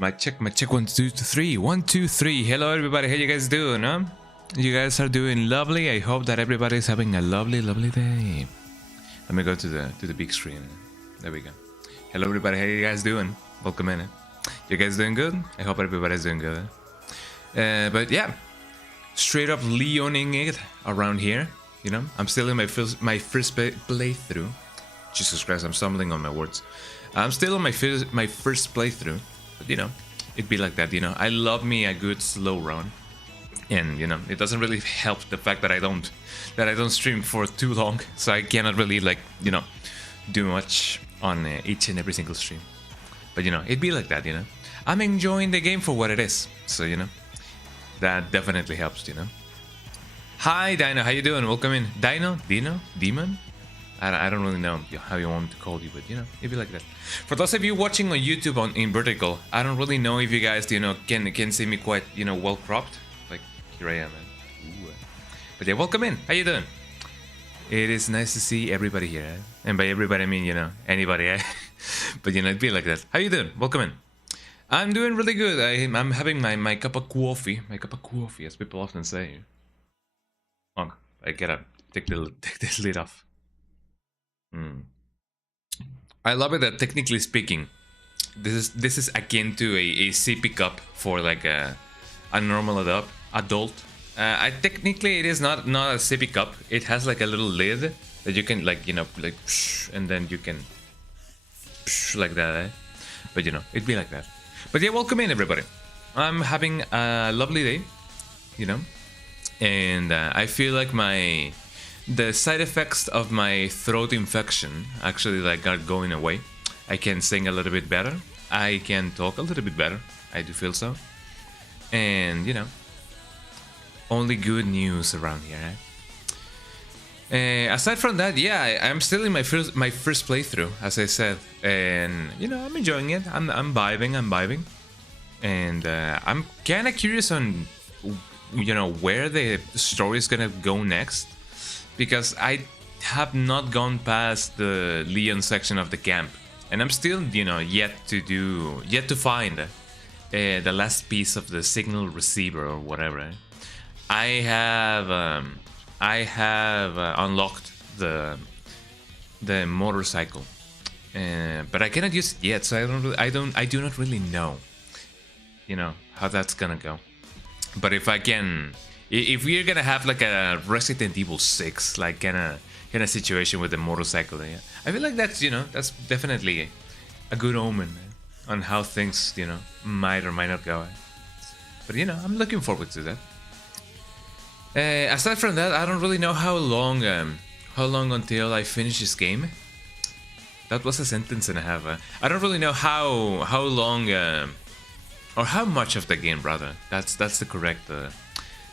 Mic check, 1, 2, 3. 1, 2, 3. Hello everybody, how you guys doing, huh? You guys are doing lovely. I hope that everybody's having a lovely, lovely day. Let me go to the big screen. There we go. Hello everybody, how you guys doing? Welcome in. You guys doing good? I hope everybody's doing good. But yeah, straight up Leoning it around here. You know, I'm still in my first playthrough. Jesus Christ, I'm stumbling on my words. I'm still on my first playthrough, but you know, it'd be like that. You know, I love me a good slow run, and you know, it doesn't really help the fact that I don't stream for too long, so I cannot really like do much on each and every single stream. But you know, it'd be like that. You know, I'm enjoying the game for what it is, so you know, that definitely helps. You know. Hi Dino, how you doing? Welcome in. Dino? Demon? I don't really know how you want me to call you, but you know, it'd be like that. For those of you watching on YouTube in vertical, I don't really know if you guys, can see me quite, well cropped. Like, here I am, man. Ooh. But yeah, welcome in. How you doing? It is nice to see everybody here. Eh? And by everybody, I mean, anybody. Eh? But it'd be like that. How you doing? Welcome in. I'm doing really good. I'm having my cup of coffee. My cup of coffee, as people often say. Oh, I gotta take this lid off. I love it that technically speaking, this is akin to a sippy cup for like a normal adult. Technically it is not a sippy cup. It has like a little lid that you can like and then you can like that. Eh? But it'd be like that. But yeah, welcome in everybody. I'm having a lovely day, and I feel like the side effects of my throat infection actually like are going away. I can sing a little bit better. I can talk a little bit better. I do feel so. And only good news around here. Aside from that, yeah, I'm still in my first playthrough, as I said, and I'm enjoying it. I'm vibing, and I'm kind of curious on where the story is gonna go next. Because I have not gone past the Leon section of the camp, and I'm still, yet to find the last piece of the signal receiver or whatever. I have unlocked the motorcycle, but I cannot use it yet, so I do not really know, how that's gonna go. But if I can. If we're gonna have like a Resident Evil 6 like kind of situation with the motorcycle, yeah, I feel like that's that's definitely a good omen on how things might or might not go. But I'm looking forward to that. Aside from that, I don't really know how long until I finish this game. That was a sentence and a half. I don't really know how long or how much of the game rather. That's the correct.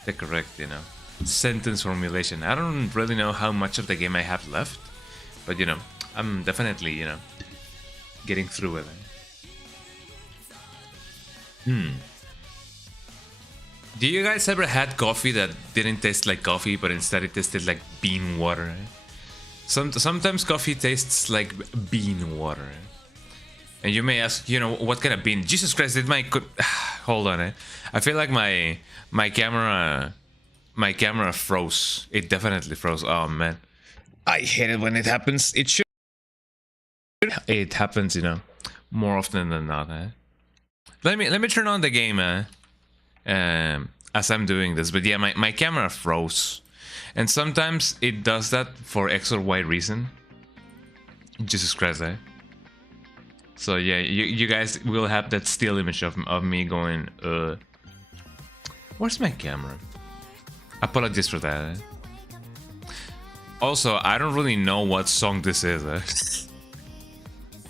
The correct, sentence formulation. I don't really know how much of the game I have left, but I'm definitely, getting through it. Do you guys ever had coffee that didn't taste like coffee, but instead it tasted like bean water? Sometimes coffee tastes like bean water. And you may ask, what kind of bean? Jesus Christ, did my hold on, I feel like my camera froze. It definitely froze. Oh man, I hate it when it happens. It happens, more often than not. Let me turn on the game as I'm doing this. But yeah, my camera froze, and sometimes it does that for X or Y reason. Jesus Christ, So yeah, you guys will have that still image of me going, where's my camera? Apologies for that. Also, I don't really know what song this is.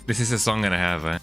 This is a song that I have.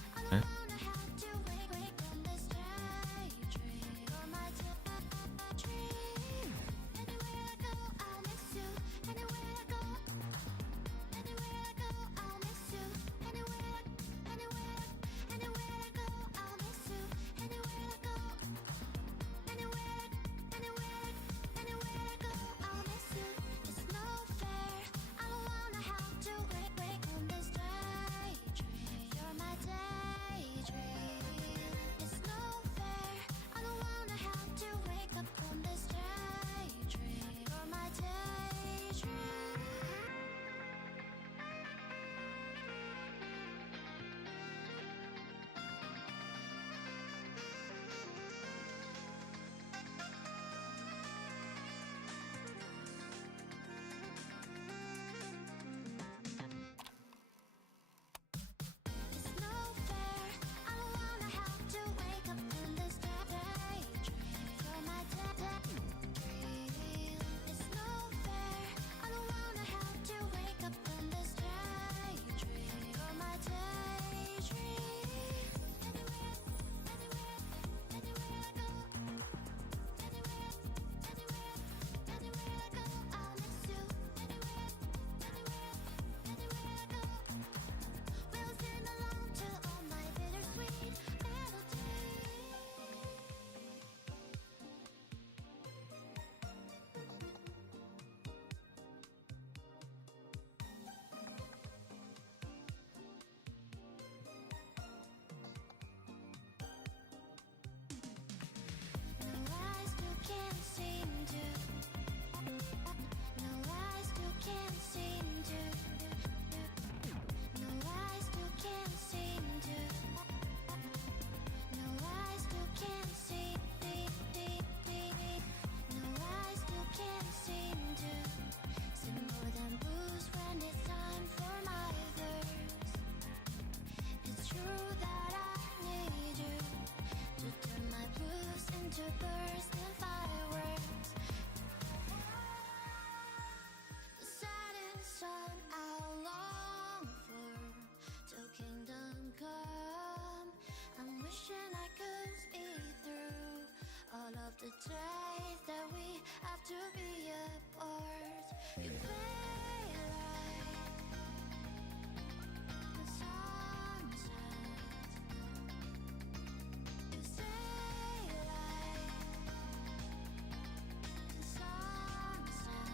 day that we have to be apart. You play like the sunset. You stay like the sunset.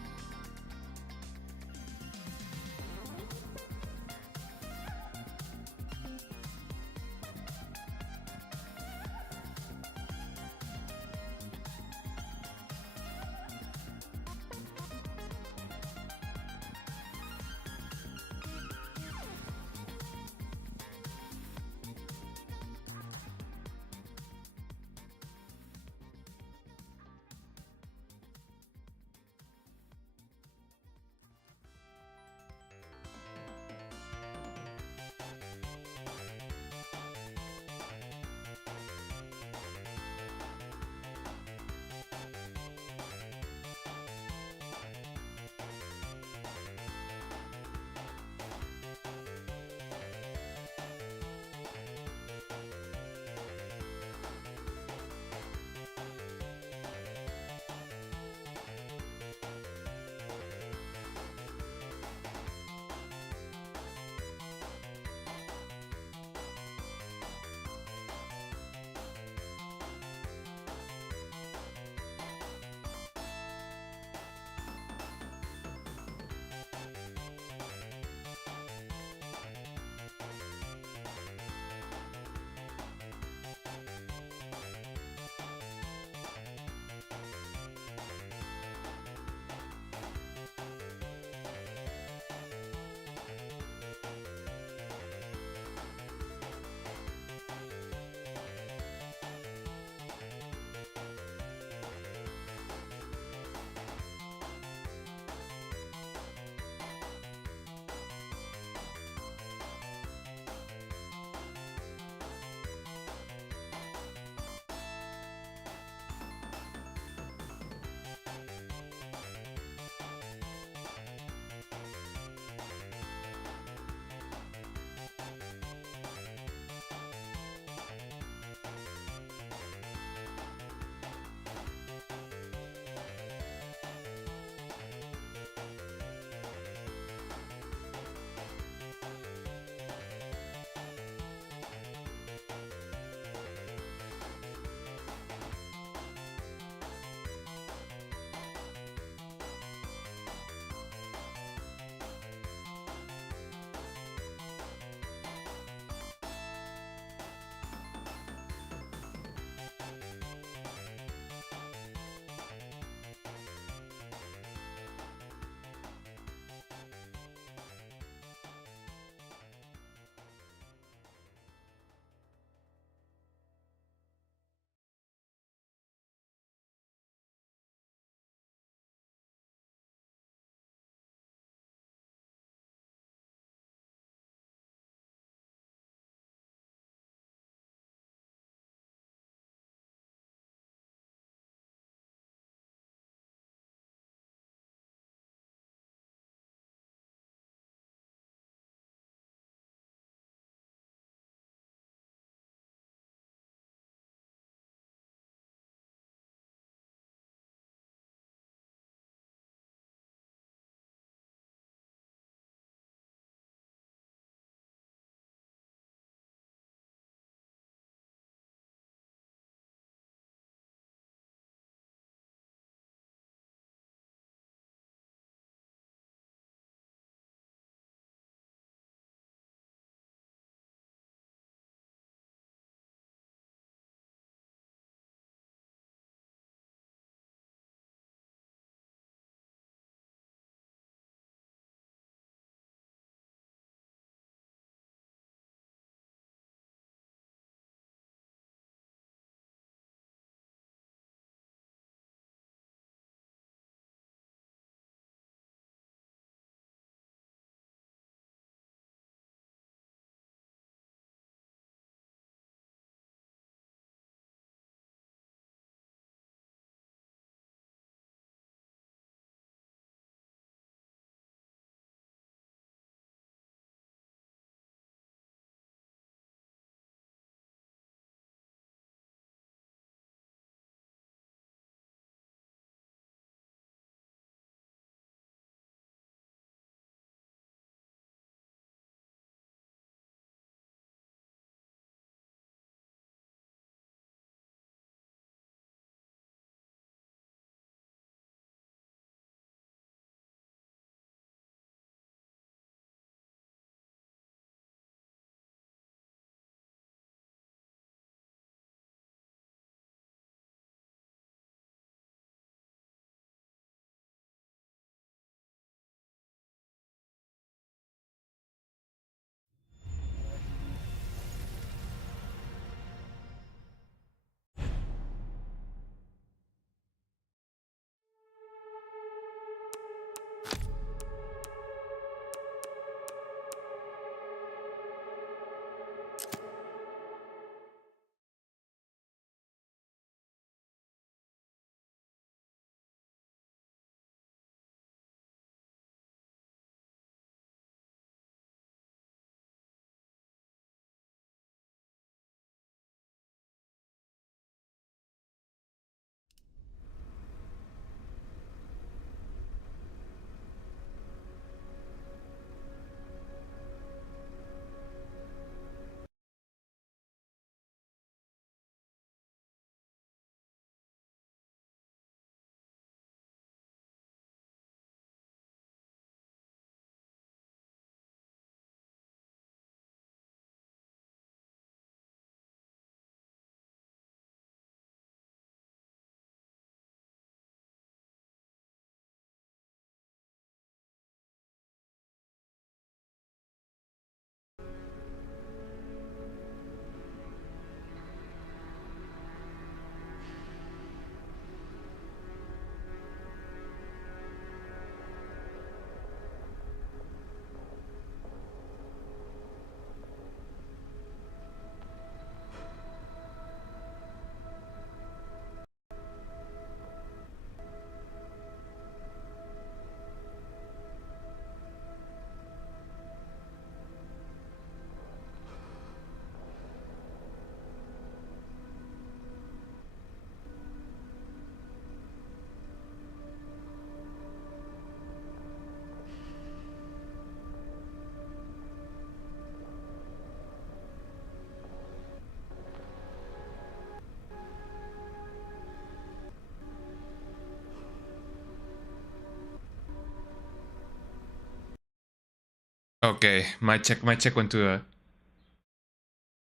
Okay, my check went to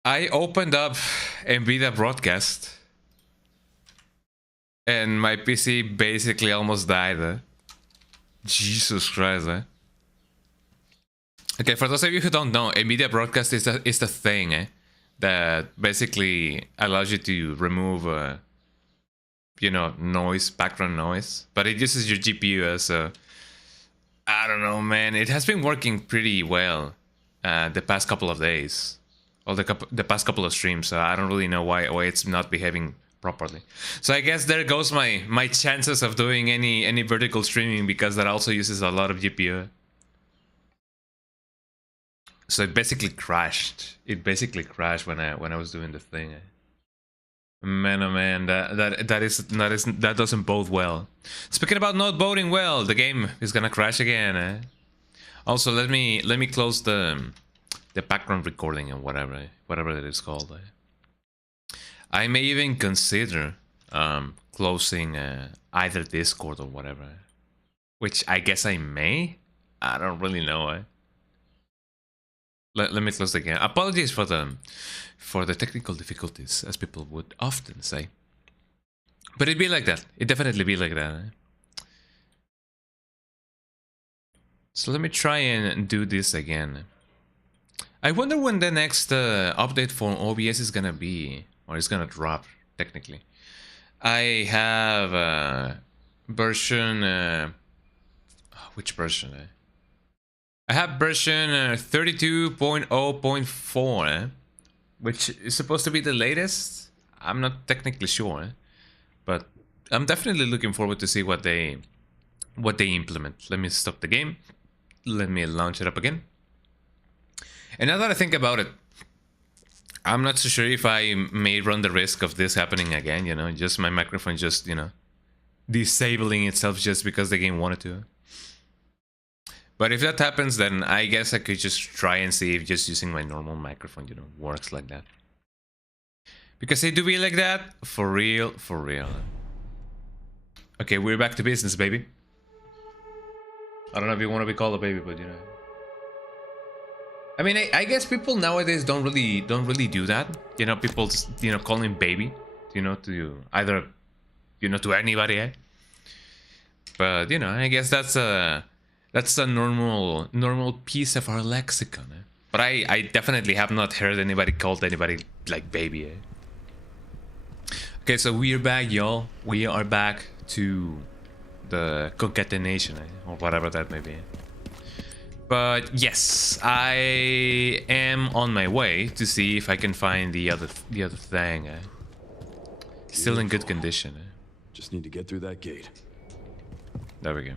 I opened up NVIDIA broadcast and my PC basically almost died. Jesus Christ. Okay, for those of you who don't know, NVIDIA broadcast is the thing that basically allows you to remove you know, noise, background noise, but it uses your GPU as a, I don't know, man. It has been working pretty well the past couple of days, or the past couple of streams. So I don't really know why it's not behaving properly. So I guess there goes my chances of doing any vertical streaming, because that also uses a lot of GPU. So it basically crashed. It basically crashed when I was doing the thing. Man, oh man, that doesn't bode well. Speaking about not boding well, the game is gonna crash again. Also, let me close the background recording and whatever it is called. I may even consider closing either Discord or whatever, which I guess I may. I don't really know. Let me close the game. Apologies for the technical difficulties, as people would often say. But it'd be like that. It definitely be like that. So let me try and do this again. I wonder when the next update for OBS is gonna be, or it's gonna drop, technically. I have version... which version? I have version 32.0.4, which is supposed to be the latest. I'm not technically sure, but I'm definitely looking forward to see what they implement. Let me stop the game. Let me launch it up again. And now that I think about it, I'm not so sure if I may run the risk of this happening again, you know, just my microphone just, you know, disabling itself just because the game wanted to. But if that happens, then I guess I could just try and see if just using my normal microphone, you know, works like that. Because they do be like that, for real, for real. Okay, we're back to business, baby. I don't know if you want to be called a baby, but you know. I mean, I guess people nowadays don't really do that. You know, people, you know, calling baby, you know, to either, you know, to anybody. But you know, I guess that's a normal piece of our lexicon. But I definitely have not heard anybody called anybody like baby. Okay, so we're back, y'all. We are back to the concatenation, or whatever that may be. But yes, I am on my way to see if I can find the other thing. Still in good condition. Just need to get through that gate. There we go.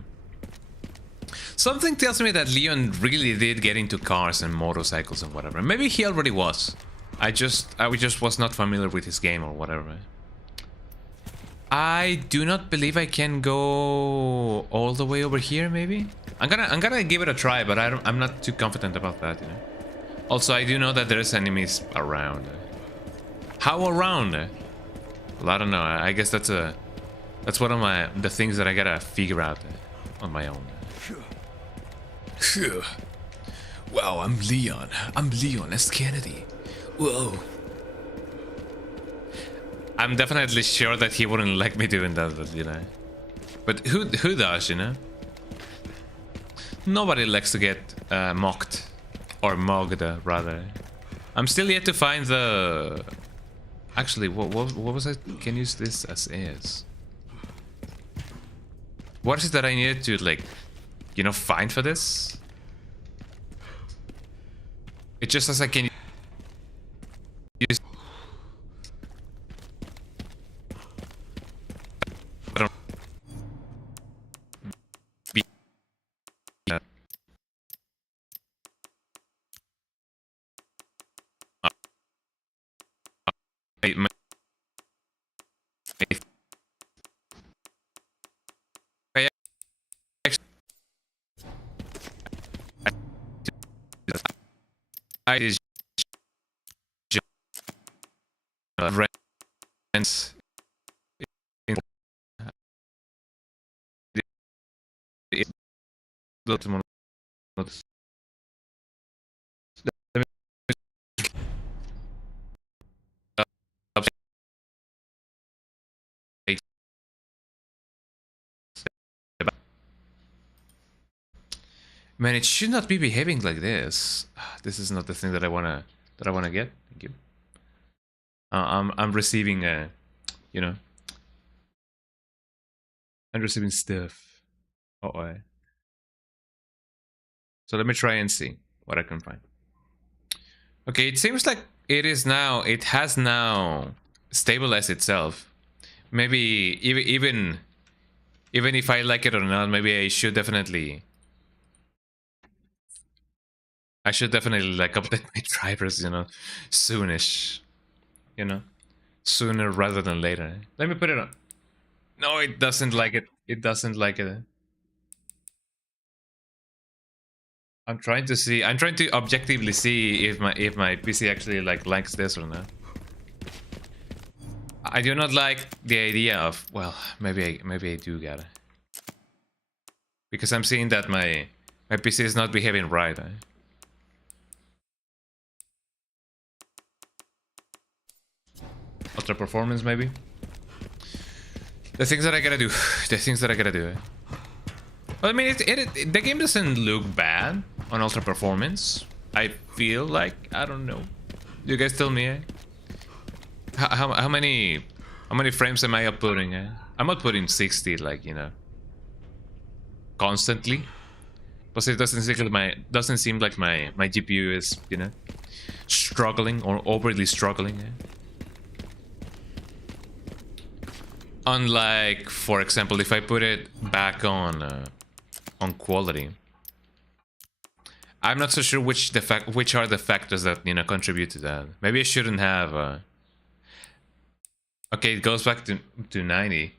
Something tells me that Leon really did get into cars and motorcycles and whatever. Maybe he already was. I just was not familiar with his game or whatever. I do not believe I can go all the way over here. Maybe I'm gonna give it a try, but I'm not too confident about that. You know. Also, I do know that there's enemies around. How around? Well, I don't know. I guess that's one of the things that I gotta figure out on my own. Wow, I'm Leon. I'm Leon S. Kennedy. Whoa. I'm definitely sure that he wouldn't like me doing that, but, you know. But who does, you know? Nobody likes to get mocked. Or mugged, rather. I'm still yet to find the... Actually, what was it? Can use this as is. What is it that I needed to, like, you know, find for this? It just says I can use... I don't... My, I is rents in Man, it should not be behaving like this. This is not the thing that I wanna get. Thank you. I'm receiving you know, I'm receiving stuff. Uh-oh. So let me try and see what I can find. Okay, it seems like it has now stabilized itself. Maybe even if I like it or not, maybe I should definitely like update my drivers, you know, soonish, you know, sooner rather than later. Let me put it on. No, it doesn't like it. It doesn't like it. I'm trying to objectively see if my PC actually likes this or not. I do not like the idea of, well, maybe I do get it. Because I'm seeing that my PC is not behaving right. Ultra performance, maybe. The things that I gotta do. The things that I gotta do. Well, I mean, the game doesn't look bad on ultra performance. I feel like, I don't know. You guys tell me. How many frames am I uploading? I'm uploading 60, like, you know, constantly. But it doesn't seem like my GPU is, you know, struggling or overly struggling. Unlike, for example, if I put it back on quality, I'm not so sure which are the factors that, you know, contribute to that. Maybe I shouldn't have. Okay, it goes back to 90.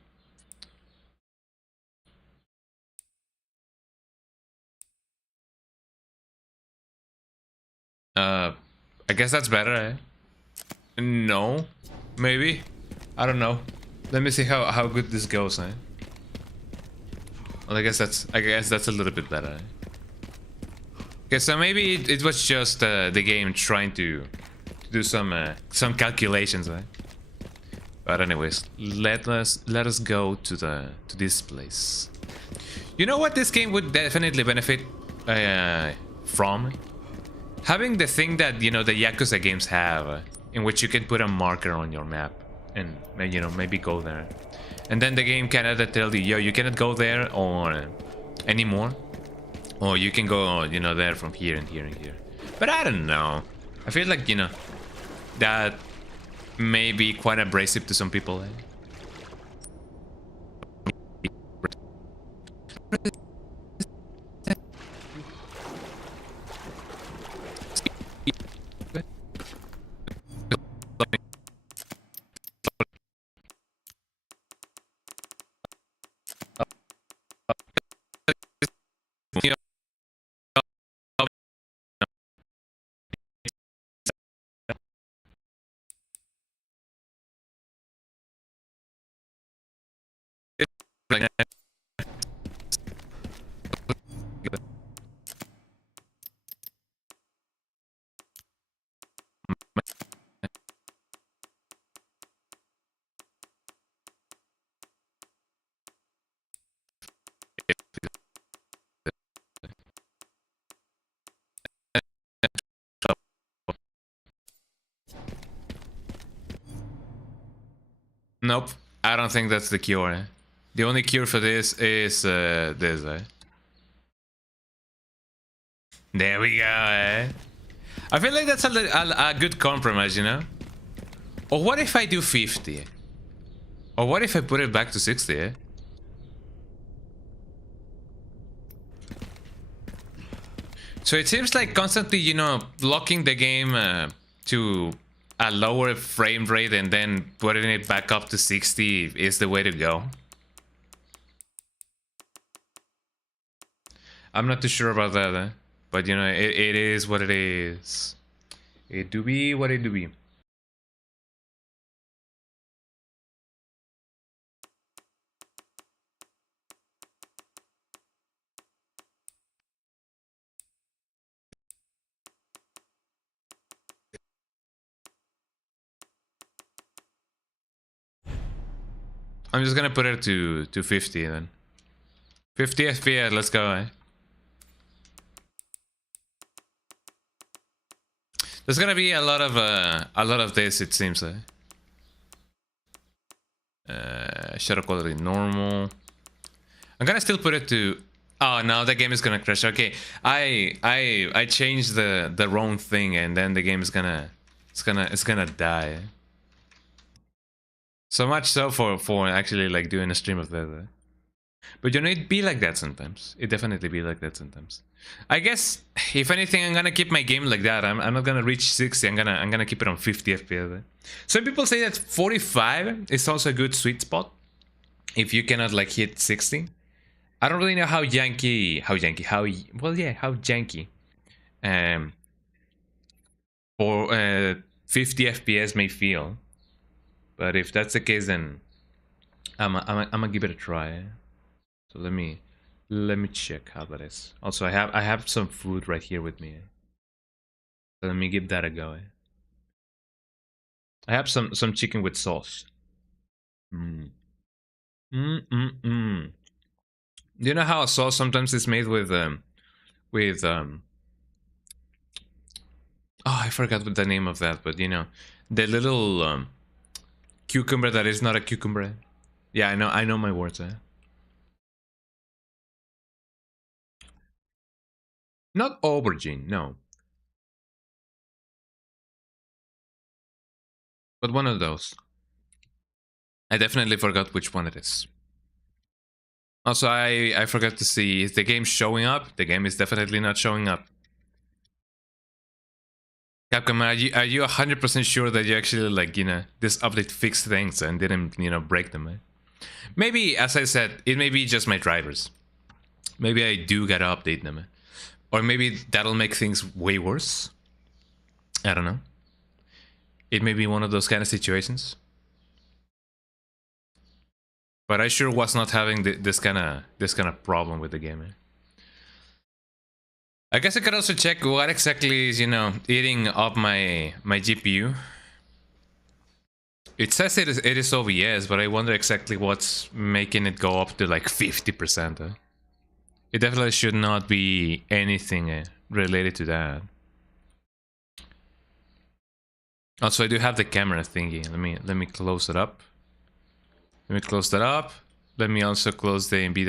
I guess that's better. No, maybe. I don't know. Let me see how good this goes. Well, I guess that's a little bit better. Okay, so maybe it was just the game trying to do some calculations. But anyways, let us go to this place. You know what this game would definitely benefit from? Having the thing that, you know, the Yakuza games have, in which you can put a marker on your map and, you know, maybe go there. And then the game can either tell you, yo, you cannot go there or anymore. Or you can go, you know, there from here and here and here. But I don't know. I feel like, you know, that may be quite abrasive to some people. Nope, I don't think that's the cure. The only cure for this is this. There we go. I feel like that's a good compromise, you know? Or what if I do 50? Or what if I put it back to 60? So it seems like constantly, you know, locking the game to a lower frame rate and then putting it back up to 60 is the way to go. I'm not too sure about that, but you know, it is what it is. It do be what it do be. I'm just gonna put it to 50 then. 50 FPS, let's go. There's gonna be a lot of this, it seems. Shadow quality normal. I'm gonna still put it to. Oh no, the game is gonna crash. Okay, I changed the wrong thing, and then the game is gonna it's gonna die. So much so for actually like doing a stream of that. But you know, it be like that sometimes. It definitely be like that sometimes. I guess if anything, I'm gonna keep my game like that. I'm not gonna reach 60. I'm gonna keep it on 50 FPS. Some people say that 45 is also a good sweet spot if you cannot like hit 60. I don't really know how janky um for 50 FPS may feel. But if that's the case, then I'm gonna give it a try. So let me check how that is. Also, I have some food right here with me. So let me give that a go. I have some chicken with sauce. Mm. Mm. Do you know how a sauce sometimes is made with oh, I forgot what the name of that, but you know, the little cucumber that is not a cucumber. Yeah, I know my words. Not aubergine, no, but one of those. I definitely forgot which one it is. Also, I forgot to see, is the game showing up? The game is definitely not showing up. Capcom, are you 100% sure that you actually, like, you know, this update fixed things and didn't, you know, break them? Maybe, as I said, it may be just my drivers. Maybe I do gotta update them. Or maybe that'll make things way worse. I don't know. It may be one of those kind of situations. But I sure was not having this kind of problem with the game. I guess I could also check what exactly is, you know, eating up my GPU. It says it is OBS, but I wonder exactly what's making it go up to like 50%. It definitely should not be anything related to that. Also, I do have the camera thingy. Let me close it up. Let me close that up. Let me also close the NB.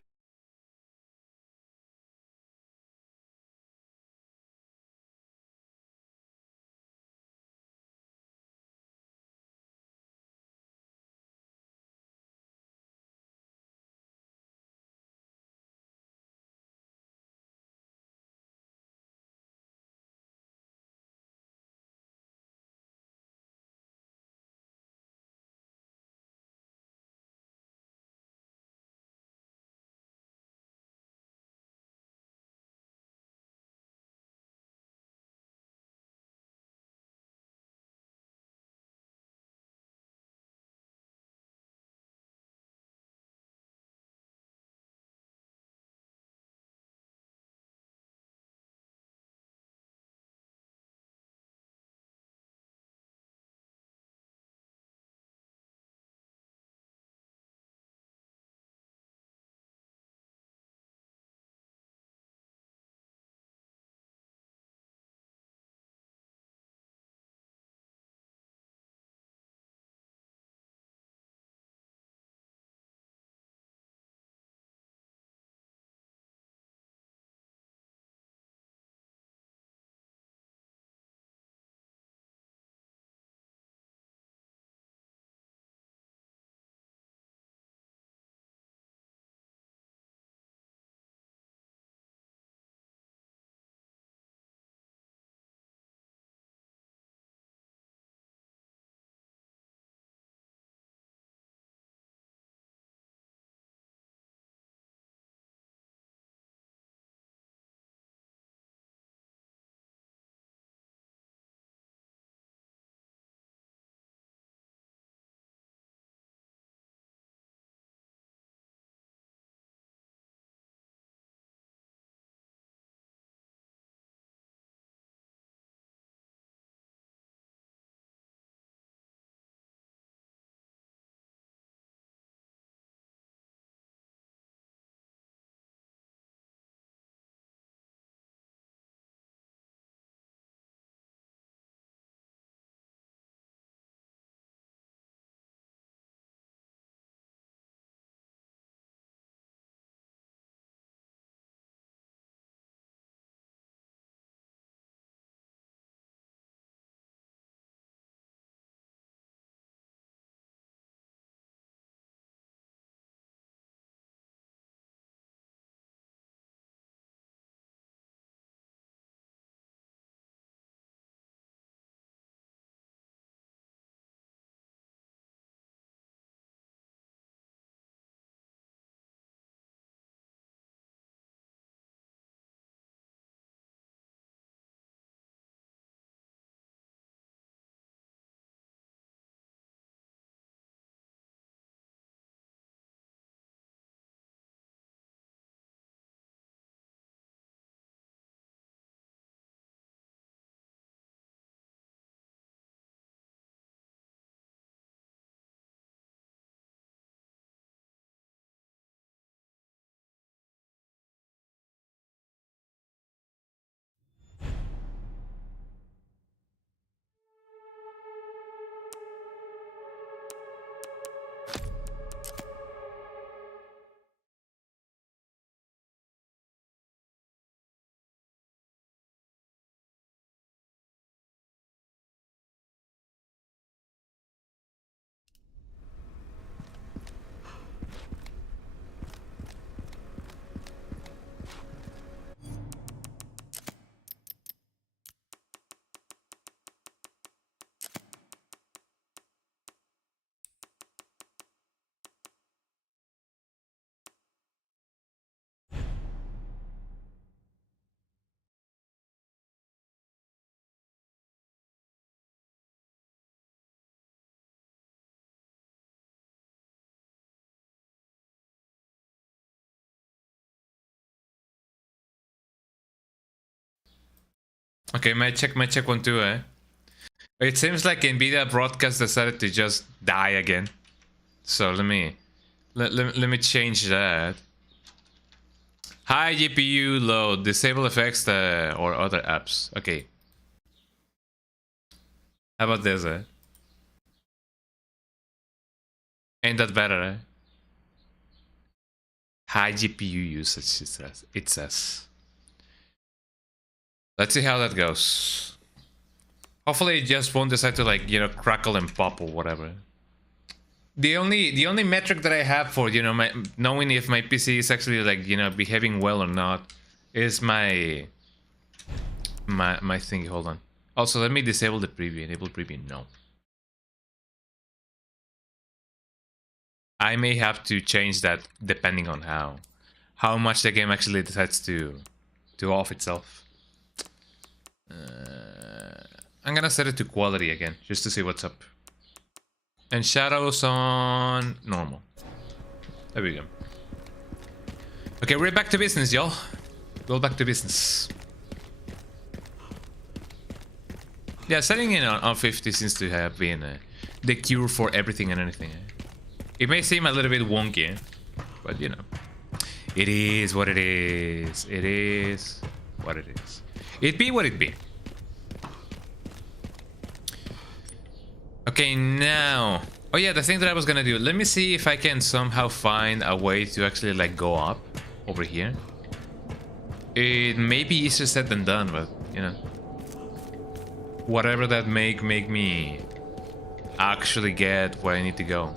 Okay, might check one too, eh? It seems like Nvidia broadcast decided to just die again. So let me change that. High GPU load, disable effects or other apps. Okay. How about this, eh? Ain't that better, eh? High GPU usage, it says. Let's see how that goes. Hopefully it just won't decide to, like, you know, crackle and pop or whatever. The only metric that I have for, you know, my knowing if my PC is actually, like, you know, behaving well or not is my thing. Hold on. Also, let me disable the preview. Enable preview. No. I may have to change that depending on how much the game actually decides to off itself. I'm gonna set it to quality again just to see what's up. And shadows on normal. There we go. Okay, we're back to business, y'all. Go back to business. Yeah, setting in on 50 seems to have been the cure for everything and anything. It may seem a little bit wonky, but you know, it is what it is. It is what it is. It be what it be. Okay, now. Oh yeah, the thing that I was gonna do. Let me see if I can somehow find a way to actually, like, go up over here. It may be easier said than done, but you know, whatever that make me actually get where I need to go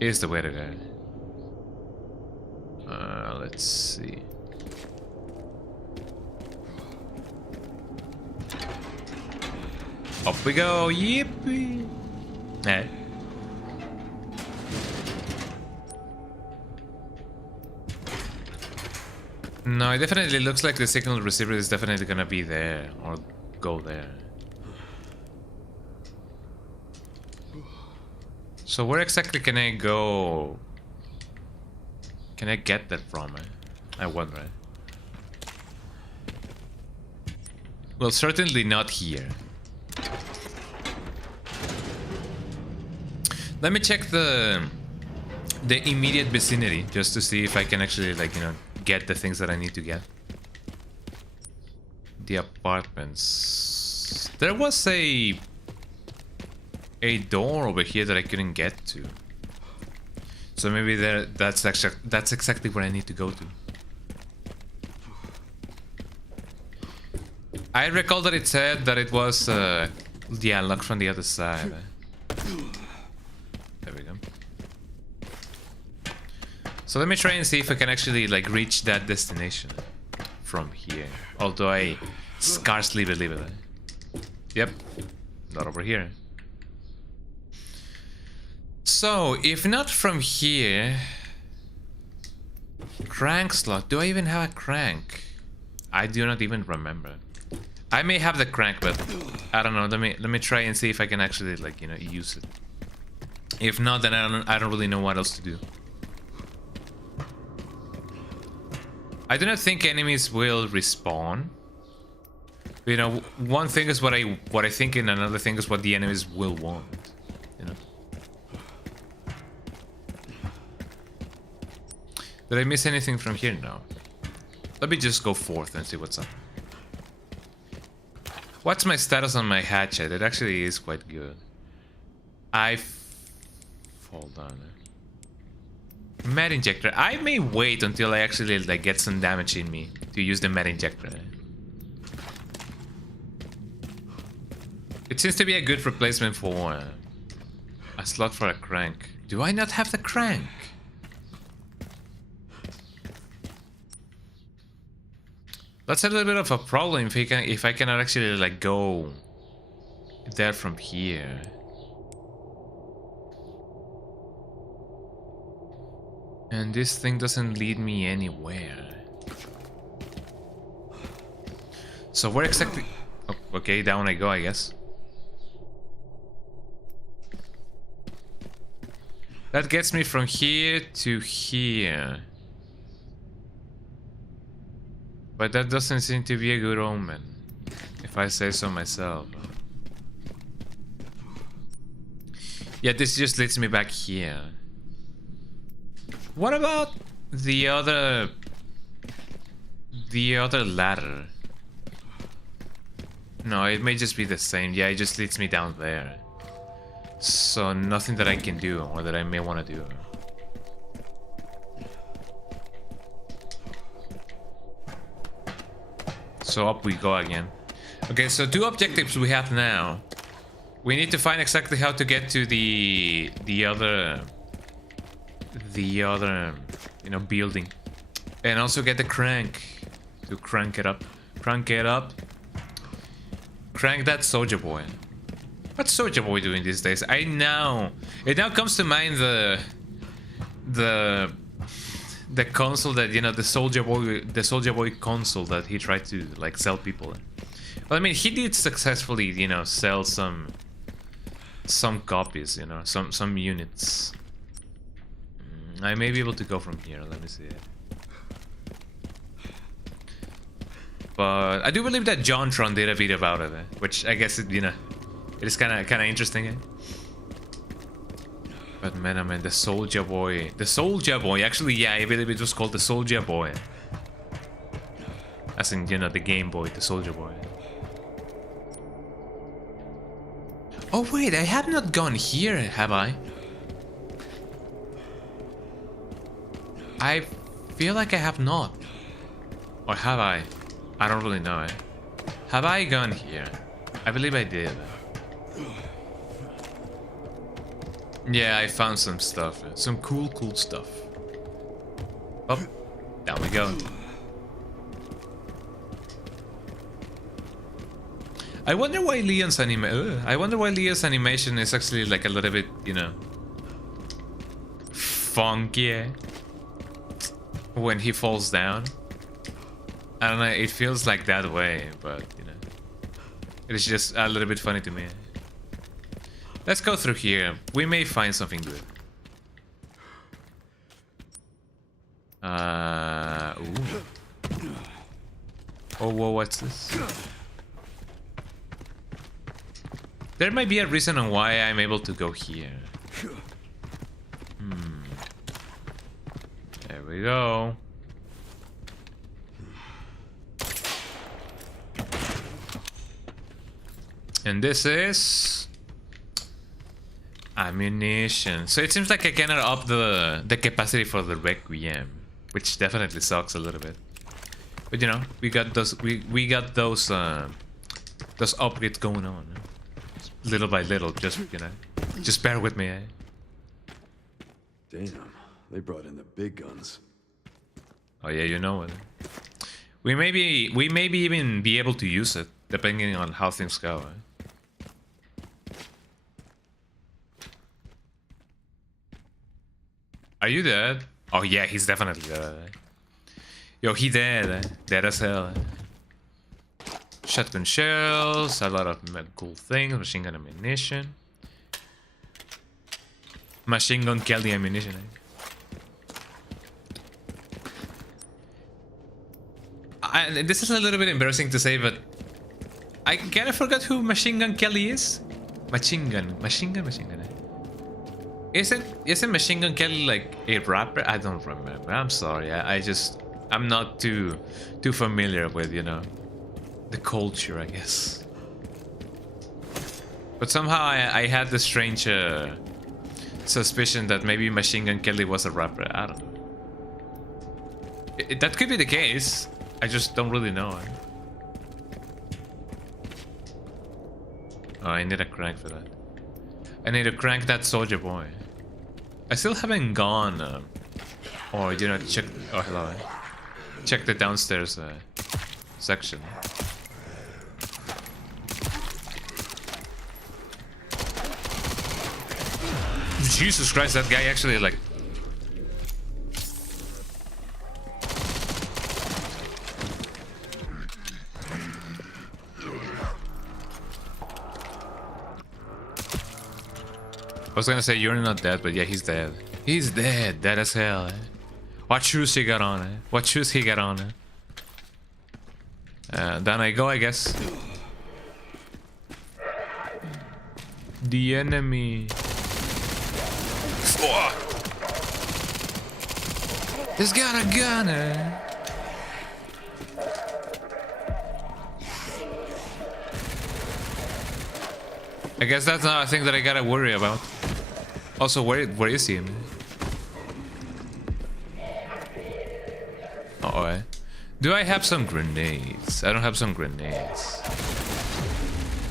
is the way to go. Let's see. Up we go, yippee! Hey. No, it definitely looks like the signal receiver is definitely gonna be there or go there. So where exactly can I go? Can I get that from? I wonder. Well, certainly not here. Let me check the immediate vicinity just to see if I can actually, like, you know, get the things that I need to get. The apartments. There was a door over here that I couldn't get to. So maybe that's exactly where I need to go to. I recall that it said that it was yeah, locked from the other side. There we go. So let me try and see if I can actually, like, reach that destination from here. Although I scarcely believe it. Yep, not over here. So, if not from here... Crank slot. Do I even have a crank? I do not even remember. I may have the crank, but I don't know. Let me try and see if I can actually, like, you know, use it. If not, then I don't really know what else to do. I do not think enemies will respawn. You know, one thing is what I think, and another thing is what the enemies will want. You know. Did I miss anything from here? No. Let me just go forth and see what's up. What's my status on my hatchet? It actually is quite good. Hold on. Med injector. I may wait until I actually, like, get some damage in me to use the med injector. It seems to be a good replacement for a slot for a crank. Do I not have the crank? That's a little bit of a problem if I cannot actually, like, go there from here. And this thing doesn't lead me anywhere. So where exactly... Oh, okay, down I go, I guess. That gets me from here to here. But that doesn't seem to be a good omen. If I say so myself. Yeah, this just leads me back here. What about the other ladder? No, it may just be the same. Yeah, it just leads me down there. So nothing that I can do or that I may want to do. So up we go again. Okay, so 2 objectives we have now. We need to find exactly how to get to the other you know, building, and also get the crank to crank it up. Crank that soldier boy. What's soldier boy doing these days? It now comes to mind the console that, you know, the soldier boy console that he tried to like sell people. Well, I mean, he did successfully, you know, sell some copies, you know, some units. I may be able to go from here. Let me see it. But I do believe that JonTron did a video about it, which I guess it, you know, it is kind of interesting. But man, I mean, the soldier boy. Actually, yeah, I believe it was called the Soldier Boy. As in, you know, the Game Boy, the Soldier Boy. Oh wait, I have not gone here, have I? I feel like I have not. Or have I? I don't really know. Have I gone here? I believe I did. Yeah, I found some stuff. Some cool stuff. Oh, down we go. I wonder why Leon's animation is actually like a little bit, you know, funky when he falls down. I don't know, it feels like that way, but you know, it's just a little bit funny to me. Let's go through here. We may find something good. Ooh. Oh, whoa, what's this? There might be a reason on why I'm able to go here. There we go. And this is ammunition. So it seems like I cannot up the capacity for the Requiem, which definitely sucks a little bit. But you know, we got those those upgrades going on, little by little. Just, you know, just bear with me. Damn, they brought in the big guns. Oh yeah, you know it. We may even be able to use it depending on how things go. Are you dead? Oh yeah, he's definitely dead. Yo, he dead. Dead as hell. Shotgun shells, a lot of cool things, machine gun ammunition. Machine gun Kelly ammunition. This is a little bit embarrassing to say, but I kind of forgot who Machine Gun Kelly is. Machine gun. Isn't Machine Gun Kelly like a rapper? I don't remember. I'm sorry. I'm not too familiar with, you know, the culture, I guess. But somehow I had the strange suspicion that maybe Machine Gun Kelly was a rapper. I don't know. That could be the case. I just don't really know. Oh, I need a crank for that. I need to crank that soldier boy. I still haven't gone, or you know, check. Oh, hello. Check the downstairs section. Jesus Christ, that guy actually like. I was gonna say you're not dead, but yeah, he's dead. He's dead, dead as hell. What shoes he got on? What shoes he got on? Down I go, I guess. The enemy. Oh. He's got a gunner. I guess that's not a thing that I gotta worry about. Also, where is he? Uh-oh. Do I have some grenades? I don't have some grenades.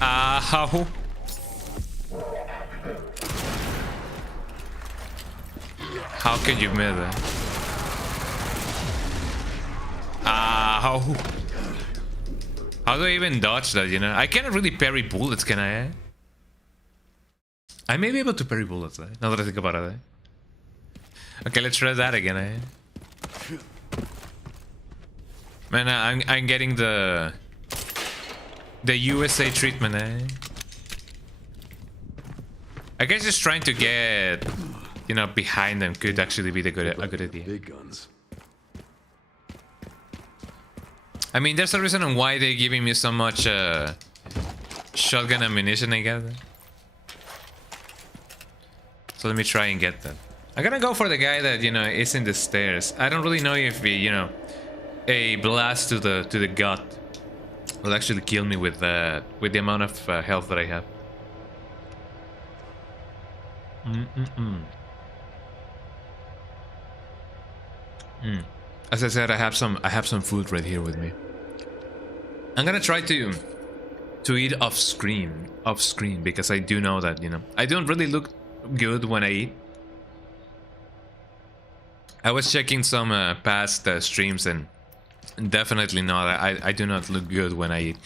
Ow. How can you miss that? Ow. How do I even dodge that, you know? I cannot really parry bullets, can I? I may be able to parry bullets, now that I think about it. Okay, let's try that again, Man, I'm getting the USA treatment, I guess just trying to get, you know, behind them could actually be a good idea. Big guns. I mean, there's a reason on why they're giving me so much shotgun ammunition, I guess. So let me try and get that. I'm gonna go for the guy that, you know, is in the stairs. I don't really know if he, you know, a blast to the gut will actually kill me with the amount of health that I have. As I said, I have some food right here with me. I'm gonna try to eat off screen because I do know that, you know, I don't really look good when I eat. I was checking some past streams and definitely not. I do not look good when I eat.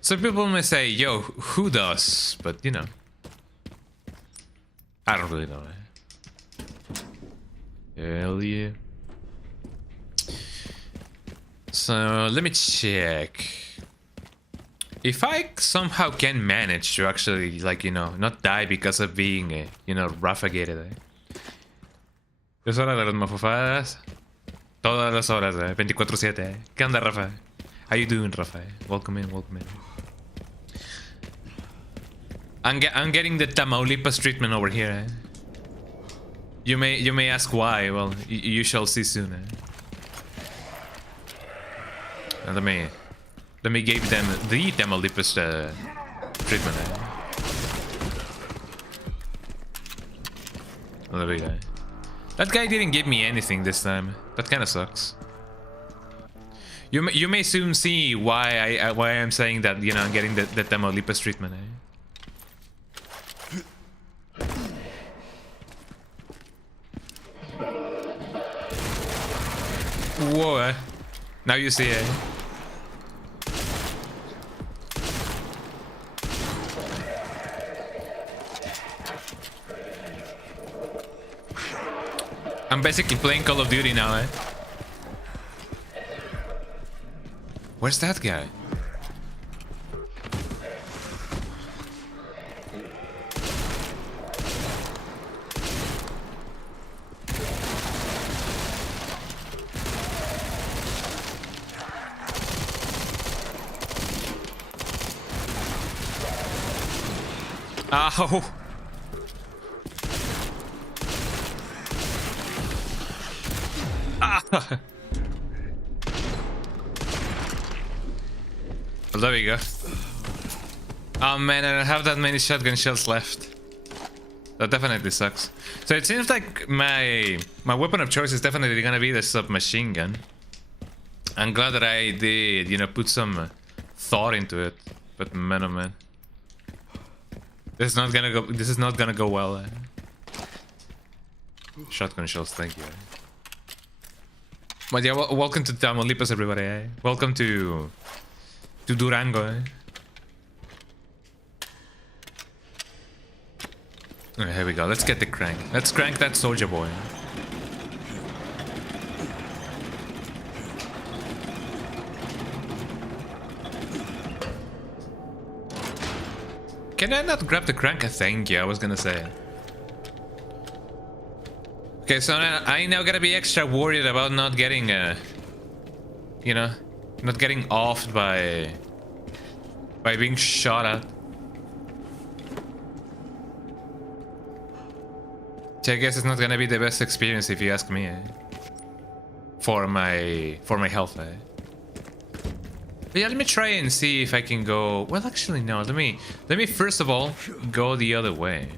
Some people may say, yo, who does? But, you know, I don't really know. Hell yeah. So, let me check. If I somehow can manage to actually, like, you know, not die because of being, you know, rafagated. Es hora de las mafufadas. Todas las horas, 24/7. ¿Qué onda, Rafa? How you doing, Rafa? Welcome in, welcome in. I'm getting the Tamaulipas treatment over here. You may ask why. Well, you shall see soon. And let me give them the Tamaulipas treatment. Oh, there we go. That guy didn't give me anything this time. That kind of sucks. You may soon see why I'm saying that, you know, I'm getting the Tamaulipas treatment. Whoa! Now you see it. I'm basically playing Call of Duty now, Where's that guy? Ow! Ah! Well, there we go. Oh man, I don't have that many shotgun shells left. That definitely sucks. So it seems like my weapon of choice is definitely gonna be the submachine gun. I'm glad that I did, you know, put some thought into it. But man, oh man, this is not gonna go well. Shotgun shells, thank you. But yeah, welcome to Tamaulipas, everybody. Welcome to Durango. Alright, here we go. Let's get the crank. Let's crank that soldier boy. Can I not grab the crank? Thank you, I was gonna say. Okay, so I now gotta be extra worried about not getting, you know, not getting offed by being shot at. Which I guess it's not gonna be the best experience if you ask me. For my health. But yeah, let me try and see if I can go. Well, actually, no. Let me first of all go the other way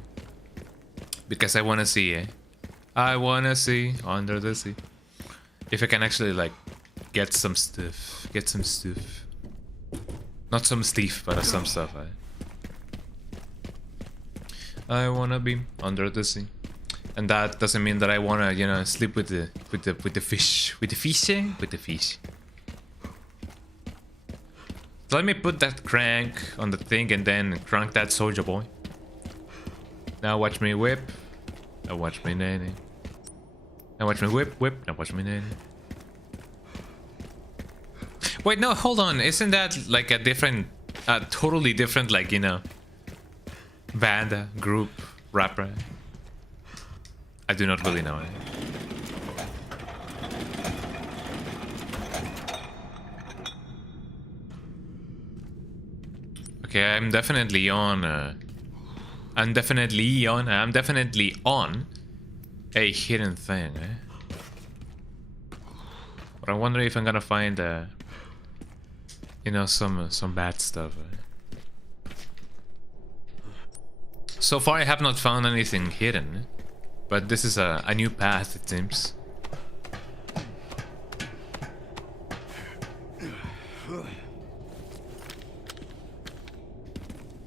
because I want to see. I want to see under the sea if I can actually like get some stuff. Get some stuff. Not some stuff, but some stuff. I wanna be under the sea, and that doesn't mean that I wanna, you know, sleep with the fish, with the fish. So let me put that crank on the thing and then crank that soldier boy. Now watch me whip. Now watch me nanny. Now watch me whip. Now watch me nanny. Wait, no, hold on. Isn't that like a different, totally different, like, you know, band, group, rapper? I do not really know. Okay, I'm definitely on. I'm definitely on a hidden thing. But I wonder if I'm gonna find, you know, some bad stuff. So far, I have not found anything hidden, but this is a new path, it seems.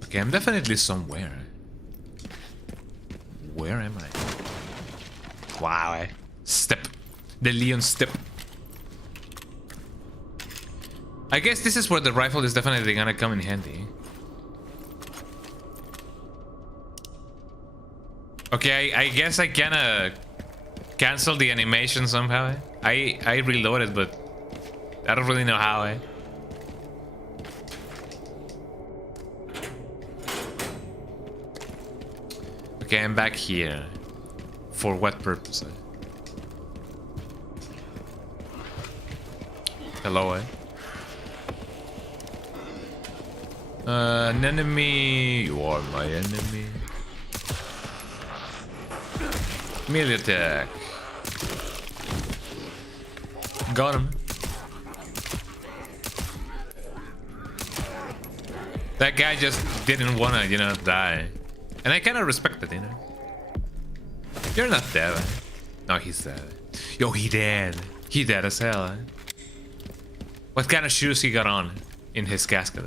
Okay, I'm definitely somewhere. Where am I? Wow, step. The Leon step. I guess this is where the rifle is definitely gonna come in handy. Okay, I guess I kinda cancel the animation somehow. I reloaded, but I don't really know how. Okay, I'm back here. For what purpose? Hello, an enemy. You are my enemy. Melee attack. Got him. That guy just didn't wanna, you know, die. And I kinda respect it, you know. You're not dead. No, he's dead. Yo, he dead. He dead as hell. What kind of shoes he got on in his casket?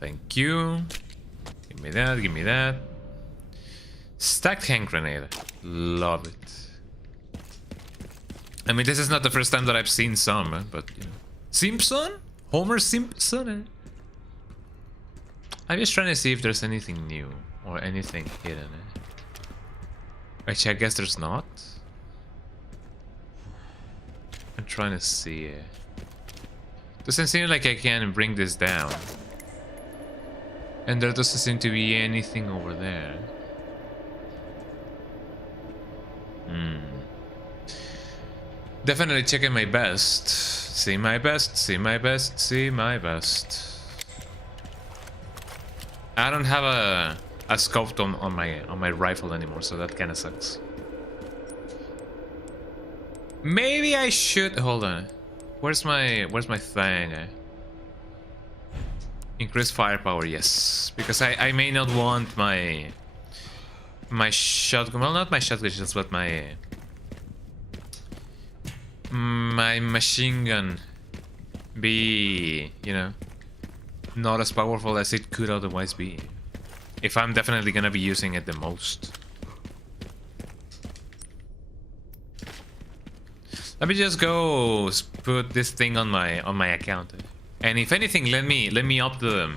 Thank you. Give me that, give me that. Stacked hand grenade. Love it. I mean, this is not the first time that I've seen some, but, you know. Simpson? Homer Simpson? I'm just trying to see if there's anything new or anything hidden. Actually, I guess there's not. I'm trying to see. Doesn't seem like I can bring this down. And there doesn't seem to be anything over there. Definitely checking my best. See my best, see my best, see my best. I don't have a scope on my rifle anymore, so that kind of sucks. Maybe I should hold on. Where's my thing? Increase firepower, yes, because I may not want my shotgun. Well, not my shotgun, just but my machine gun be, you know, not as powerful as it could otherwise be. If I'm definitely gonna be using it the most. Let me just go put this thing on my account, and if anything, let me up the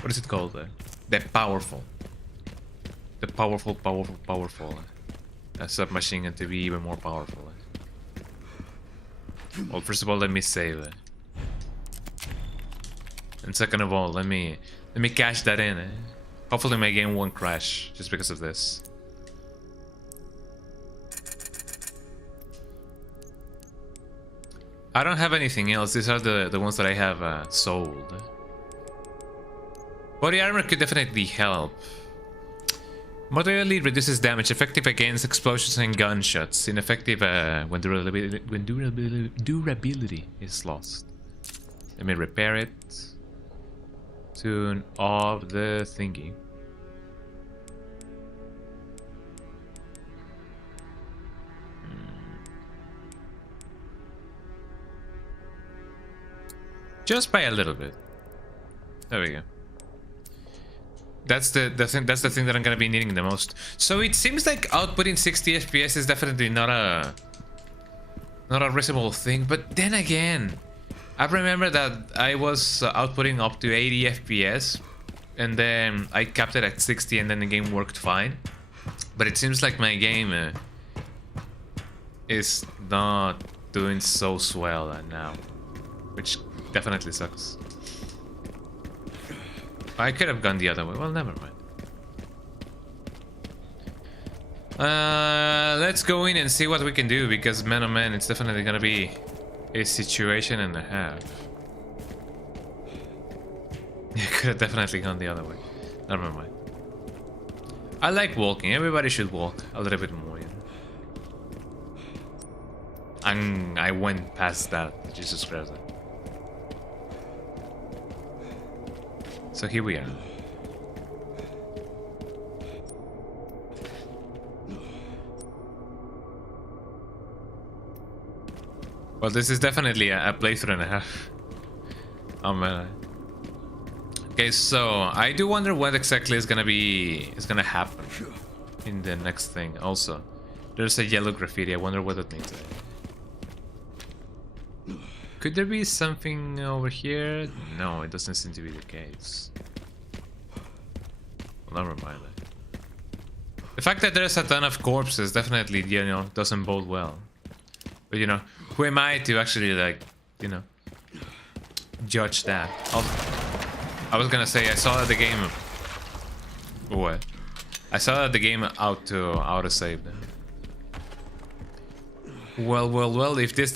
what is it called? The powerful submachine gun to be even more powerful. Well, first of all, let me save it. And second of all, let me cash that in. Hopefully my game won't crash just because of this. I don't have anything else. These are the ones that I have sold. Body armor could definitely help. Moderately reduces damage, effective against explosions and gunshots. Ineffective when durability is lost. Let me repair it. Tune off the thingy. Just by a little bit. There we go. That's the thing. That's the thing that I'm gonna be needing the most. So it seems like outputting 60 FPS is definitely not a reasonable thing. But then again, I remember that I was outputting up to 80 FPS, and then I capped it at 60, and then the game worked fine. But it seems like my game is not doing so well now, which definitely sucks. I could have gone the other way. Well, never mind. Let's go in and see what we can do, because man oh man, it's definitely gonna be a situation and a half. I could have definitely gone the other way. Never mind. I like walking. Everybody should walk a little bit more, you know? And I went past that. Jesus Christ. So here we are. Well, this is definitely a playthrough and a half. Okay, so I do wonder what exactly is gonna happen in the next thing. Also, there's a yellow graffiti. I wonder what that means. Could there be something over here? No, it doesn't seem to be the case. Well, never mind. The fact that there's a ton of corpses definitely, you know, doesn't bode well. But you know, who am I to actually, like, you know, judge that? I was gonna say I saw that the game. What? I saw that the game auto save. Well. If this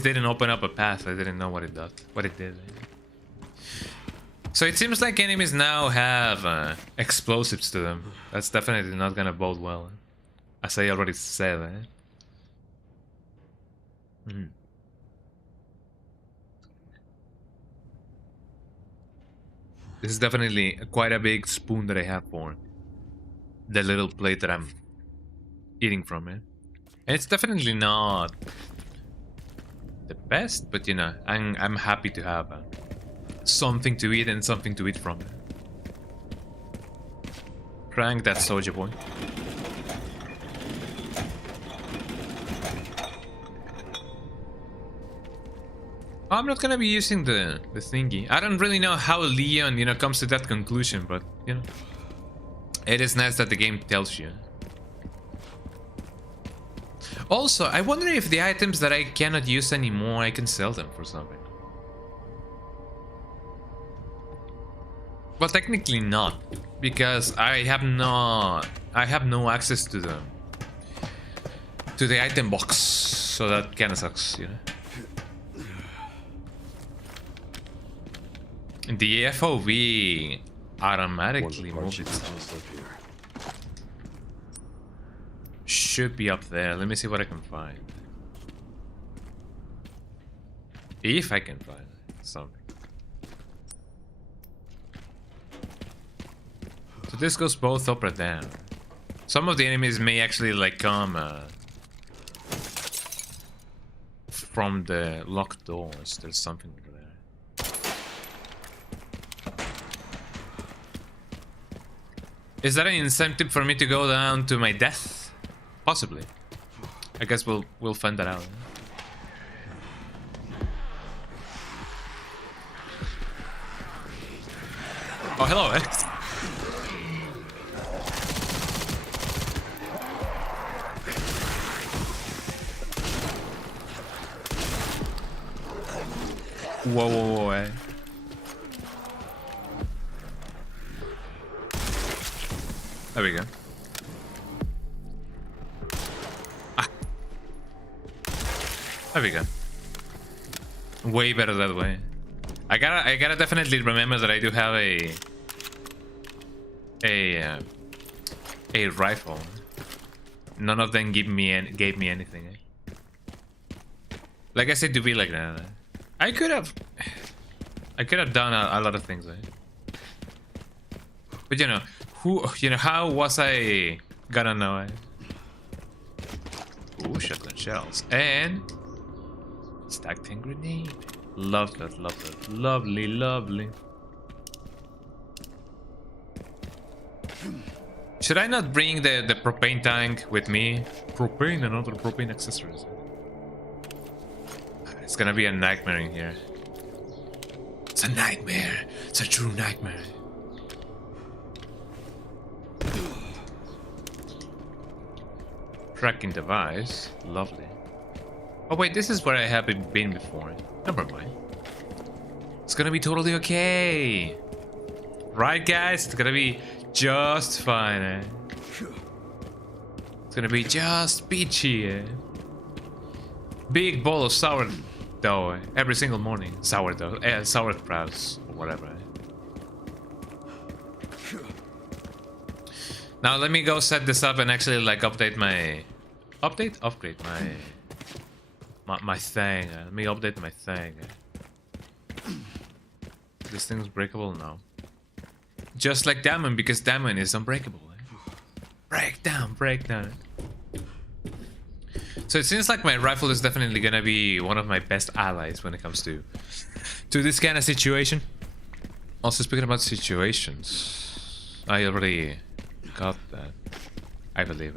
didn't open up a path, I didn't know what it did. So it seems like enemies now have explosives to them. That's definitely not gonna bode well, as I already said. This is definitely quite a big spoon that I have for the little plate that I'm eating from it. And it's definitely not the best, but you know, I'm happy to have something to eat and something to eat from it. Crank that soldier boy. I'm not gonna be using the thingy. I don't really know how Leon, you know, comes to that conclusion, but you know, it is nice that the game tells you. Also, I wonder if the items that I cannot use anymore, I can sell them for something. Well, technically not, because I have no access to the item box, so that kind of sucks, you know. The FOV automatically moves itself. Should be up there. Let me see what I can find. If I can find something. So this goes both up or down. Some of the enemies may actually like come from the locked doors. There's something over there. Is that an incentive for me to go down to my death? Possibly. I guess we'll find that out. Oh, hello, X. Whoa, eh? There we go. There we go. Way better that way. I gotta definitely remember that I do have a rifle. None of them gave me anything. Like I said, to be like that. I could have done a lot of things. But you know, how was I gonna know? Ooh, shotgun shells and stacked hand grenade. Love that, love that. Lovely, lovely. Should I not bring the propane tank with me? Propane and other propane accessories. It's gonna be a nightmare in here. It's a nightmare. It's a true nightmare. Tracking device. Lovely. Oh wait, this is where I haven't been before. Never mind. It's gonna be totally okay. Right, guys? It's gonna be just fine. It's gonna be just peachy. Big bowl of sourdough every single morning. Sourdough, sauerkrauts or whatever. Now let me go set this up and actually like upgrade my thing. Let me update my thing. This thing's breakable now. Just like Diamond, because Diamond is unbreakable. Break down. So it seems like my rifle is definitely gonna be one of my best allies when it comes to this kind of situation. Also, speaking about situations, I already got that, I believe.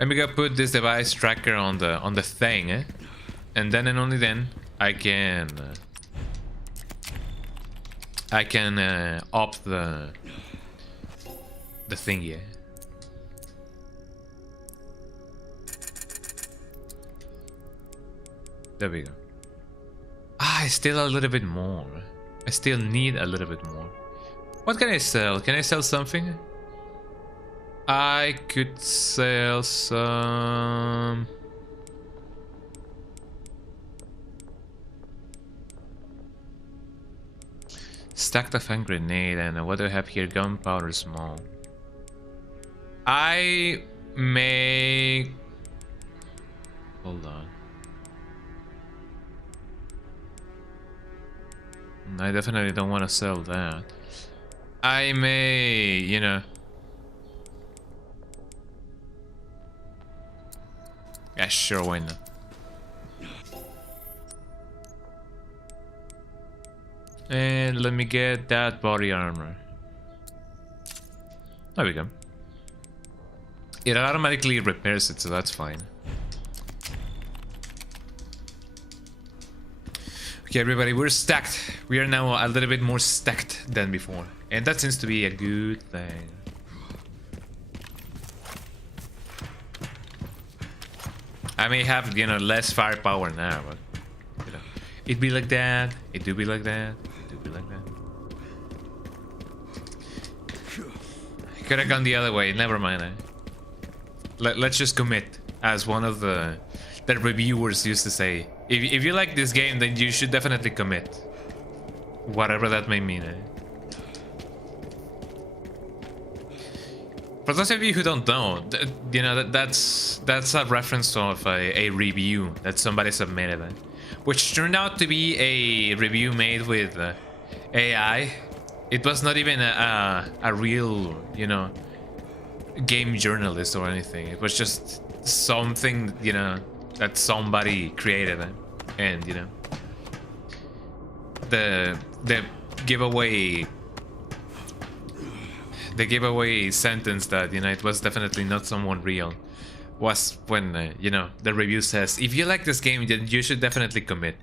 Let me go put this device tracker on the thing, and then and only then I can opt the thing. There we go. I still a little bit more. I still need a little bit more. What can I sell? Can I sell something? I could sell some... Stacked of hand grenade, and what do I have here? Gunpowder small. I may... Hold on. I definitely don't want to sell that. I may, you know... Yeah, sure, why not? And let me get that body armor. There we go. It automatically repairs it, so that's fine. Okay, everybody, we're stacked. We are now a little bit more stacked than before. And that seems to be a good thing. I may have, you know, less firepower now, but, you know, it be like that, it do be like that, it do be like that. I could have gone the other way, never mind. Let's just commit, as one of the reviewers used to say. If you like this game, then you should definitely commit. Whatever that may mean. For those of you who don't know, you know, that's a reference of a review that somebody submitted, which turned out to be a review made with AI. It was not even a real, you know, game journalist or anything. It was just something, you know, that somebody created, and you know, the giveaway sentence that, you know, it was definitely not someone real, was when you know, the review says, if you like this game, then you should definitely commit.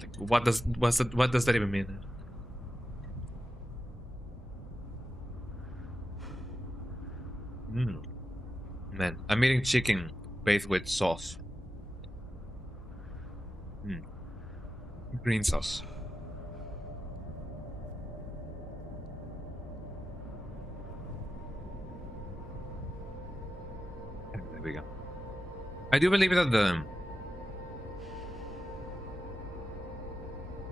Like, what does that even mean? Man, I'm eating chicken bathed with sauce. Green sauce. There we go. I do believe that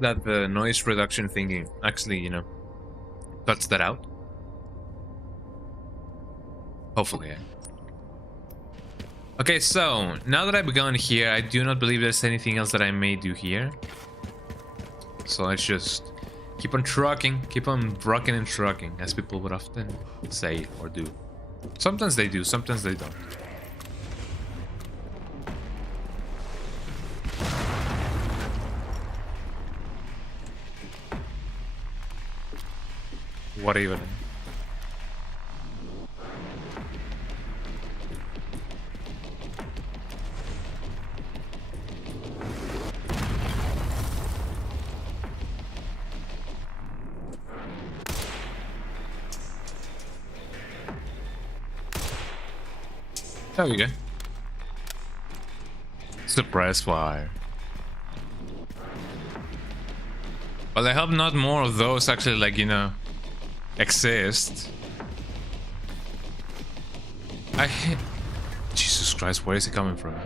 that the noise reduction thingy actually, you know, cuts that out. Hopefully, yeah. Okay, so now that I've gone here, I do not believe there's anything else that I may do here. So let's just keep on trucking, keep on rocking and trucking, as people would often say or do. Sometimes they do, sometimes they don't. What even? There we go. Surprise fire. Well, I hope not more of those actually, like, you know, exist. I hate... Jesus Christ, where is he coming from?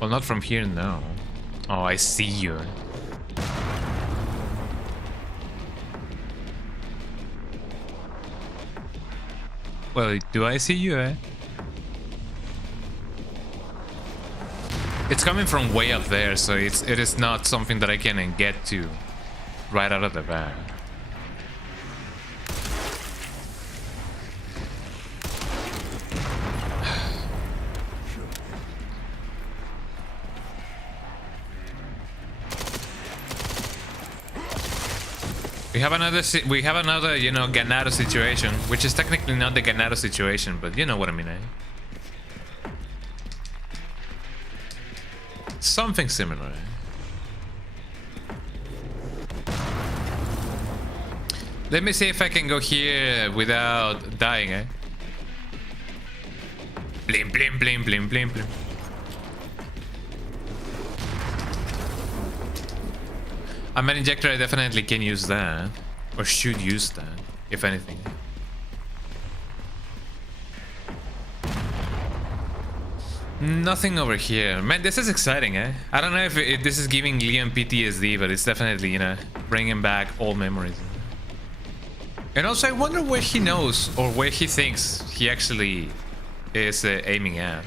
Well, not from here, no. Oh, I see you. Well, do I see you, eh? It's coming from way up there, so it is not something that I can get to right out of the bat. We have another, you know, Ganado situation, which is technically not the Ganado situation, but you know what I mean, eh? Something similar. Let me see if I can go here without dying, eh? Blim blim blim blim blim blim. I'm an injector, I definitely can use that. Or should use that, if anything. Nothing over here. Man, this is exciting, eh? I don't know if this is giving Leon PTSD, but it's definitely, you know, bringing back old memories. And also, I wonder where he knows, or where he thinks he actually is aiming at.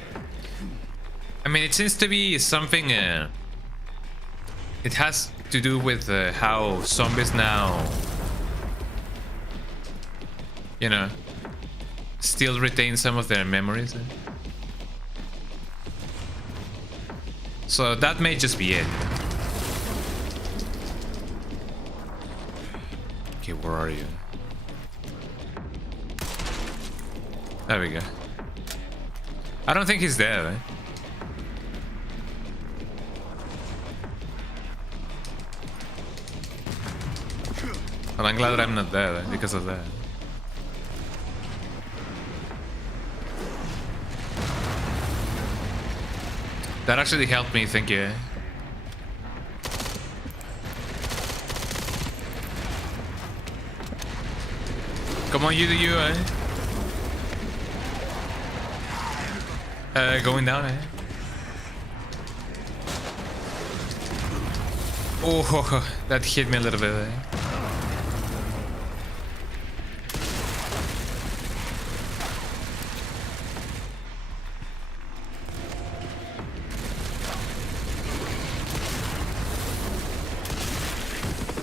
I mean, it seems to be something... it has to do with how zombies now, you know, still retain some of their memories. So that may just be it. Okay, where are you? There we go. I don't think he's there, right? And I'm glad that I'm not there because of that. That actually helped me, thank you. Come on, you do you, eh? Going down, eh? Oh, that hit me a little bit, eh?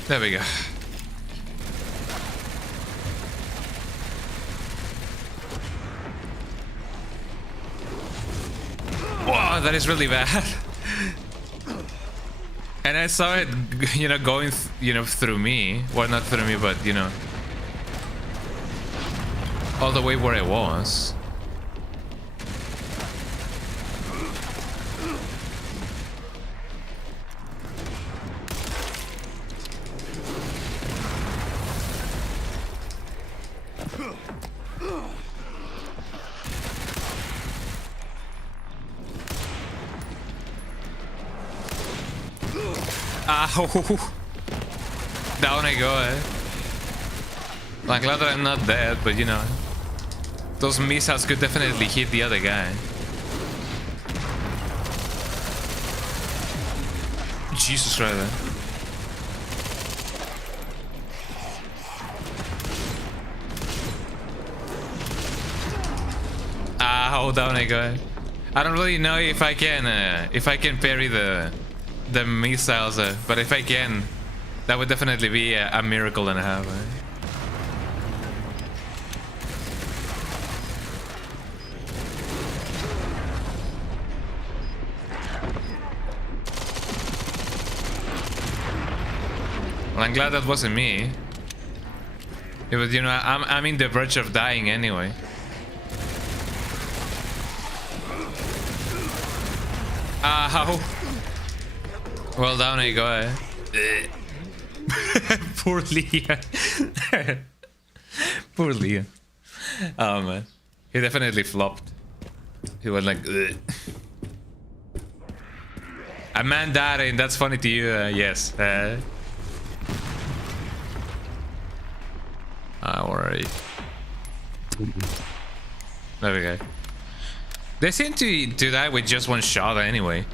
There we go. Whoa, that is really bad. And I saw it, you know, going, you know, through me. Well, not through me, but, you know, all the way where I was. Ow! Down I go, eh? I'm glad that I'm not dead, but you know, those missiles could definitely hit the other guy. Jesus Christ. Hold down I go. I don't really know if I can parry the missiles, but if I can, that would definitely be a miracle and a half. Well, I'm glad that wasn't me. It was, you know, I'm in the verge of dying anyway. Ow. Well down you go. Poor Leah. Poor Leah. Oh man. He definitely flopped. He was like, ugh. A man died and that's funny to you, yes. Alright. There we go. They seem to die with just one shot anyway.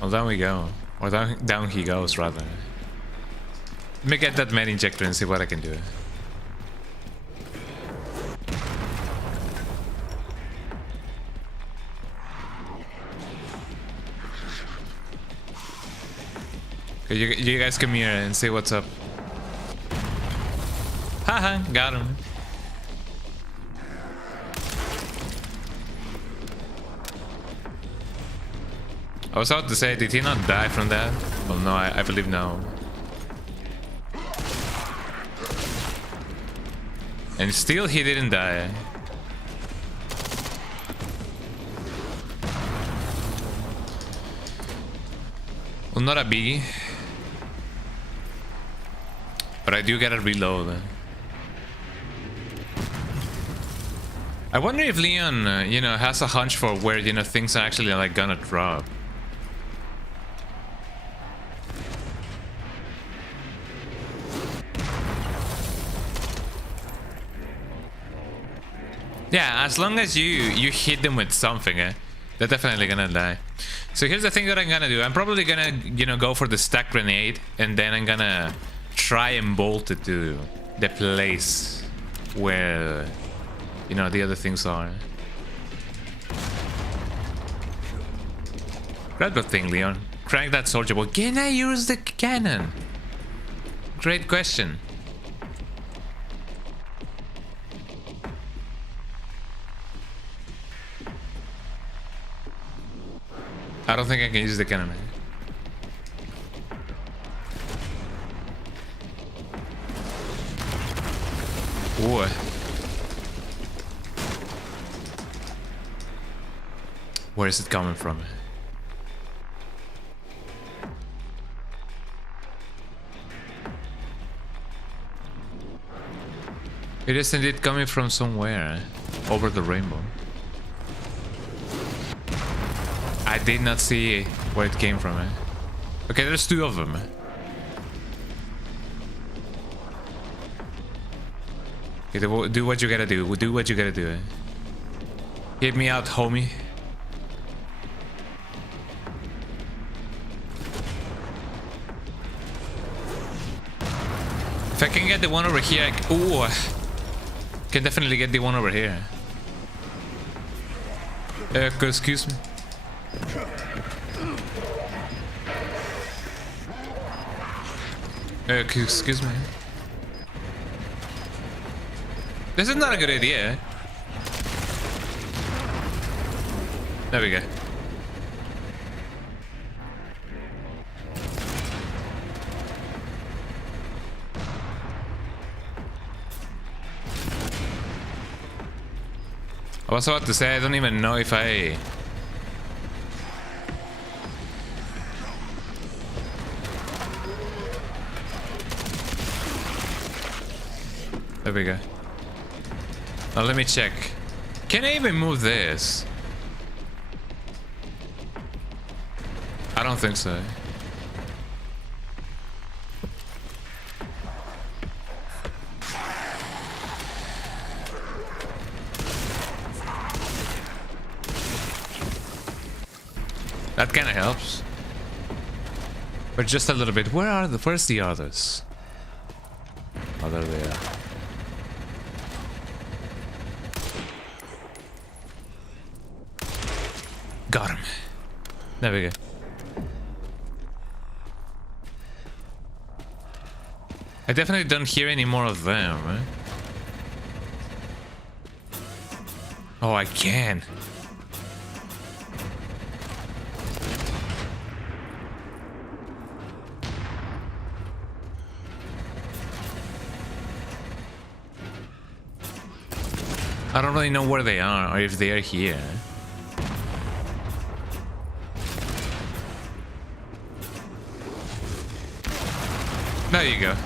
Well, down we go. Or down he goes, rather. Let me get that med injector and see what I can do. Okay, you guys come here and see what's up. Haha, got him. I was about to say, did he not die from that? Well, no, I believe no. And still he didn't die. Well, not a biggie. But I do gotta reload. I wonder if Leon, you know, has a hunch for where, you know, things are actually like gonna drop. Yeah, as long as you hit them with something, they're definitely gonna die. So here's the thing that I'm gonna do. I'm probably gonna, you know, go for the stack grenade, and then I'm gonna try and bolt it to the place where, you know, the other things are. Grab the thing, Leon. Crank that soldier boy. Can I use the cannon? Great question. I don't think I can use the cannon. Ooh. Where is it coming from? It is indeed coming from somewhere over the rainbow. I did not see where it came from. Okay, there's two of them. Okay, do what you gotta do. Do what you gotta do. Get me out, homie. If I can get the one over here, ooh, can definitely get the one over here. Excuse me. Excuse me. This is not a good idea. There we go. I was about to say, I don't even know if I... There we go. Now let me check. Can I even move this? I don't think so. That kind of helps. But just a little bit. Where's the others? Oh, there they are. Got him. There we go. I definitely don't hear any more of them, right? Oh, I can. I don't really know where they are or if they are here. There you go.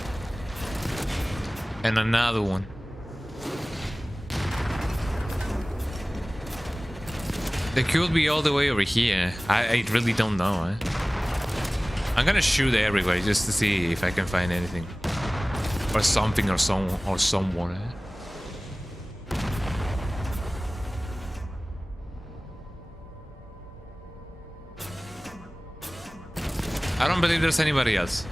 And another one. They could be all the way over here. I really don't know, eh? I'm gonna shoot everywhere just to see if I can find anything. Or something or someone, eh? I don't believe there's anybody else.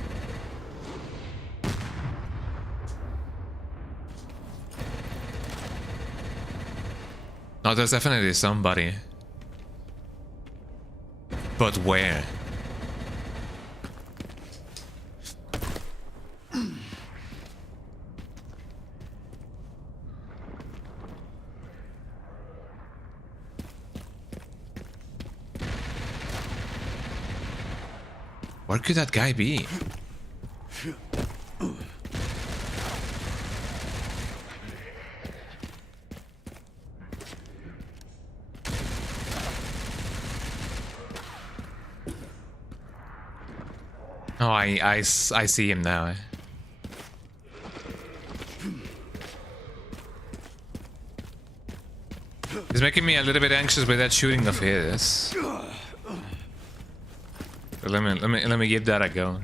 No, there's definitely somebody. But where? Where could that guy be? Oh, I see him now. He's making me a little bit anxious with that shooting of his. But let me give that a go.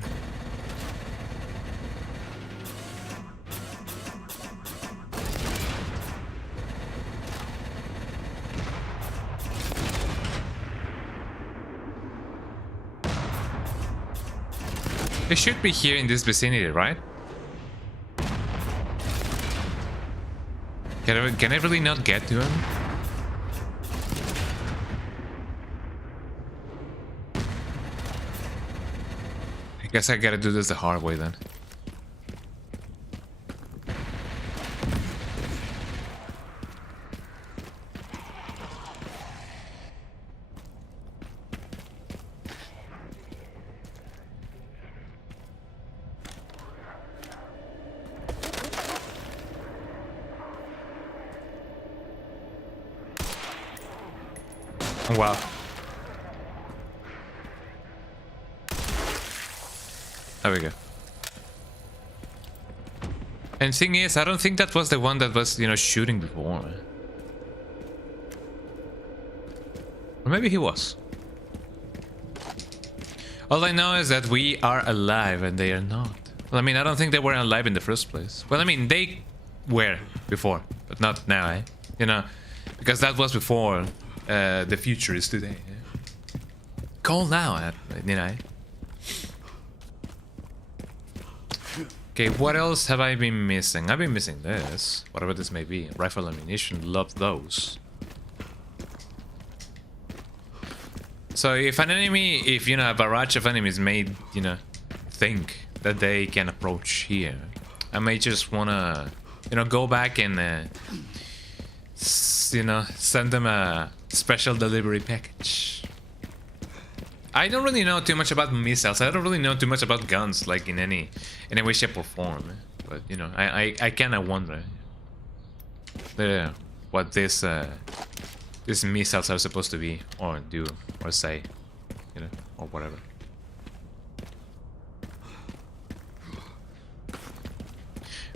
They should be here in this vicinity, right? Can I really not get to him? I guess I gotta do this the hard way then. Wow. There we go. And thing is, I don't think that was the one that was, you know, shooting before. Or maybe he was. All I know is that we are alive and they are not. Well, I mean, I don't think they were alive in the first place. Well, I mean, they were before, but not now, eh? You know, because that was before the future is today. Eh? Call now, you know. Okay, what else have I been missing? I've been missing this, whatever this may be. Rifle ammunition, love those. So if an enemy, if you know, a barrage of enemies made, you know, think that they can approach here, I may just wanna, you know, go back and, you know, send them a special delivery package. I don't really know too much about missiles. I don't really know too much about guns, like in any way, shape, or form. But you know, I kind of wonder what these missiles are supposed to be, or do, or say, you know, or whatever.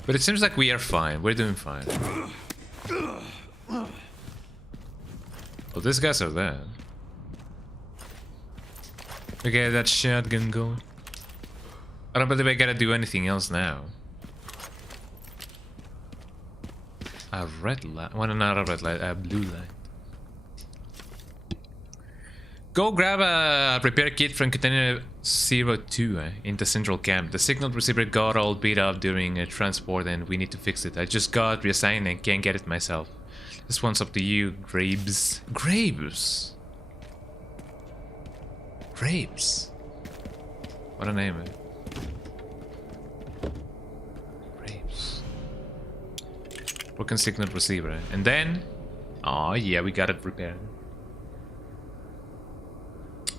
But it seems like we are fine. We're doing fine. Well, these guys are there. Okay, that shotgun going. I don't believe I gotta do anything else now. A red light. Well, not a red light, a blue light. Go grab a repair kit from container 02 in the central camp. The signal receiver got all beat up during a transport and we need to fix it. I just got reassigned and can't get it myself. This one's up to you, Graves. Graves? Graves? What a name, Graves. Broken signal receiver. And then... oh yeah, we got it repaired.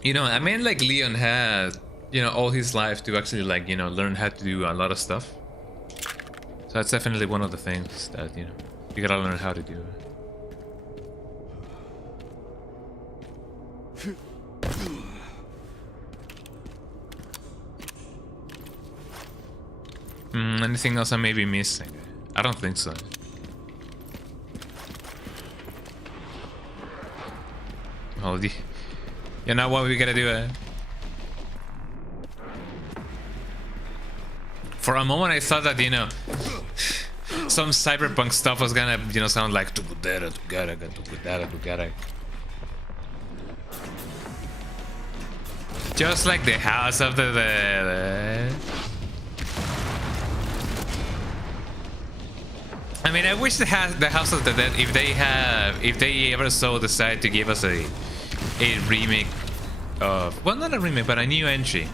You know, I mean, like, Leon had, you know, all his life to actually, like, you know, learn how to do a lot of stuff. So that's definitely one of the things that, you know, you gotta learn how to do. Anything else I may be missing? I don't think so. Oh, you know what we gotta do? For a moment I thought that, you know, some cyberpunk stuff was gonna, you know, sound like just like the House of the Dead. I mean, I wish the House of the Dead, if they ever so decide to give us a remake of, well, not a remake, but a new entry.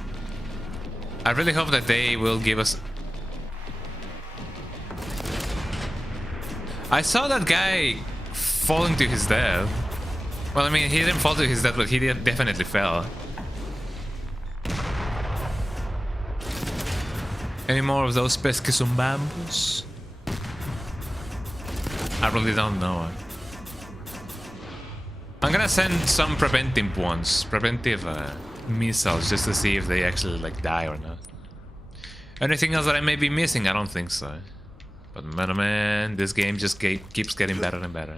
I really hope that they will give us. I saw that guy falling to his death. Well, I mean, he didn't fall to his death, but he definitely fell. Any more of those pesquezumbambos? I really don't know. I'm gonna send some preventive ones, preventive missiles, just to see if they actually, like, die or not. Anything else that I may be missing? I don't think so. But man, oh man, this game just keeps getting better and better.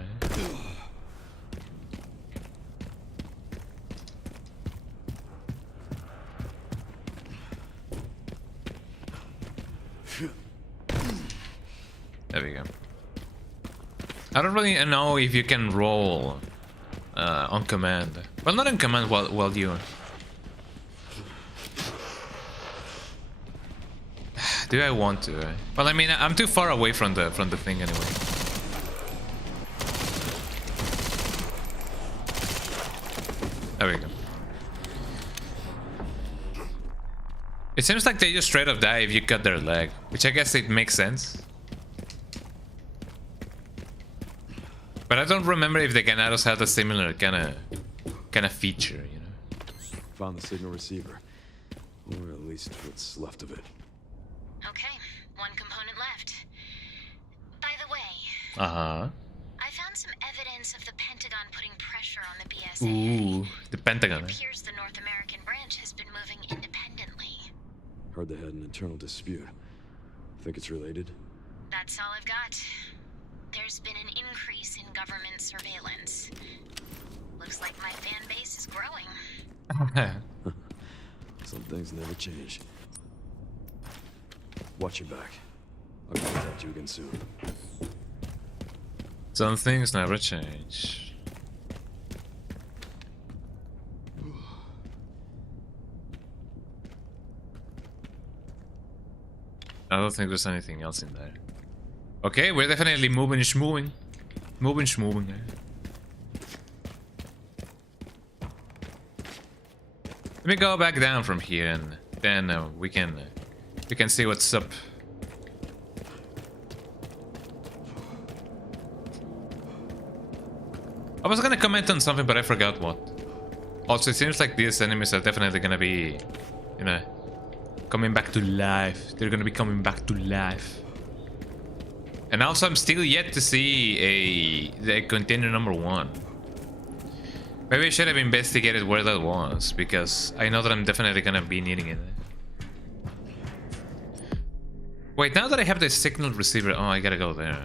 There we go. I don't really know if you can roll on command. Well, not on command while you... Do I want to? Well, I mean, I'm too far away from the thing anyway. There we go. It seems like they just straight up die if you cut their leg, which I guess it makes sense. But I don't remember if the Ganados had a similar kind of feature, you know. Found the signal receiver, or at least what's left of it. Okay, one component left. By the way, I found some evidence of the Pentagon putting pressure on the BSA. Ooh, the Pentagon. It appears the North American branch has been moving independently. Heard they had an internal dispute. Think it's related? That's all I've got. There's been an increase in government surveillance. Looks like my fan base is growing. Some things never change. Watch your back. I'll contact you again soon. Some things never change. I don't think there's anything else in there. Okay, we're definitely moving. Moving. Let me go back down from here, and then we can see what's up. I was gonna comment on something, but I forgot what. Also, it seems like these enemies are definitely gonna be, you know, coming back to life. They're gonna be coming back to life. And also, I'm still yet to see the container number 1. Maybe I should have investigated where that was, because I know that I'm definitely gonna be needing it. Wait, now that I have the signal receiver, oh, I gotta go there.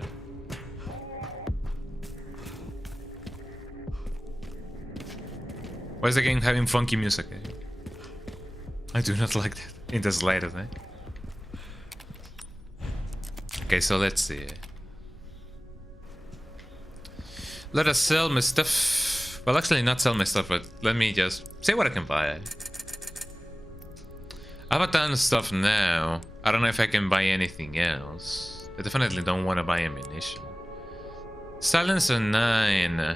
Why is the game having funky music? I do not like that in the slightest, eh? Okay, so let's see. Let us sell my stuff. Well, actually not sell my stuff, but let me just See what I can buy. I have a ton of stuff now. I don't know if I can buy anything else. I definitely don't want to buy ammunition. Silencer 9.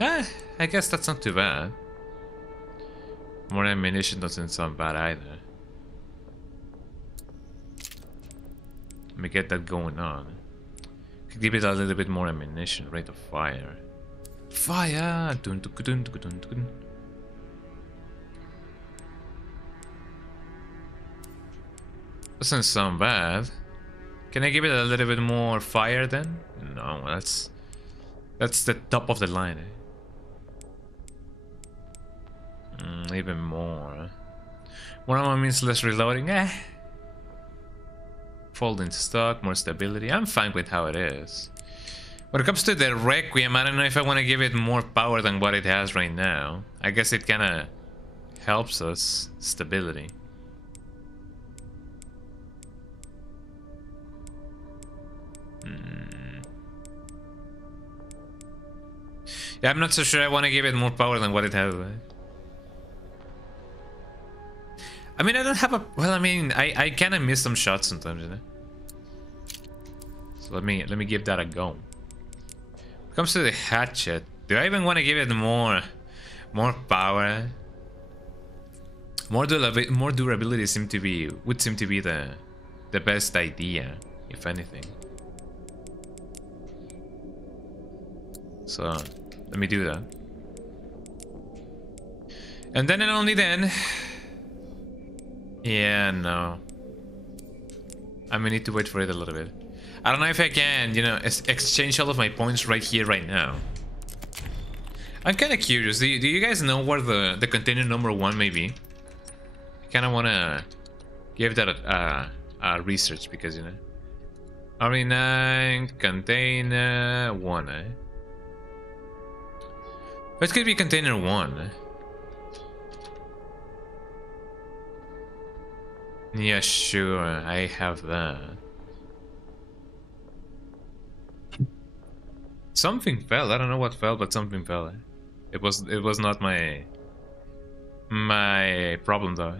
I guess that's not too bad. More ammunition doesn't sound bad either. Let me get that going on. Could give it a little bit more ammunition. Rate of fire. Fire! Dun, dun, dun, dun, dun, dun. Doesn't sound bad. Can I give it a little bit more fire then? No, that's the top of the line. Even more. More ammo means less reloading. Fold into stock, more stability. I'm fine with how it is. When it comes to the Requiem, I don't know if I want to give it more power than what it has right now. I guess it kind of helps us. Stability. Yeah, I'm not so sure I want to give it more power than what it has. I mean, I don't have a... Well, I mean, I kind of miss some shots sometimes, you know? So let me give that a go. When it comes to the hatchet, do I even want to give it more power? More durability would seem to be the best idea, if anything. So let me do that. And then and only then. Yeah, no. I may need to wait for it a little bit. I don't know if I can, you know, exchange all of my points right here, right now. I'm kind of curious. Do you guys know where the container number 1 may be? I kind of want to give that a research because, you know. RE9 container 1, eh? It could be container 1. Yeah, sure, I have that. Something fell. I don't know what fell, but something fell. It was not my problem though.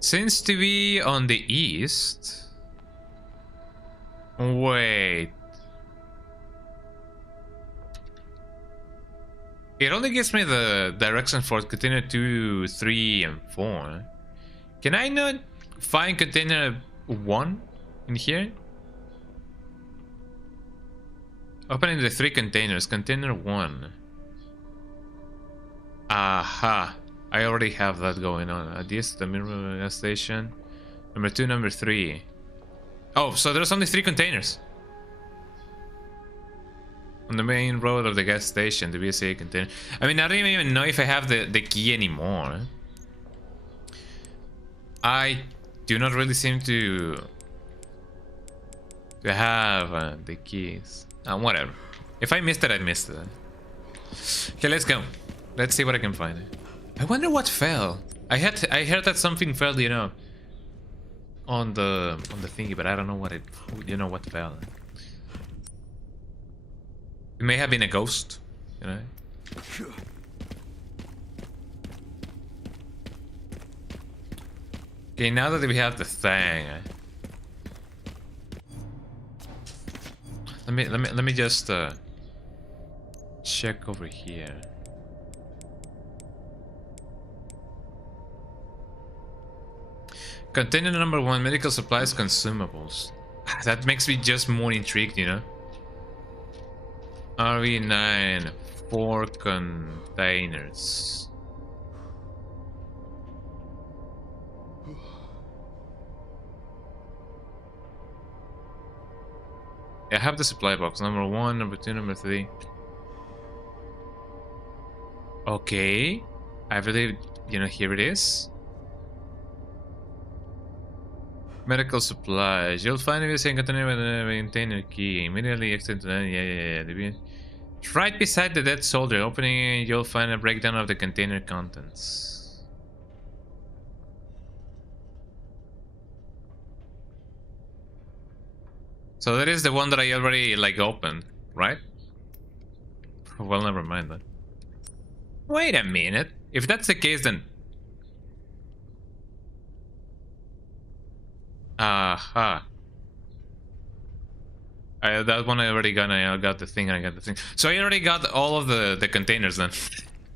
Seems to be on the east. Wait. It only gives me the direction for container 2, 3, and 4. Can I not find container 1 in here? Opening the 3 containers. Container 1. Aha. I already have that going on. This, the mirror gas station. Number 2, number 3. Oh, so there's only 3 containers. On the main road of the gas station, the BSA container. I mean, I don't even know if I have the key anymore. I do not really seem to have the keys. Whatever. If I missed it, I missed it. Okay, let's go. Let's see what I can find. I wonder what fell. I heard that something fell, you know, on the thingy, but I don't know what it, you know, what fell. It may have been a ghost, you know. Okay, now that we have the thing, let me just check over here. Container number 1, medical supplies, consumables. That makes me just more intrigued, you know. RE9, 4 containers. I have the supply box. Number 1, number 2, number 3. Okay. I believe, you know, here it is. Medical supplies. You'll find a missing container with a container key. Immediately exit to that. Yeah. Right beside the dead soldier. Opening, you'll find a breakdown of the container contents. So that is the one that I already like opened, right? Well, never mind that. Wait a minute. If that's the case, then aha. That one I already got. I got the thing. I got the thing. So I already got all of the containers then.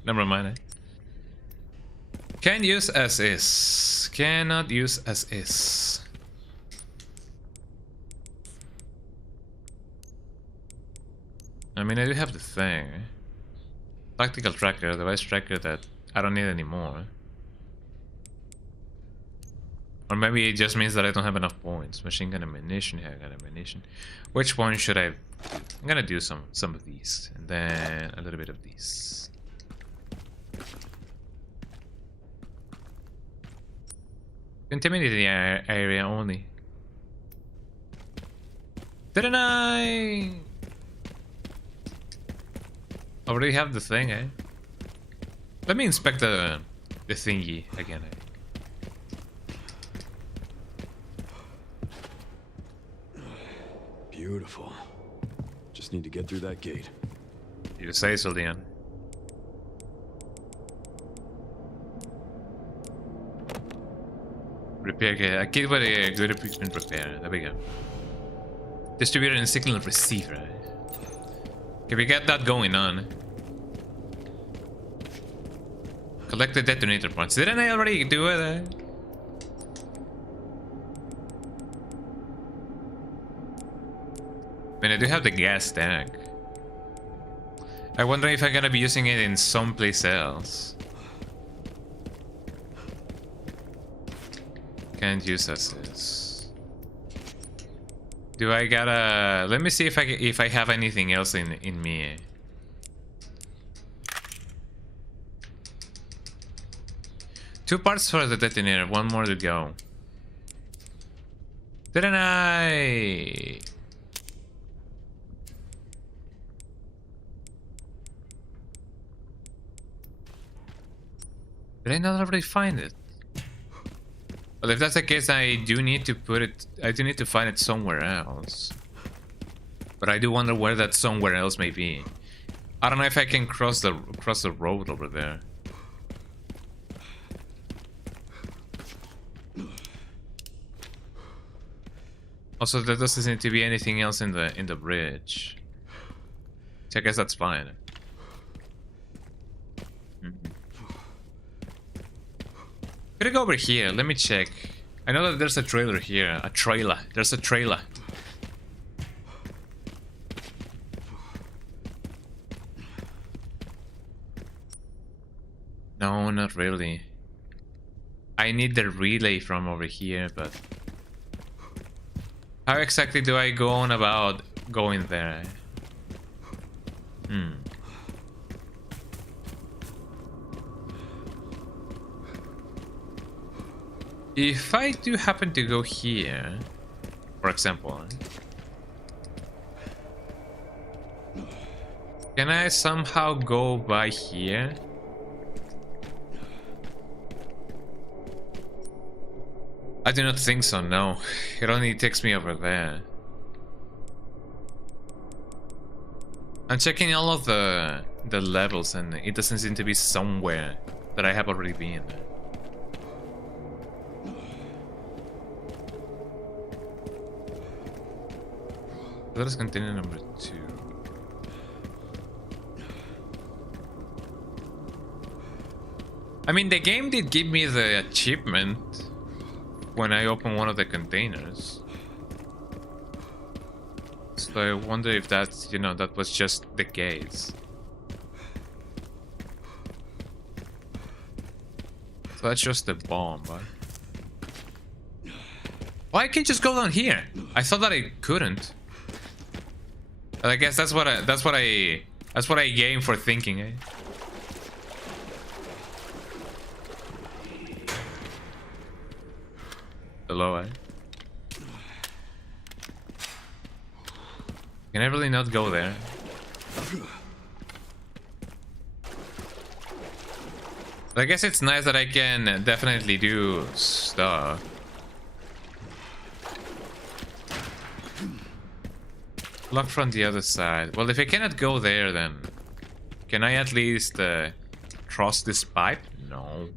Never mind. Can use as is. Cannot use as is. I mean, I do have the thing. Tactical tracker, device tracker that I don't need anymore. Or maybe it just means that I don't have enough points. Machine gun ammunition, yeah, I got ammunition. Which one should I do? I'm gonna do some of these, and then a little bit of these. Intimidating area only. Didn't I already have the thing, eh? Let me inspect the thingy again, eh? Beautiful. Just need to get through that gate. You say so, Leon. Repair kit. A kit with a good equipment repair. There we go. Distributor and signal receiver. Okay, we got that going on. Collect the detonator parts. Didn't I already do it? I mean, I do have the gas tank. I wonder if I'm gonna be using it in someplace else. Can't use this. Do I gotta? Let me see if I have anything else in me. Two parts for the detonator. One more to go. Didn't I? Did I not already find it? Well, if that's the case, I do need to put it. I do need to find it somewhere else. But I do wonder where that somewhere else may be. I don't know if I can cross the road over there. Also, there doesn't seem to be anything else in the bridge. So I guess that's fine. Could I go over here? Let me check. I know that there's a trailer here. A trailer. There's a trailer. No, not really. I need the relay from over here, but how exactly do I go on about going there? If I do happen to go here, for example, can I somehow go by here? I do not think so, no. It only takes me over there. I'm checking all of the levels and it doesn't seem to be somewhere that I have already been. That is container number 2. I mean, the game did give me the achievement when I opened one of the containers. So I wonder if that's, you know, that was just the case. So that's just the bomb, right? Well, I can just go down here. I thought that I couldn't. But I guess that's what I gain for thinking, eh? Hello, eh? Can I really not go there? But I guess it's nice that I can definitely do stuff. Lock from the other side. Well, if I cannot go there, then can I at least cross this pipe? No.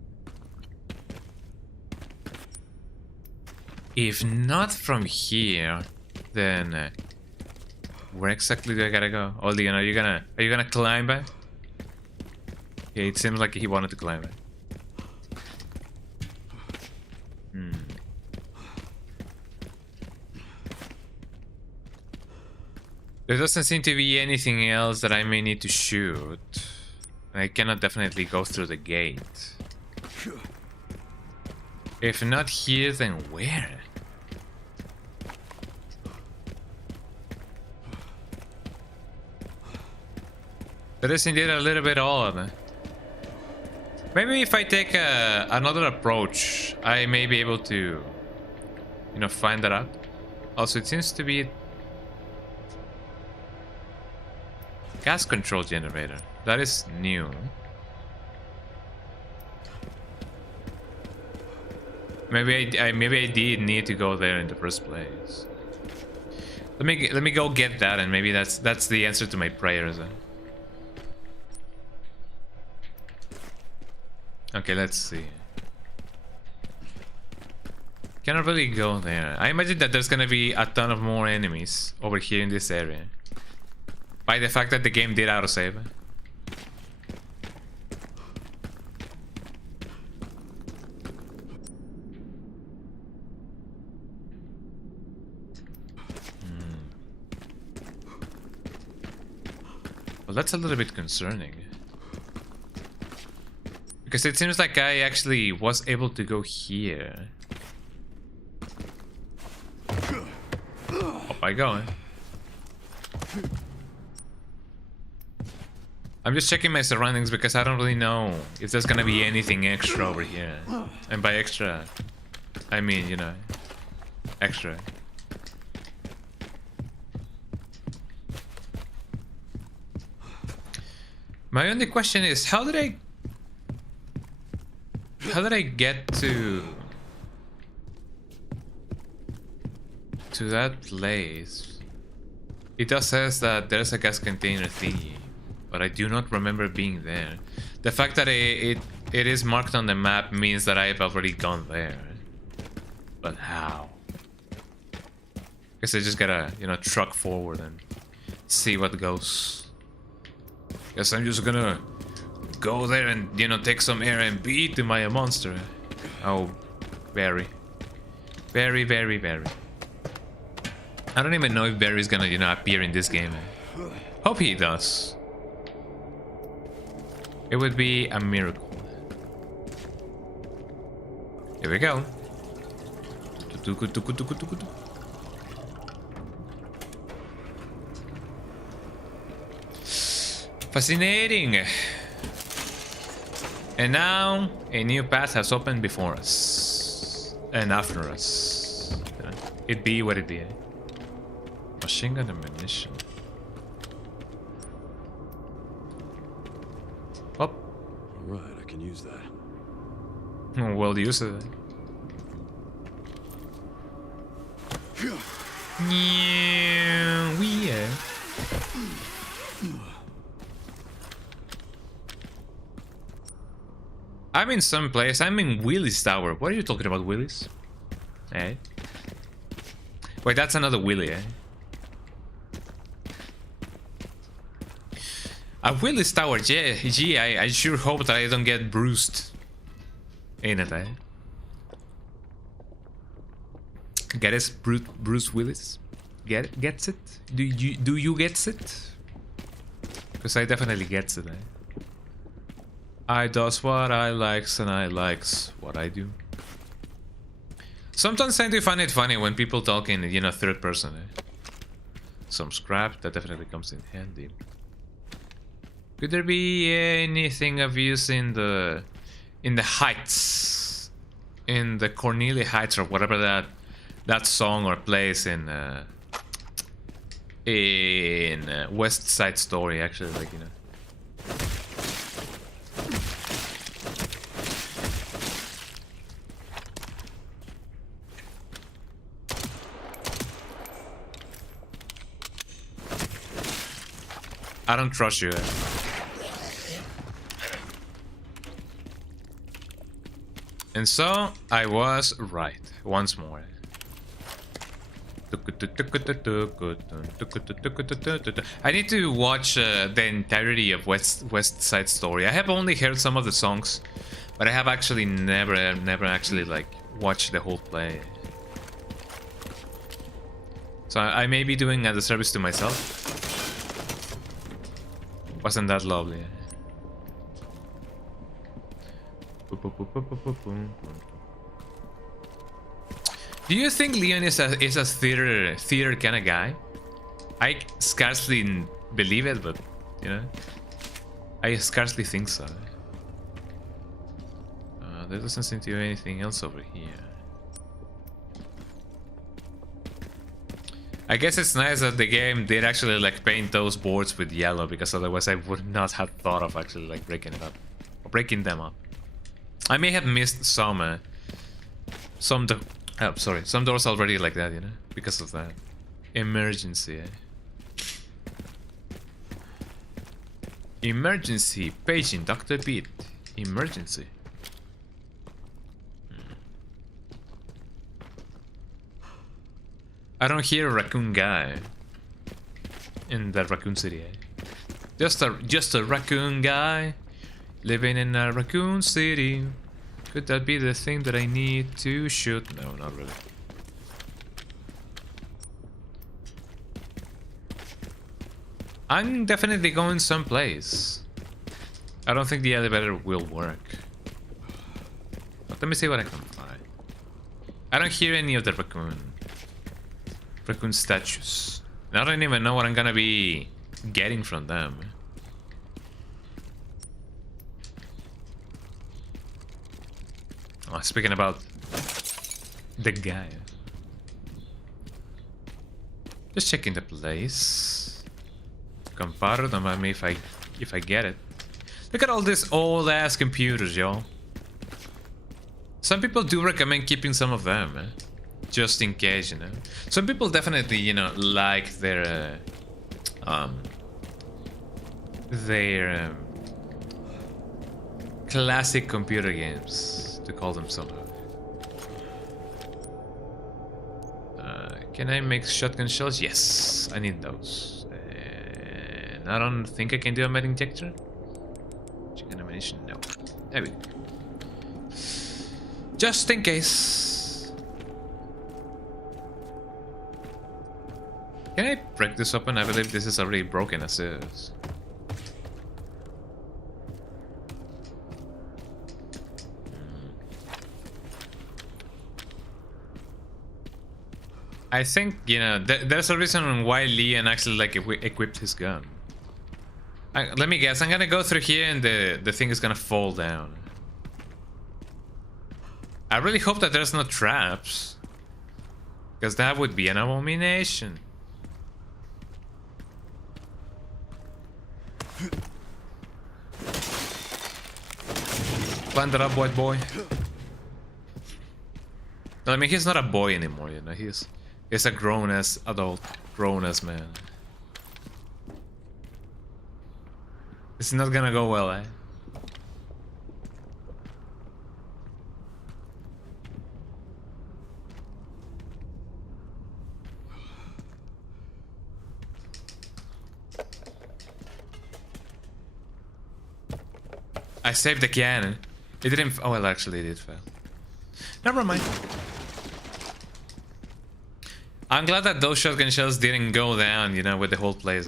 If not from here, then where exactly do I gotta go? Oh, Leon, are you gonna climb it? Yeah, it seems like he wanted to climb it. There doesn't seem to be anything else that I may need to shoot. I cannot definitely go through the gate. If not here, then where? That is indeed a little bit odd. Maybe if I take another approach, I may be able to, you know, find that out. Also, it seems to be gas control generator. That is new. Maybe I did need to go there in the first place. Let me go get that, and maybe that's the answer to my prayers. Okay, let's see. Cannot really go there. I imagine that there's gonna be a ton of more enemies over here in this area. By the fact that the game did autosave. Well, that's a little bit concerning. Because it seems like I actually was able to go here. Up I go. I'm just checking my surroundings because I don't really know if there's gonna be anything extra over here. And by extra, I mean, you know, extra. My only question is, how did I get to that place? It does says that there's a gas container thingy, but I do not remember being there. The fact that it is marked on the map means that I've already gone there. But how? Guess I just gotta, you know, truck forward and see what goes. Guess I'm just gonna go there and, you know, take some air and beat my monster. Oh, very. Very, very, very. I don't even know if Barry's gonna, you know, appear in this game. Hope he does. It would be a miracle. Here we go. Fascinating. And now a new path has opened before us and after us. It be what it be. Machine gun ammunition. Oh. Alright, I can use that. Well used. Yeah, we I'm in some place. I'm in Willis Tower. What are you talking about, Willis? Eh? Wait, that's another Willy, eh? A Willis Tower, yeah, gee, I sure hope that I don't get bruised in it, eh? Get it, Bruce Willis? Gets it? Do you gets it? Because I definitely gets it, eh? I does what I likes and I likes what I do. Sometimes I do find it funny when people talk in, you know, third person, eh? Some scrap, that definitely comes in handy. Could there be anything of use in the Heights, in the Cornelia Heights or whatever that song or place in West Side Story? Actually, like, you know. I don't trust you. And so I was right once more. I need to watch the entirety of West Side Story. I have only heard some of the songs, but I have actually never actually like watched the whole play. So I may be doing a disservice to myself. Wasn't that lovely? Do you think Leon is a theater kind of guy? I scarcely believe it, but you know, I scarcely think so. There doesn't seem to be anything else over here. I guess it's nice that the game did actually like paint those boards with yellow, because otherwise I would not have thought of actually like breaking it up or breaking them up. I may have missed some doors already like that, you know, because of that emergency. Emergency paging Dr. Beat. Emergency. I don't hear a raccoon guy in that raccoon city. Just a raccoon guy living in a raccoon city. Could that be the thing that I need to shoot? No, not really. I'm definitely going someplace. I don't think the elevator will work. But let me see what I can find. I don't hear any of the raccoon statues. I don't even know what I'm gonna be getting from them. Oh, speaking about the guy. Just checking the place. Comparo, don't mind me if I get it. Look at all these old ass computers, y'all. Some people do recommend keeping some of them, just in case, you know. Some people definitely, you know, like their classic computer games, to call them somehow. Can I make shotgun shells? Yes, I need those. And I don't think I can do a med injector. Chicken ammunition, no. There we go. Just in case. Can I break this open? I believe this is already broken as is. I think, you know, there's a reason why Leon actually like equipped his gun. Let me guess, I'm gonna go through here and the thing is gonna fall down. I really hope that there's no traps, because that would be an abomination. Climb that up, white boy. No, I mean, he's not a boy anymore, you know, he's a grown-ass adult, grown-ass man. It's not gonna go well, eh? I saved the cannon. It didn't. Oh, well, actually, it did fail. Never mind. I'm glad that those shotgun shells didn't go down, you know, with the whole place.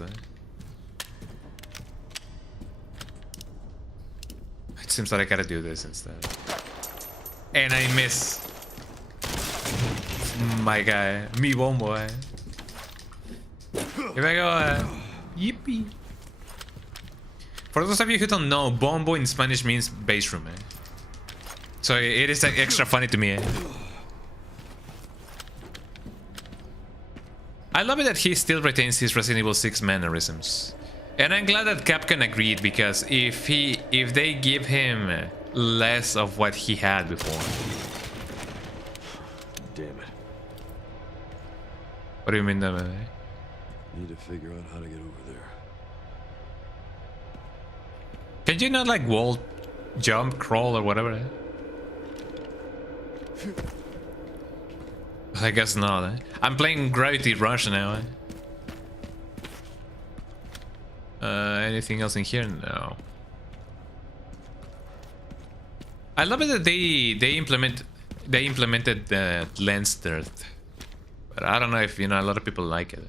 It seems that I gotta do this instead. And I miss. My guy. Mi bombo, eh. Here I go, yippee. For those of you who don't know, bombo in Spanish means bass room, eh. So it is extra funny to me, eh. I love it that he still retains his Resident Evil 6 mannerisms. And I'm glad that Capcom agreed, because if they give him less of what he had before. Damn it. What do you mean, damn it? Need to figure out how to get over there. Can you not like wall jump, crawl, or whatever? I guess not. I'm playing Gravity Rush now. Anything else in here? No. I love it that they implemented the lens dirt, but I don't know if a lot of people like it.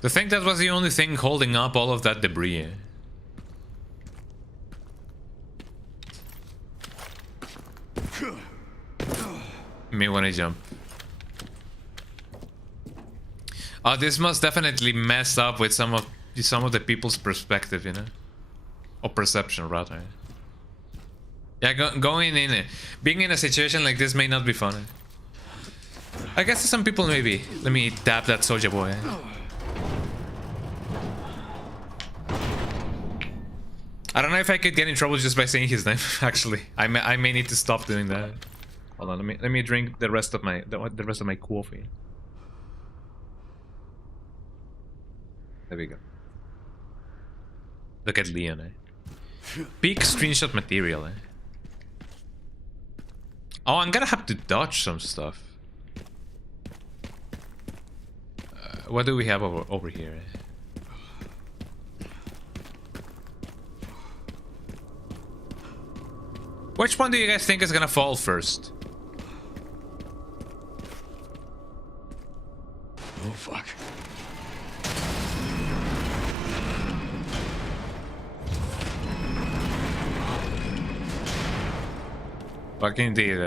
To think that was the only thing holding up all of that debris. Me when I jump. Oh, this must definitely mess up with some of the people's perspective, or perception rather. Yeah, being in a situation like this may not be fun. I guess to some people maybe. Let me tap that soldier boy. I don't know if I could get in trouble just by saying his name. Actually, I may need to stop doing that. Hold on, let me drink the rest of my coffee. There we go. Look at Leon, Peak screenshot material, Oh, I'm gonna have to dodge some stuff. What do we have over here? Which one do you guys think is gonna fall first? Oh, fuck. Fucking indeed,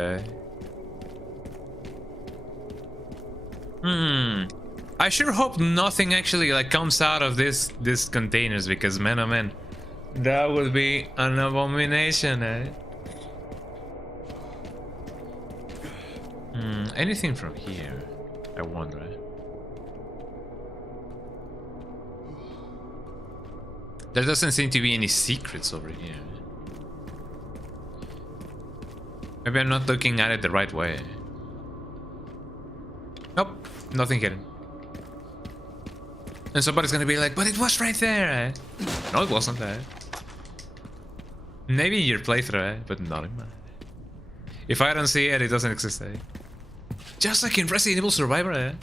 I sure hope nothing actually like comes out of this containers, because man oh man, that would be an abomination, Anything from here? I wonder. There doesn't seem to be any secrets over here. Maybe I'm not looking at it the right way. Nope, nothing hidden. And somebody's gonna be like, but it was right there, No, it wasn't there. Maybe in your playthrough, but not in mine. If I don't see it, it doesn't exist, Just like in Resident Evil Survivor,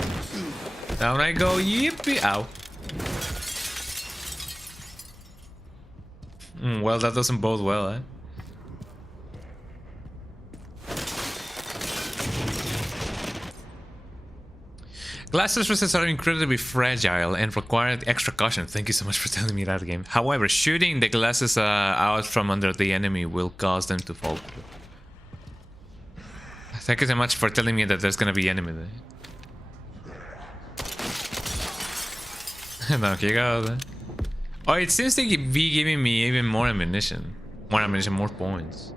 Down I go, yippee! Ow. Well, that doesn't bode well, Glass surfaces are incredibly fragile and require extra caution. Thank you so much for telling me that, game. However, shooting the glasses out from under the enemy will cause them to fall. Thank you so much for telling me that there's gonna be enemy there. Down you go. Oh, it seems to be giving me even more ammunition. More points.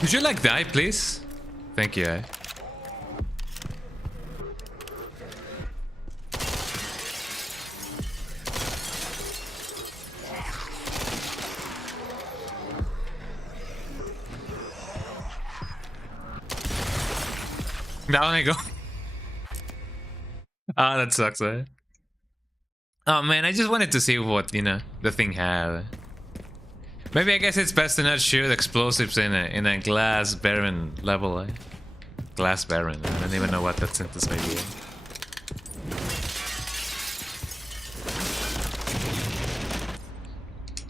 Would you like die, please? Thank you, Down I go. Ah, that sucks, Oh man, I just wanted to see what, the thing had. Maybe I guess it's best to not shoot explosives in a glass barren level, Glass barren. I don't even know what that sentence may be.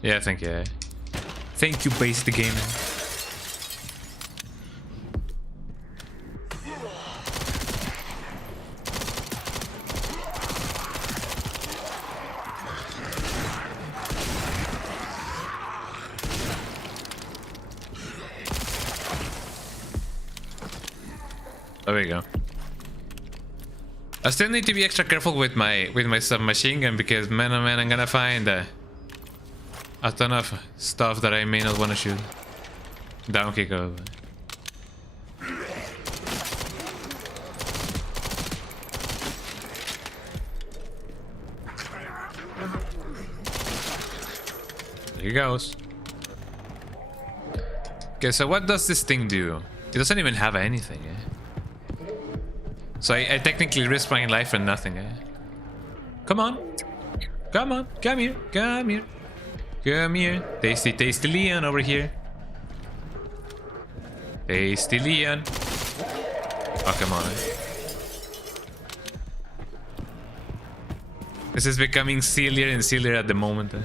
Yeah, thank you. Thank you, base the game. There we go. I still need to be extra careful with my submachine gun, because man oh man, I'm gonna find a ton of stuff that I may not want to shoot. Down kick over. There he goes. Okay, so what does this thing do? It doesn't even have anything, eh? So I technically risk my life for nothing, eh? Come on. Come on. Come here. Come here. Come here. Tasty, tasty Leon over here. Tasty Leon. Oh, come on, eh? This is becoming sillier and sillier at the moment, eh?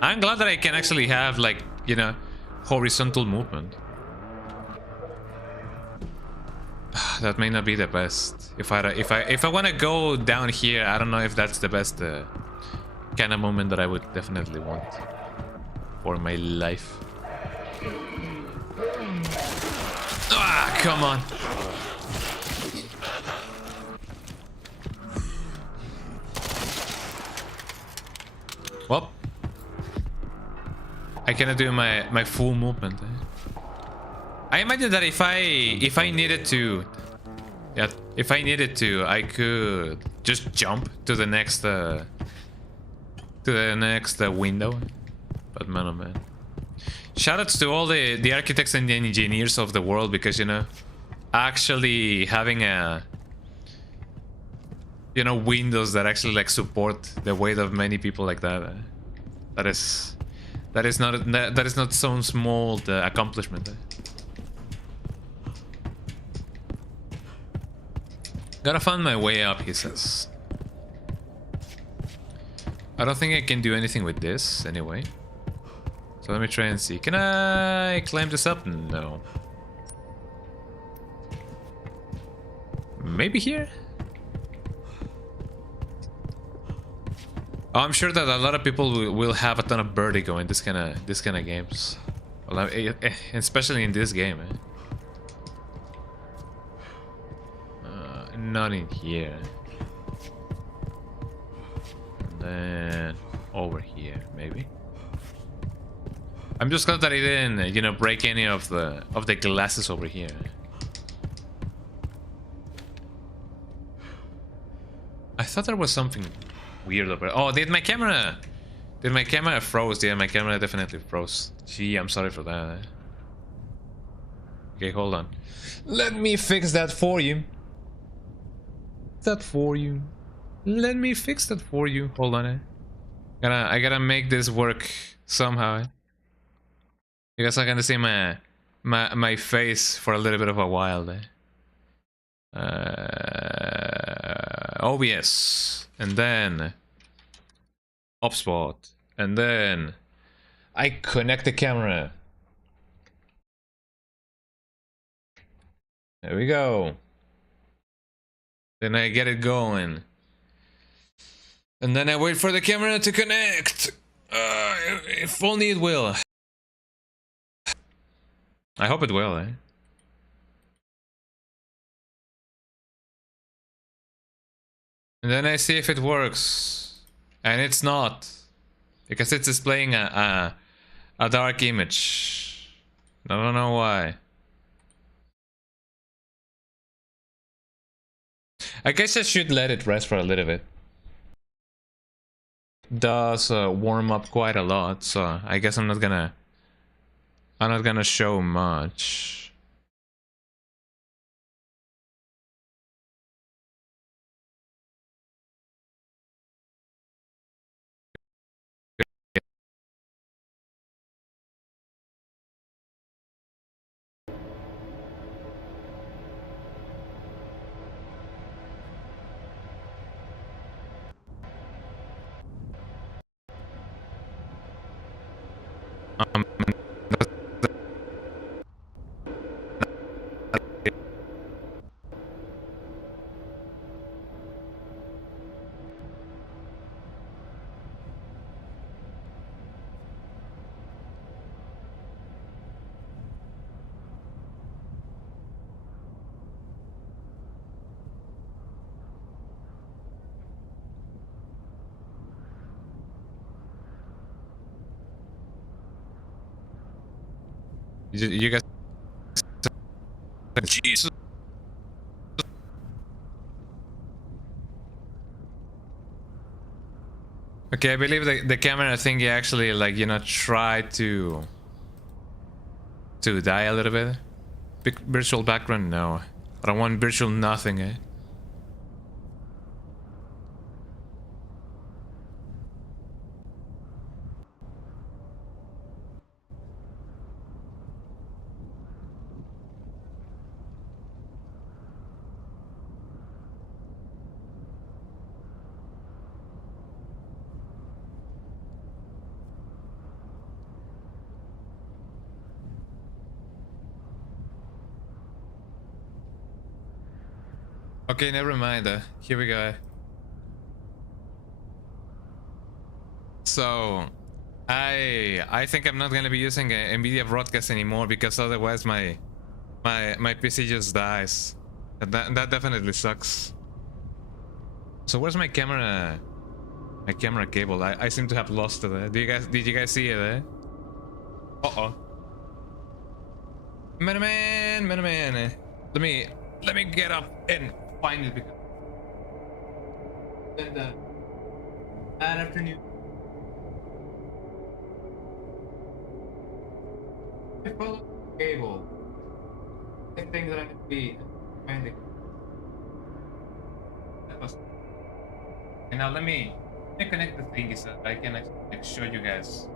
I'm glad that I can actually have, like, you know, horizontal movement. That may not be the best. If I want to go down here, I don't know if that's the best kind of movement that I would definitely want for my life. Ah, come on. Well, I cannot do my full movement. I imagine that if I needed to, yeah, if I needed to, I could just jump to the next window. But man, oh man. Shoutouts to all the architects and the engineers of the world, because, you know, actually having a, you know, windows that actually like support the weight of many people like that. That is not some small accomplishment. Gotta find my way up, he says. I don't think I can do anything with this anyway. So let me try and see. Can I climb this up? No. Maybe here? Oh, I'm sure that a lot of people will have a ton of vertigo in this kind of games. Well, especially in this game, eh? Not in here. And then over here, maybe. I'm just glad that I didn't, you know, break any of the glasses over here. I thought there was something weird over. Oh, did my camera froze? Yeah, my camera definitely froze. Gee, I'm sorry for that. Okay, hold on. Let me fix that for you. Let me fix that for you. Hold on, I gotta make this work somehow. You guys are gonna see my face for a little bit of a while. OBS, and then hotspot, and then I connect the camera. There we go. Then I get it going. And then I wait for the camera to connect. If only it will. I hope it will, eh? And then I see if it works. And it's not. Because it's displaying a dark image. I don't know why. I guess I should let it rest for a little bit. It does warm up quite a lot, so I guess I'm not gonna show much. You guys. Jesus. Okay, I believe the camera thingy actually, like, you know, tried to die a little bit. Big virtual background, no. I don't want virtual nothing, eh? Okay, never mind. Here we go. So, I think I'm not gonna be using NVIDIA Broadcast anymore because otherwise my PC just dies. And that definitely sucks. So where's my camera? My camera cable. I seem to have lost it. Did you guys see it? Uh-oh. Man. Let me get up and find it because. And bad afternoon. I follow the cable. I think that I need to be finding. And now let me connect the thingy so I can actually show you guys.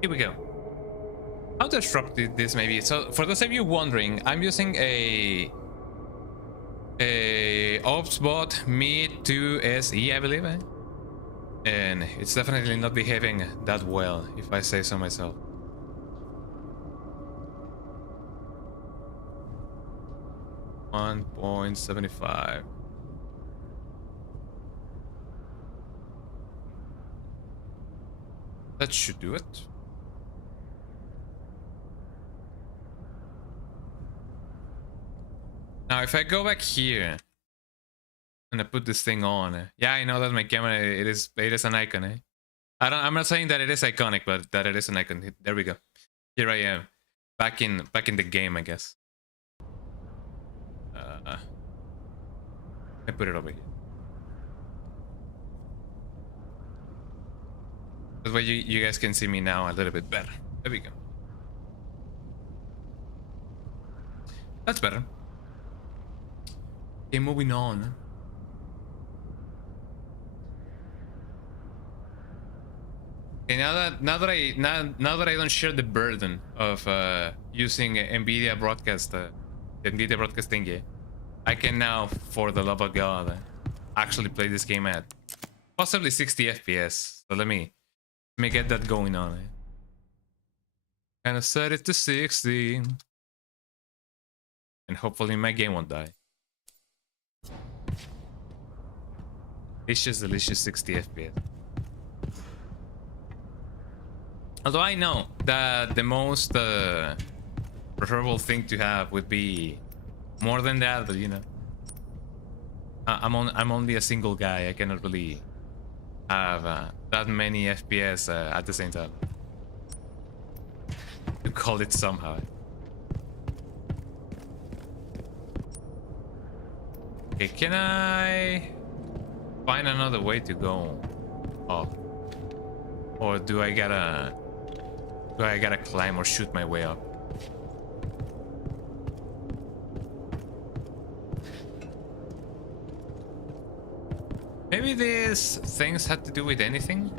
Here we go. How disruptive this may be. So for those of you wondering, I'm using a OpsBot Mid 2 SE, I believe, eh? And it's definitely not behaving that well, if I say so myself. $1.75. That should do it. Now, if I go back here and I put this thing on, yeah, I know that my camera it is an icon. Eh? I'm not saying that it is iconic, but that it is an icon. There we go. Here I am, back in the game, I guess. I put it over here. That way you guys can see me now a little bit better. There we go. That's better. Okay, moving on. Okay, now that I don't share the burden of using NVIDIA broadcast, the NVIDIA broadcast thingy, I can now, for the love of God, actually play this game at possibly 60 FPS. So let me get that going on. Kind of set it to 60, and hopefully my game won't die. Delicious 60 FPS. Although I know that the most preferable thing to have would be more than that, but you know, I'm only a single guy. I cannot really have that many FPS at the same time. To call it somehow. Okay, can I find another way to go up, or do I gotta climb or shoot my way up? Maybe these things had to do with anything?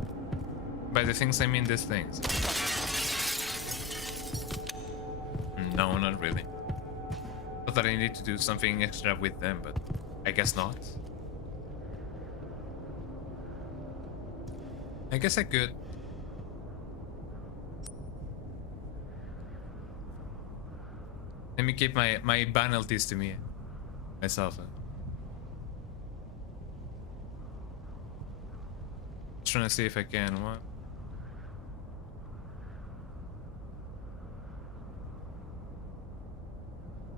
By the things I mean these things. No, not really. Not that I need to do something extra with them, but I guess not. I guess I could. Let me keep my penalties to me. Myself. Trying to see if I can. What?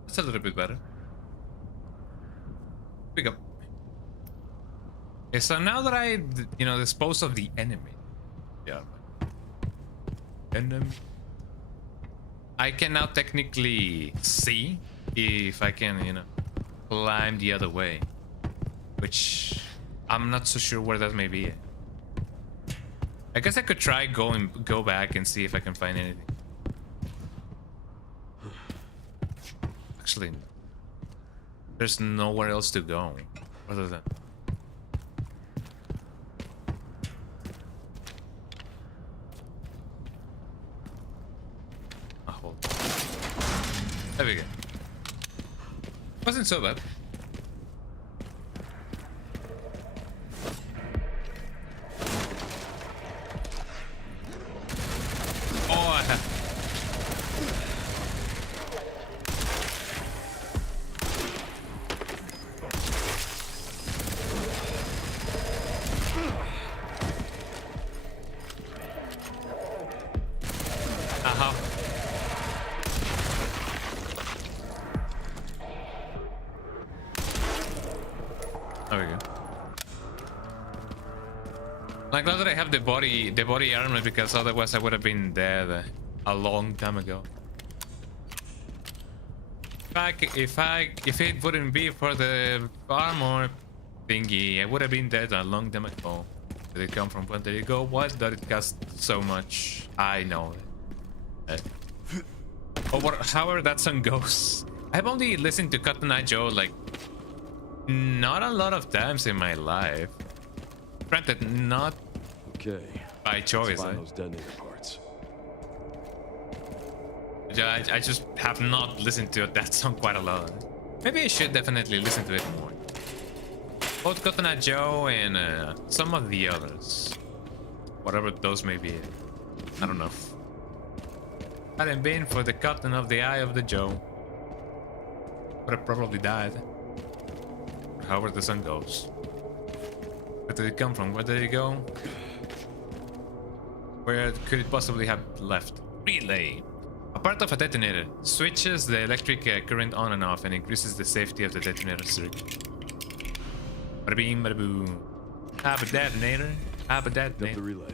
That's a little bit better. Pick up. Okay, so now that I, you know, dispose of the enemy. Yeah. Enemy. I can now technically see if I can, you know, climb the other way. Which I'm not so sure where that may be. I guess I could try go back and see if I can find anything. Actually, there's nowhere else to go other than. A hole. There we go. Wasn't so bad. Oh, I have. There we go. I'm glad that I have the body armor, because otherwise I would have been dead a long time ago. If it wouldn't be for the armor thingy, I would have been dead a long time ago. Did it come from? Where did it go? What did it cost so much? I know. However that song goes. I've only listened to Cotton Eye Joe like not a lot of times in my life. Granted, not by choice. Find those detonator parts. Yeah, I just have not listened to that song quite a lot. Maybe I should definitely listen to it more. Both Cotton Eye Joe and some of the others. Whatever those may be. I don't know. Hadn't been for the cotton of the eye of the Joe, would have probably died. However the sun goes. Where did it come from? Where did it go? Where could it possibly have left? Relay. A part of a detonator switches the electric current on and off and increases the safety of the detonator circuit. Bada beam, bada boom. Have a detonator. Have a detonator. The relay.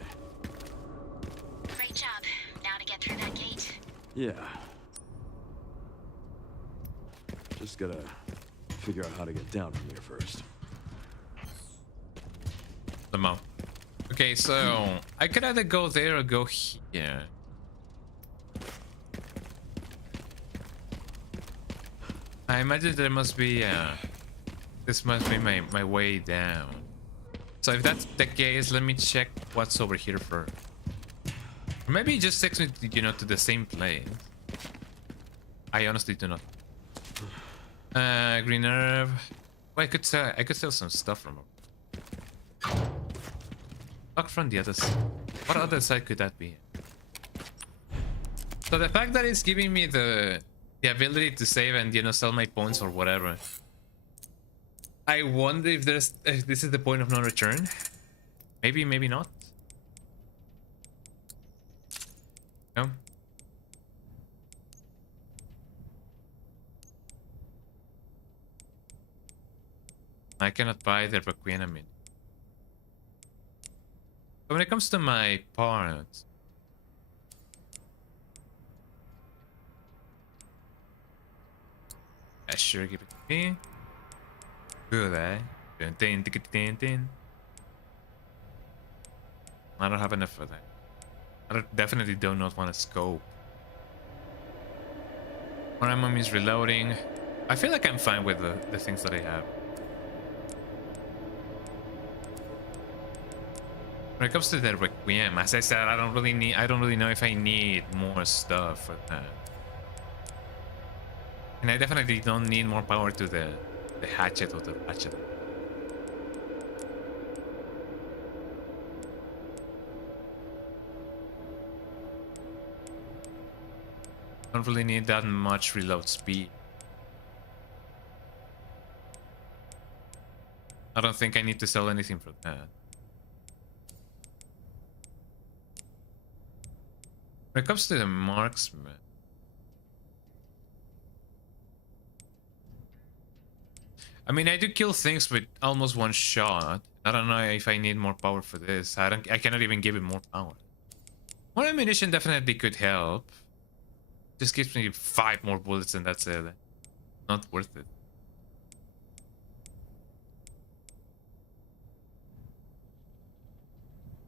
Great job. Now to get through that gate. Yeah. Just gotta figure out how to get down from here first. The mount. Okay, so I could either go there or go here. I imagine there must be this must be my way down. So if that's the case, let me check what's over here first. Or maybe it just takes me, you know, to the same place. I honestly do not. Green herb. Well, I could sell some stuff from her. Lock from the other side. What other side could that be? So the fact that it's giving me the ability to save and, you know, sell my points or whatever. I wonder if this is the point of no return. Maybe, maybe not. No. I cannot buy the Requiem. But when it comes to my parts, yeah, sure, give it to me. Good, eh? I don't have enough for that. I definitely do not want a scope. More ammo is reloading. I feel like I'm fine with the things that I have. When it comes to the Requiem, as I said, I don't really know if I need more stuff for that. And I definitely don't need more power to the hatchet or the hatchet. Don't really need that much reload speed. I don't think I need to sell anything for that. When it comes to the marksman, I mean, I do kill things with almost one shot. I don't know if I need more power for this. I cannot even give it more power. More ammunition definitely could help. Just gives me 5 more bullets and that's it. Not worth it.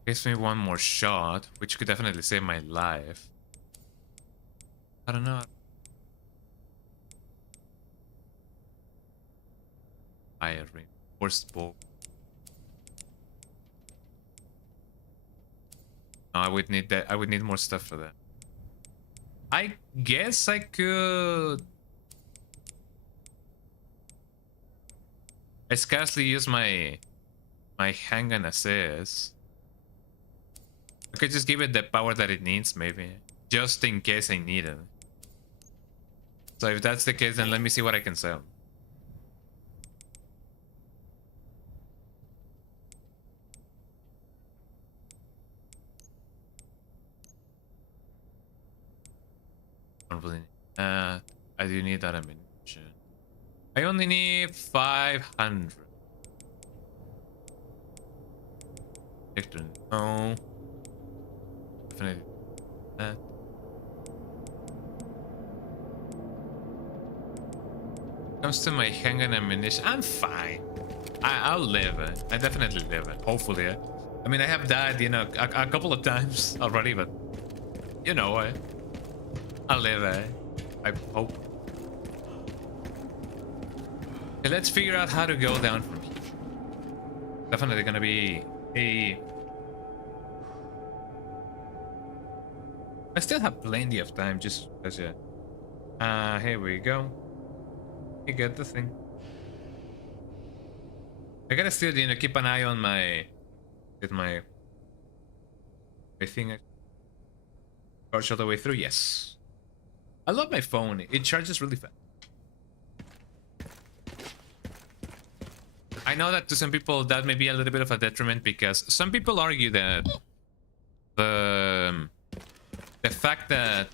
Gives me one more shot, which could definitely save my life. I don't know. Fire ring. Worst bow. No, I would need that. I would need more stuff for that. I guess I could. I scarcely use my handgun assist. I could just give it the power that it needs, maybe, just in case I need it. So if that's the case, then let me see what I can sell. I do need that ammunition. I only need 500. Victor, no. Definitely that. Comes to my handgun ammunition, I'm fine. I'll live it. I definitely live it. Hopefully. I mean, I have died, you know, a couple of times already, but you know, I'll live it. I hope. Okay, let's figure out how to go down from here. Definitely gonna be a. I still have plenty of time, just as here we go. You get the thing. I gotta still, you know, keep an eye on my thing. Charge all the way through. Yes. I love my phone. It charges really fast. I know that to some people that may be a little bit of a detriment, because some people argue that the fact that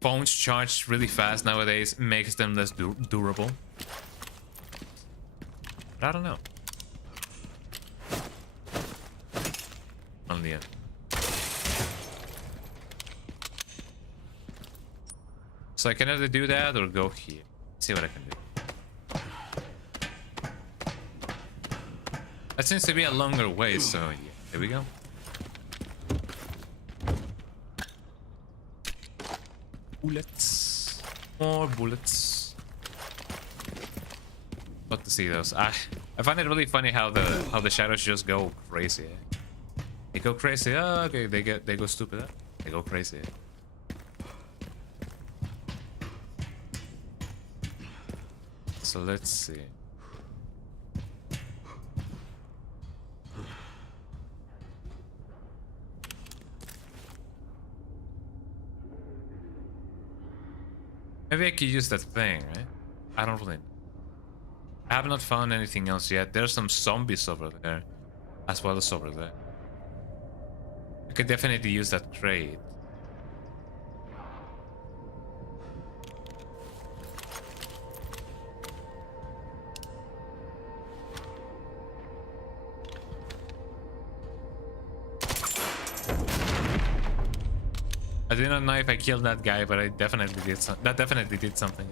phones charge really fast nowadays makes them less durable. But I don't know. On the end. So I can either do that or go here. See what I can do. That seems to be a longer way, so yeah, here we go. Bullets. More bullets. Love to see those. I find it really funny how the shadows just go crazy. They go crazy. Oh, okay, they go stupid. They go crazy. So let's see. Maybe I could use that thing, right? I don't really know. I have not found anything else yet. There's some zombies over there, as well as over there. I could definitely use that crate. I do not know if I killed that guy, but I definitely did some. That definitely did something.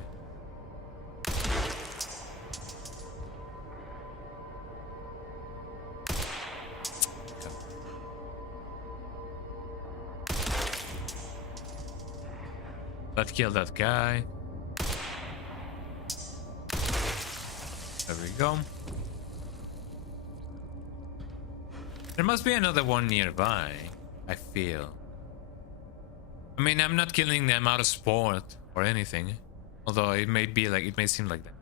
That killed that guy. There we go. There must be another one nearby, I feel. I mean, I'm not killing them out of sport or anything, although it may be like, it may seem like that.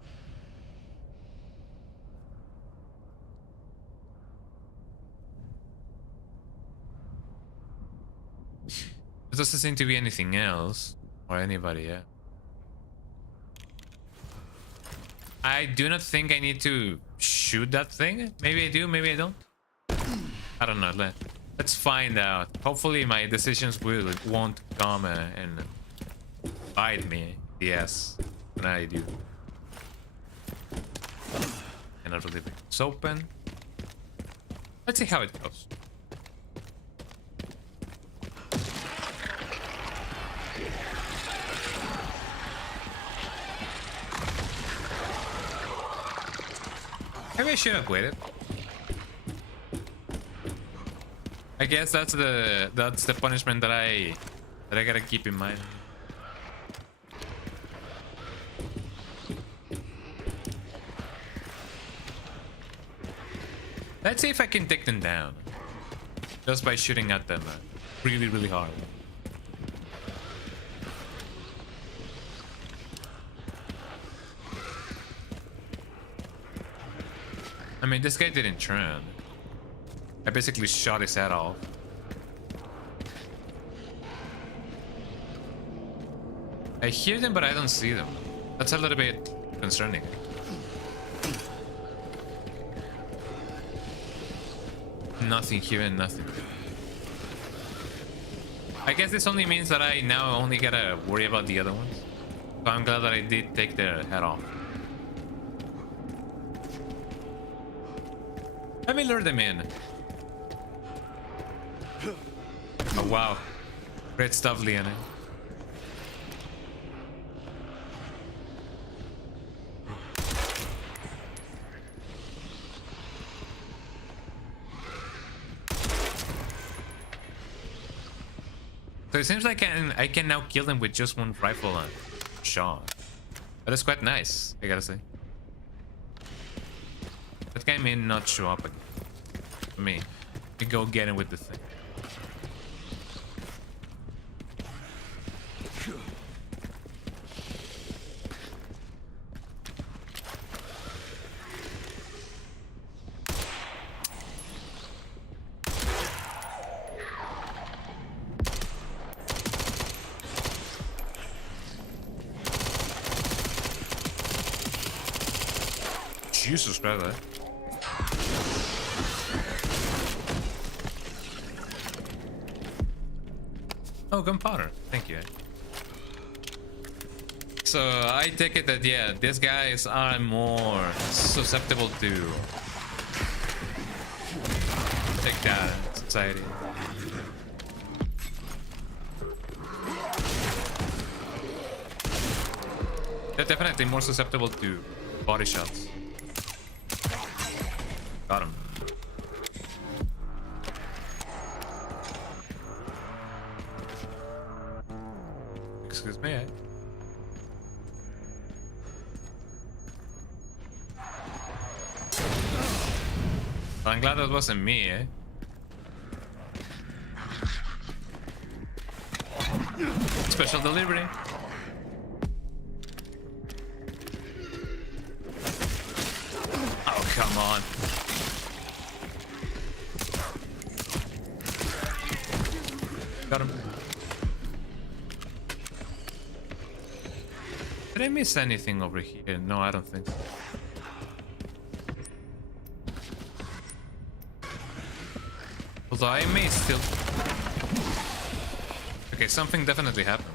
There doesn't seem to be anything else or anybody yet. I do not think I need to shoot that thing. Maybe I do, maybe I don't. I don't know. Let's find out. Hopefully my decisions won't come and bite me. Yes, when I do. And I'll leave it open. Let's see how it goes. Maybe I should have waited. I guess that's the punishment that I gotta keep in mind. Let's see if I can take them down just by shooting at them really, really hard. I mean, this guy didn't turn. I basically shot his head off. I hear them, but I don't see them. That's a little bit concerning. Nothing here and nothing. I guess this only means that I now only gotta worry about the other ones. So I'm glad that I did take their head off. Let me lure them in. Oh wow. Great stuff, Leon. So it seems like I can now kill them with just one rifle shot. That is quite nice, I gotta say. That guy may not show up again. For me. Let me go get him with the thing. Jesus Christ, eh? Oh, gunpowder. Thank you. So I take it that, yeah, these guys are more susceptible to take that society. They're definitely more susceptible to body shots. Got him. Excuse me, eh? I'm glad that wasn't me, eh? Special delivery. Oh, come on. Got him. Did I miss anything over here? No, I don't think so. Although I may still... Okay, something definitely happened.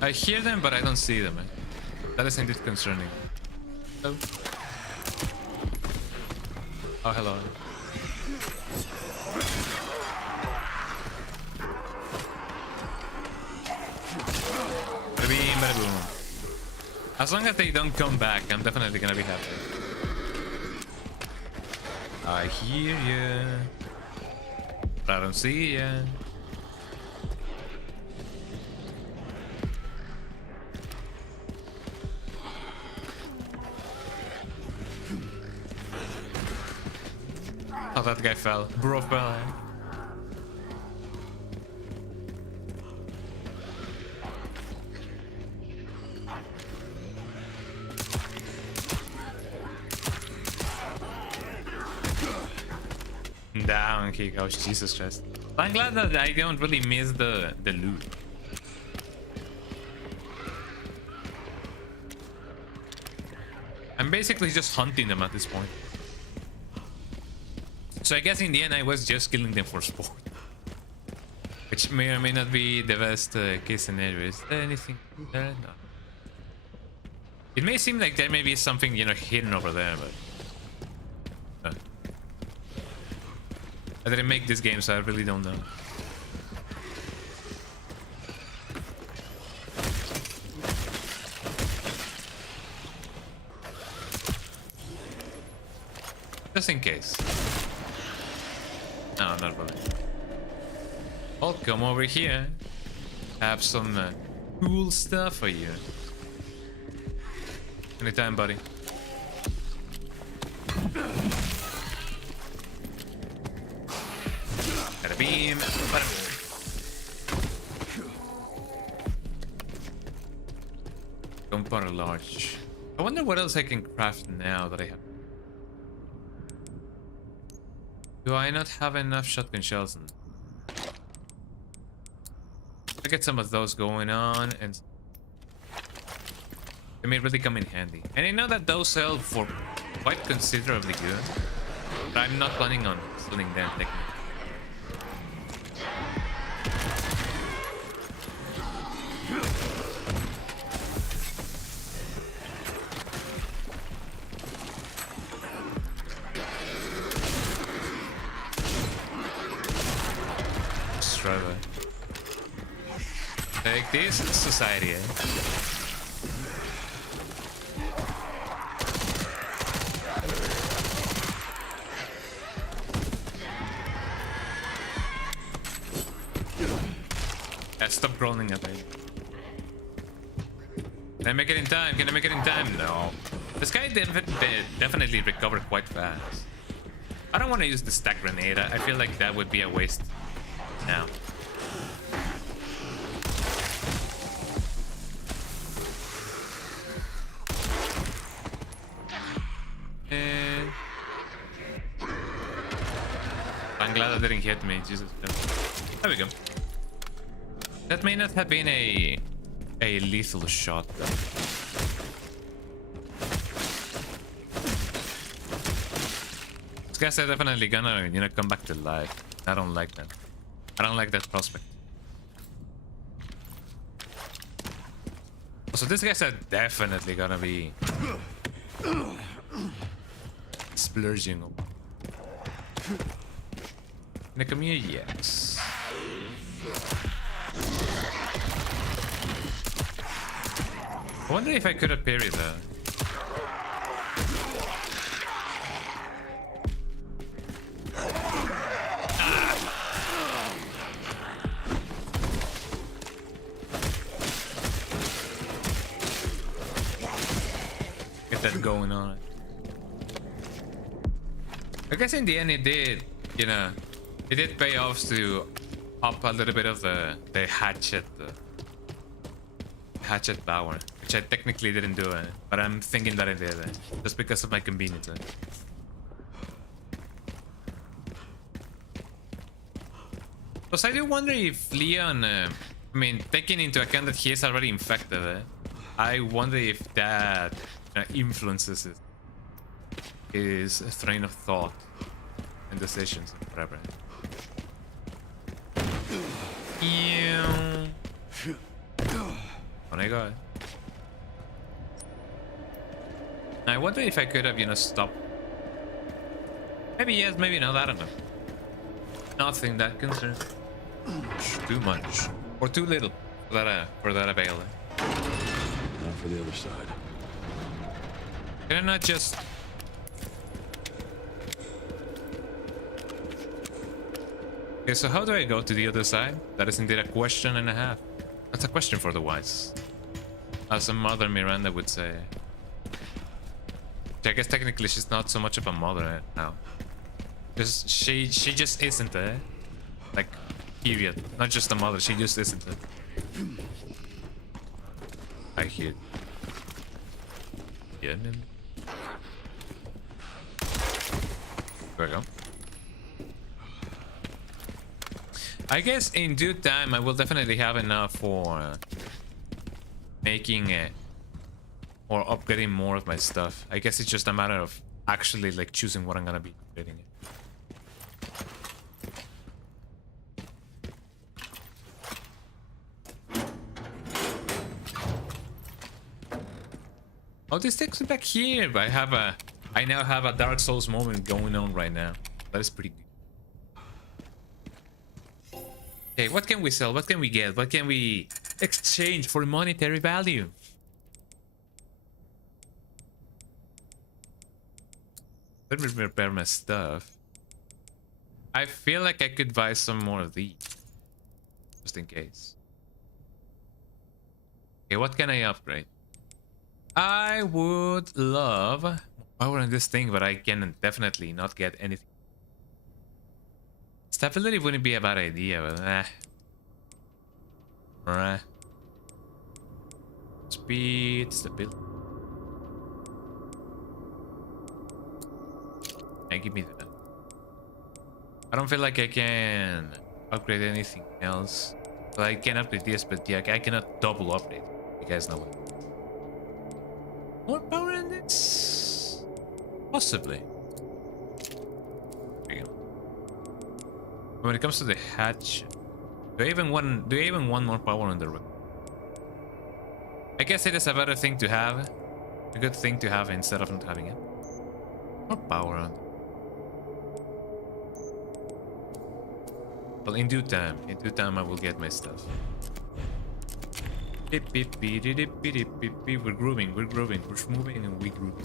I hear them, but I don't see them. That is indeed concerning. Oh. Oh, hello. Bada bing, bada boom. As long as they don't come back, I'm definitely gonna be happy. I hear ya, but I don't see ya. Oh, that guy fell. Bro fell. Down he goes. Jesus Christ. I'm glad that I don't really miss the loot. I'm basically just hunting them at this point. So I guess in the end I was just killing them for sport. Which may or may not be the best case scenario. Is there anything there? No. It may seem like there may be something, you know, hidden over there, but... I didn't make this game, so I really don't know. Just in case. No, not really. I'll come over here. Have some cool stuff for you. Anytime, buddy. Got a beam. Bada boom. Gunpowder large. I wonder what else I can craft now that I have. Do I not have enough shotgun shells? I get some of those going on, and they may really come in handy. And I know that those sell for quite considerably good, but I'm not planning on selling them technically. Take this, society, eh? Stop groaning at me. Can I make it in time? Can I make it in time? No. This guy definitely recovered quite fast. I don't want to use the stack grenade. I feel like that would be a waste now. I'm glad that didn't hit me. Jesus. There we go. That may not have been a lethal shot though. These guys are definitely gonna, you know, come back to life. I don't like that. I don't like that prospect. So these guys are definitely gonna be splurging. Can I come here? Yes. I wonder if I could have parried that. Get that going on. I guess in the end it did, you know, it did pay off to up a little bit of the hatchet power, which I technically didn't do it, but I'm thinking that I did it just because of my convenience. Because I do wonder if Leon, I mean, taking into account that he is already infected, I wonder if that influences his train of thought and decisions and whatever. When I go, I wonder if I could have, you know, stopped. Maybe yes, maybe not. I don't know. Nothing that concerns. Too much or too little for that avail. Now for the other side. Can I not just? Okay, so how do I go to the other side? That is indeed a question and a half. That's a question for the wise, as a mother Miranda would say. I guess technically she's not so much of a mother now. Because she just isn't there. Like, period. Not just a mother, she just isn't it. I hear. Yeah, man. There we go. I guess in due time I will definitely have enough for making it or upgrading more of my stuff. I guess it's just a matter of actually like choosing what I'm gonna be upgrading it. Oh, this takes me back here. I now have a Dark Souls moment going on right now. That is pretty good. Okay, what can we sell? What can we get? What can we exchange for monetary value? Let me repair my stuff. I feel like I could buy some more of these. Just in case. Okay, what can I upgrade? I would love more power on this thing, but I can definitely not get anything. Stability wouldn't be a bad idea, but Right. Speed, stability. Yeah, give me that. I don't feel like I can upgrade anything else. Well, I can upgrade this, but yeah, I cannot double upgrade. You guys know what? More power in this? Possibly. There you go. When it comes to the hatch, do I even want more power on the road? I guess it is a better thing to have. A good thing to have instead of not having it. More power on. Well, in due time I will get my stuff. We're grooving, we're moving and we're grooving.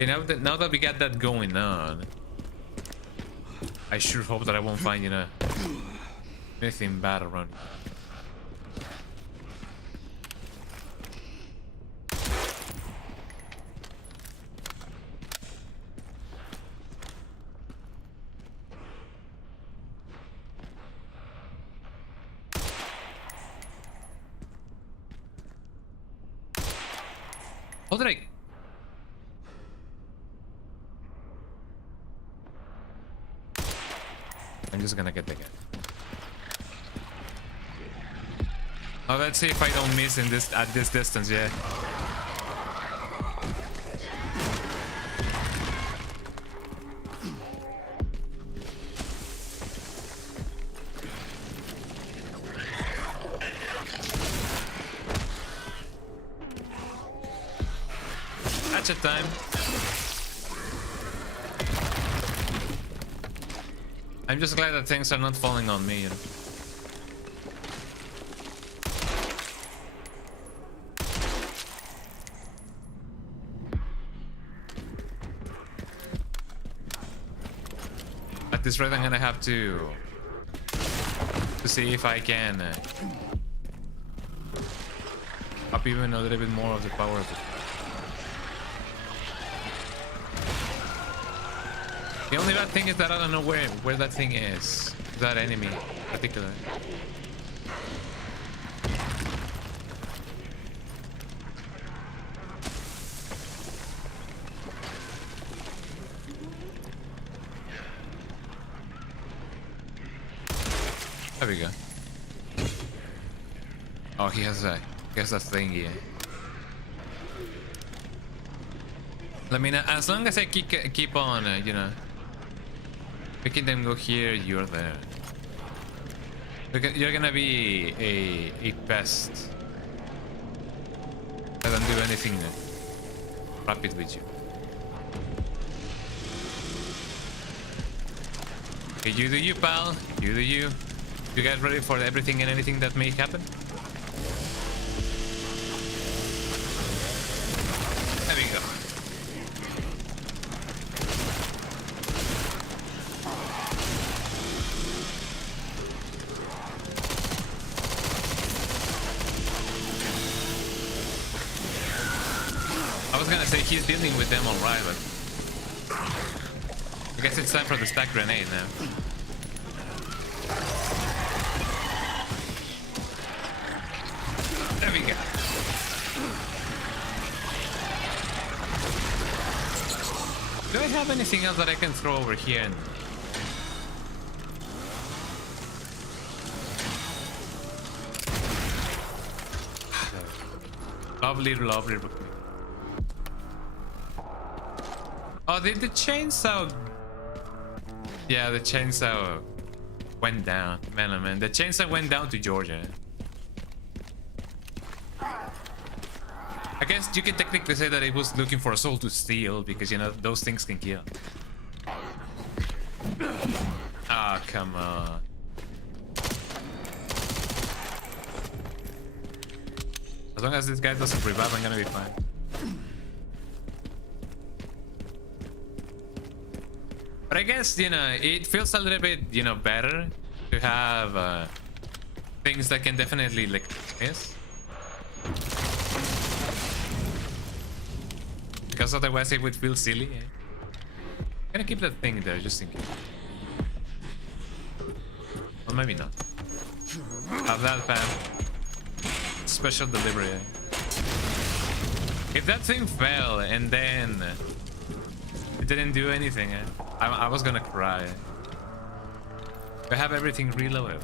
Okay, now that we got that going on, I sure hope that I won't find, you know, anything bad around here. How did I... I'm just gonna get the guy. Oh, let's see if I don't miss in this at this distance, yeah. Hatchet time. I'm just glad that things are not falling on me, you know. At this rate, I'm gonna have to see if I can up even a little bit more of the power of it. The only bad thing is that I don't know where that thing is. That enemy, particularly. There we go. Oh, he has that thing here. I mean, as long as I keep on, you know, making them go here, you're there. You're gonna be a pest. I don't do anything rapid with you. Okay, you do you, pal. You do you. You guys ready for everything and anything that may happen? There we go. I was gonna say he's dealing with them alright, but I guess it's time for the stack grenade now. There we go. Do I have anything else that I can throw over here? Lovely, lovely. Oh, did the chainsaw... Yeah, the chainsaw went down. Man, oh man, the chainsaw went down to Georgia. I guess you can technically say that it was looking for a soul to steal, because, you know, those things can kill. Ah, come on. As long as this guy doesn't revive, I'm gonna be fine. But I guess, you know, it feels a little bit, you know, better to have things that can definitely, like, miss. Because otherwise it would feel silly. Eh? I'm gonna keep that thing there just in case. Or maybe not. Have that fam. Special delivery. Eh? If that thing fell and then it didn't do anything, eh? I was gonna cry. I have everything reloaded.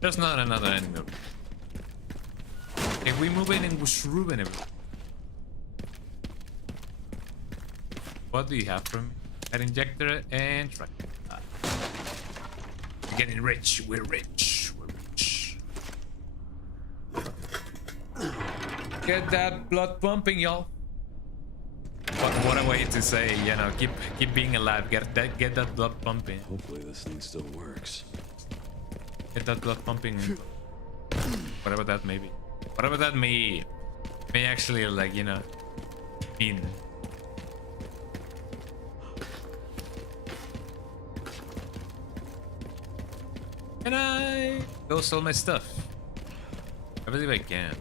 There's not another enemy. If we move in and shroom and everything. What do you have from me? An injector and truck. We're getting rich. We're rich. We're rich. Get that blood pumping, y'all. What a way to say, you know, keep being alive. Get that blood pumping. Hopefully this thing still works. Get that blood pumping. Whatever that may be. Whatever that may actually, like, you know, mean. Can I go sell my stuff? I believe I can.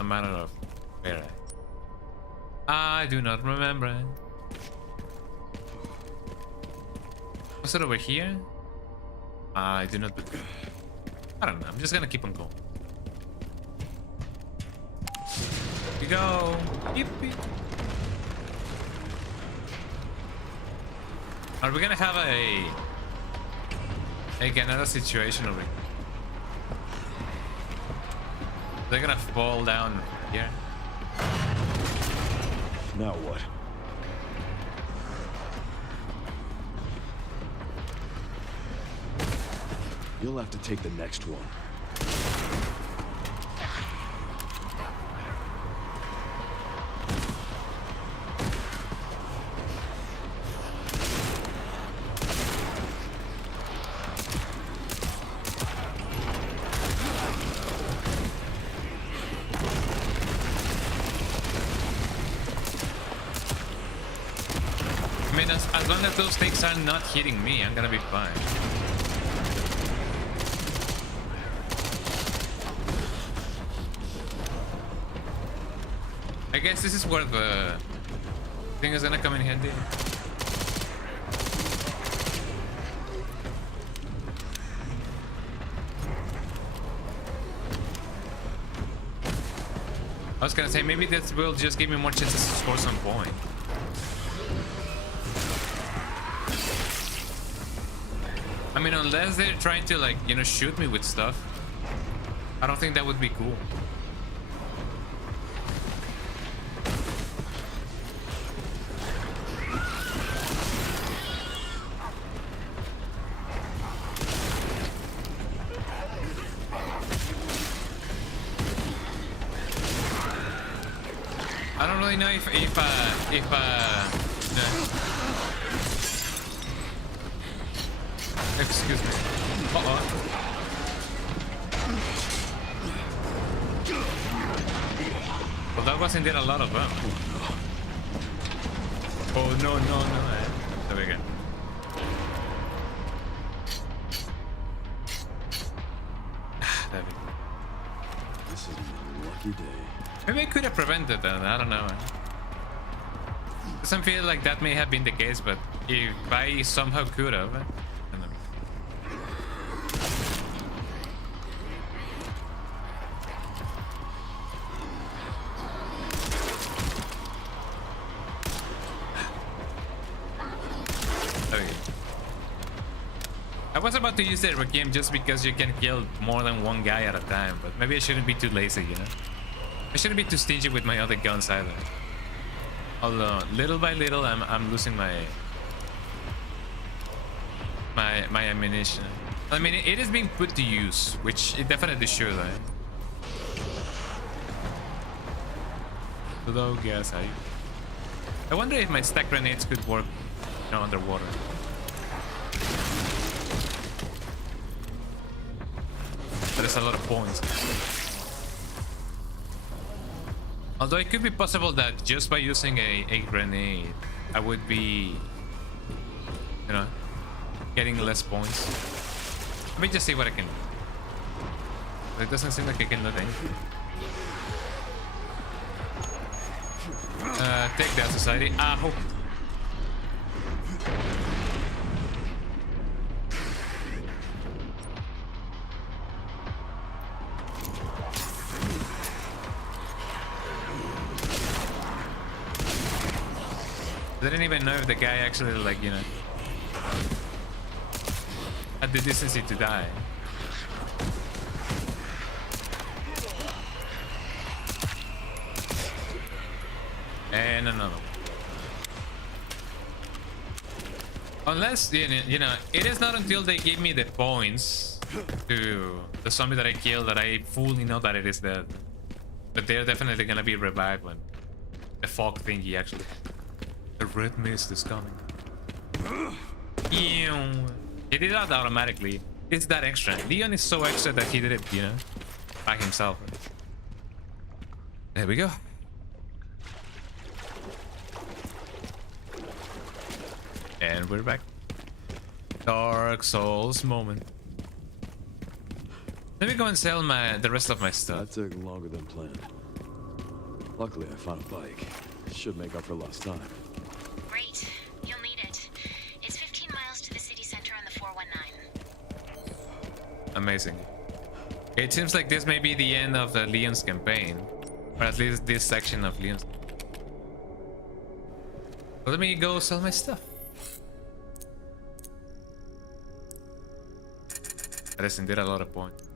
A matter of where I do not remember. Was it over here? I do not believe. I don't know. I'm just gonna keep on going. Here we go. Yippee. Are we gonna have another situation over here? They're gonna fall down here. Now what? You'll have to take the next one. I mean, as long as those things are not hitting me, I'm gonna be fine. I guess this is where the thing is gonna come in handy. I was gonna say maybe this will just give me more chances to score some point. I mean, unless they're trying to, like, you know, shoot me with stuff, I don't think that would be cool. I don't really know if excuse me. Well, that was indeed a lot of them. Oh no. There we go. There we go. This is a lucky day. Maybe I could have prevented that. I don't know. Doesn't feel like that may have been the case, but if I somehow could have. I don't know. There we go. I was about to use the Requiem just because you can kill more than one guy at a time, but maybe I shouldn't be too lazy, you know? I shouldn't be too stingy with my other guns either. Although little by little I'm losing my ammunition. I mean, it is being put to use, which it definitely should, right? Although gas, I wonder if my stack grenades could work, you know, underwater. there's a lot of points. Although it could be possible that just by using a grenade, I would be, you know, getting less points. Let me just see what I can do. It doesn't seem like I can do anything. Take that, society. Ow. I didn't even know if the guy actually, like, you know, had the decency to die. And another one. Unless, you know, it is not until they give me the points to the zombie that I killed that I fully know that it is dead. But they're definitely gonna be revived when the fog thingy actually. The red mist is coming. He did that automatically. It's that extra. Leon is so extra that he did it, you know, by himself. There we go. And we're back. Dark Souls moment. Let me go and sell the rest of my stuff. That took longer than planned. Luckily, I found a bike. Should make up for lost time. Great. You'll need it. It's 15 miles to the city center on the 419. Amazing. It seems like this may be the end of the Leon's campaign. Or at least this section of Leon's. So let me go sell my stuff. That is indeed a lot of points.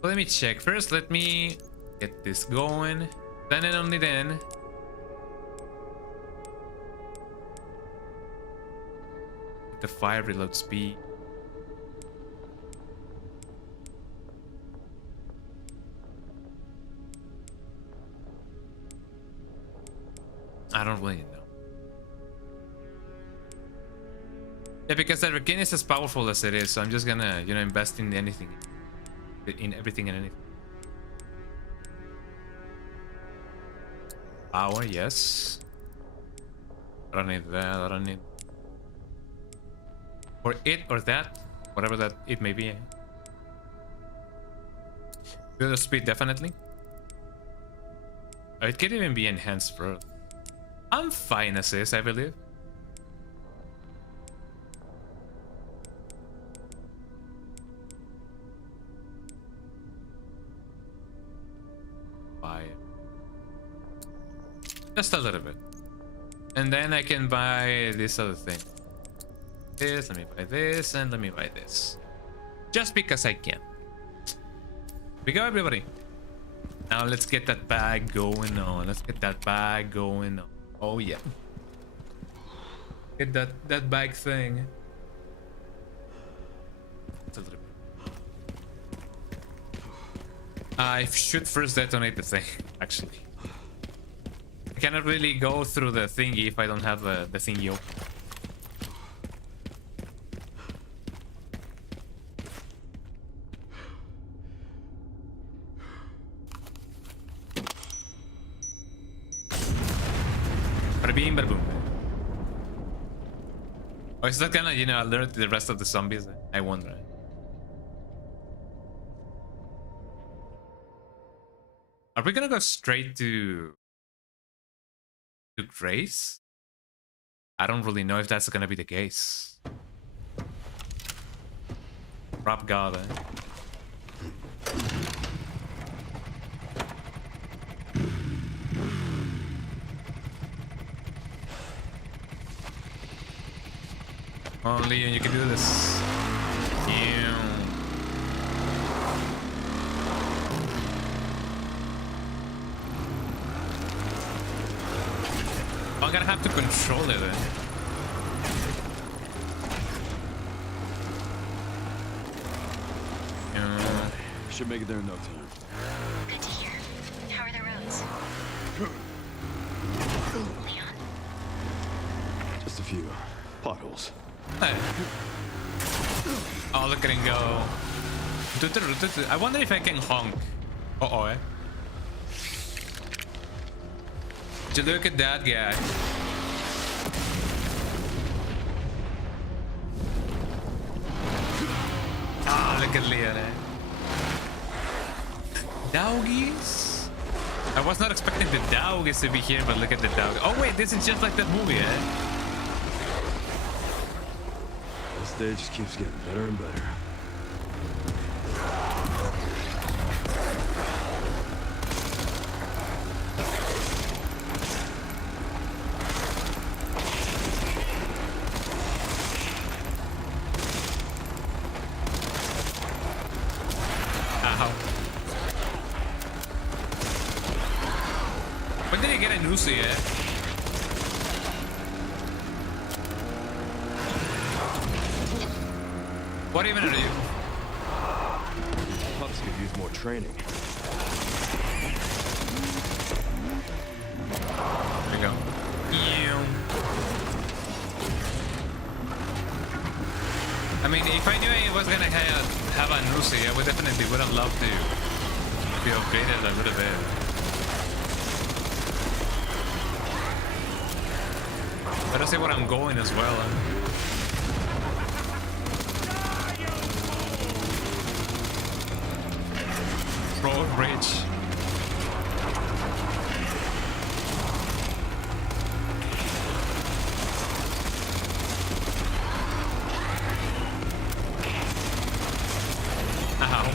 So let me check. First, let me get this going. Then and only then. The fire reload speed. I don't really know. Yeah, because the Arcane is as powerful as it is, so I'm just gonna, you know, invest in anything. In everything and anything. Power, yes. I don't need that, I don't need... Or it or that, whatever that it may be. Build speed, definitely. Or it could even be enhanced, bro. I'm fine as is, I believe. Just a little bit. And then I can buy this other thing. This, let me buy this, and let me buy this. Just because I can. We go, everybody. Now let's get that bag going on. Let's get that bag going on. Oh yeah. Get that bag thing. It's a little bit. I should first detonate the thing, actually. I cannot really go through the thingy if I don't have the thingy open. Bada boom. Oh, is that gonna, you know, alert the rest of the zombies? I wonder. Are we gonna go straight to Grace? I don't really know if that's gonna be the case. Rob God, eh? Oh, Leon, you can do this. I'm gonna have to control it. Should make it there in no time. Good to hear. How are the roads? Leon? Just a few potholes. Hey. Oh, look at him go. I wonder if I can honk. Uh-oh, eh? Just look at that guy. Ah, look at Leon, eh? Doggies? I was not expecting the doggies to be here, but look at the dog. Oh wait, this is just like that movie, eh? This stage just keeps getting better and better. When did he get a Nusi, eh? What even are you? Pups could use more training. There we go. I mean, if I knew I was gonna have a Nusi, I would definitely would have loved to be upgraded a little bit. I don't see where I'm going as well. Road bridge. Ow.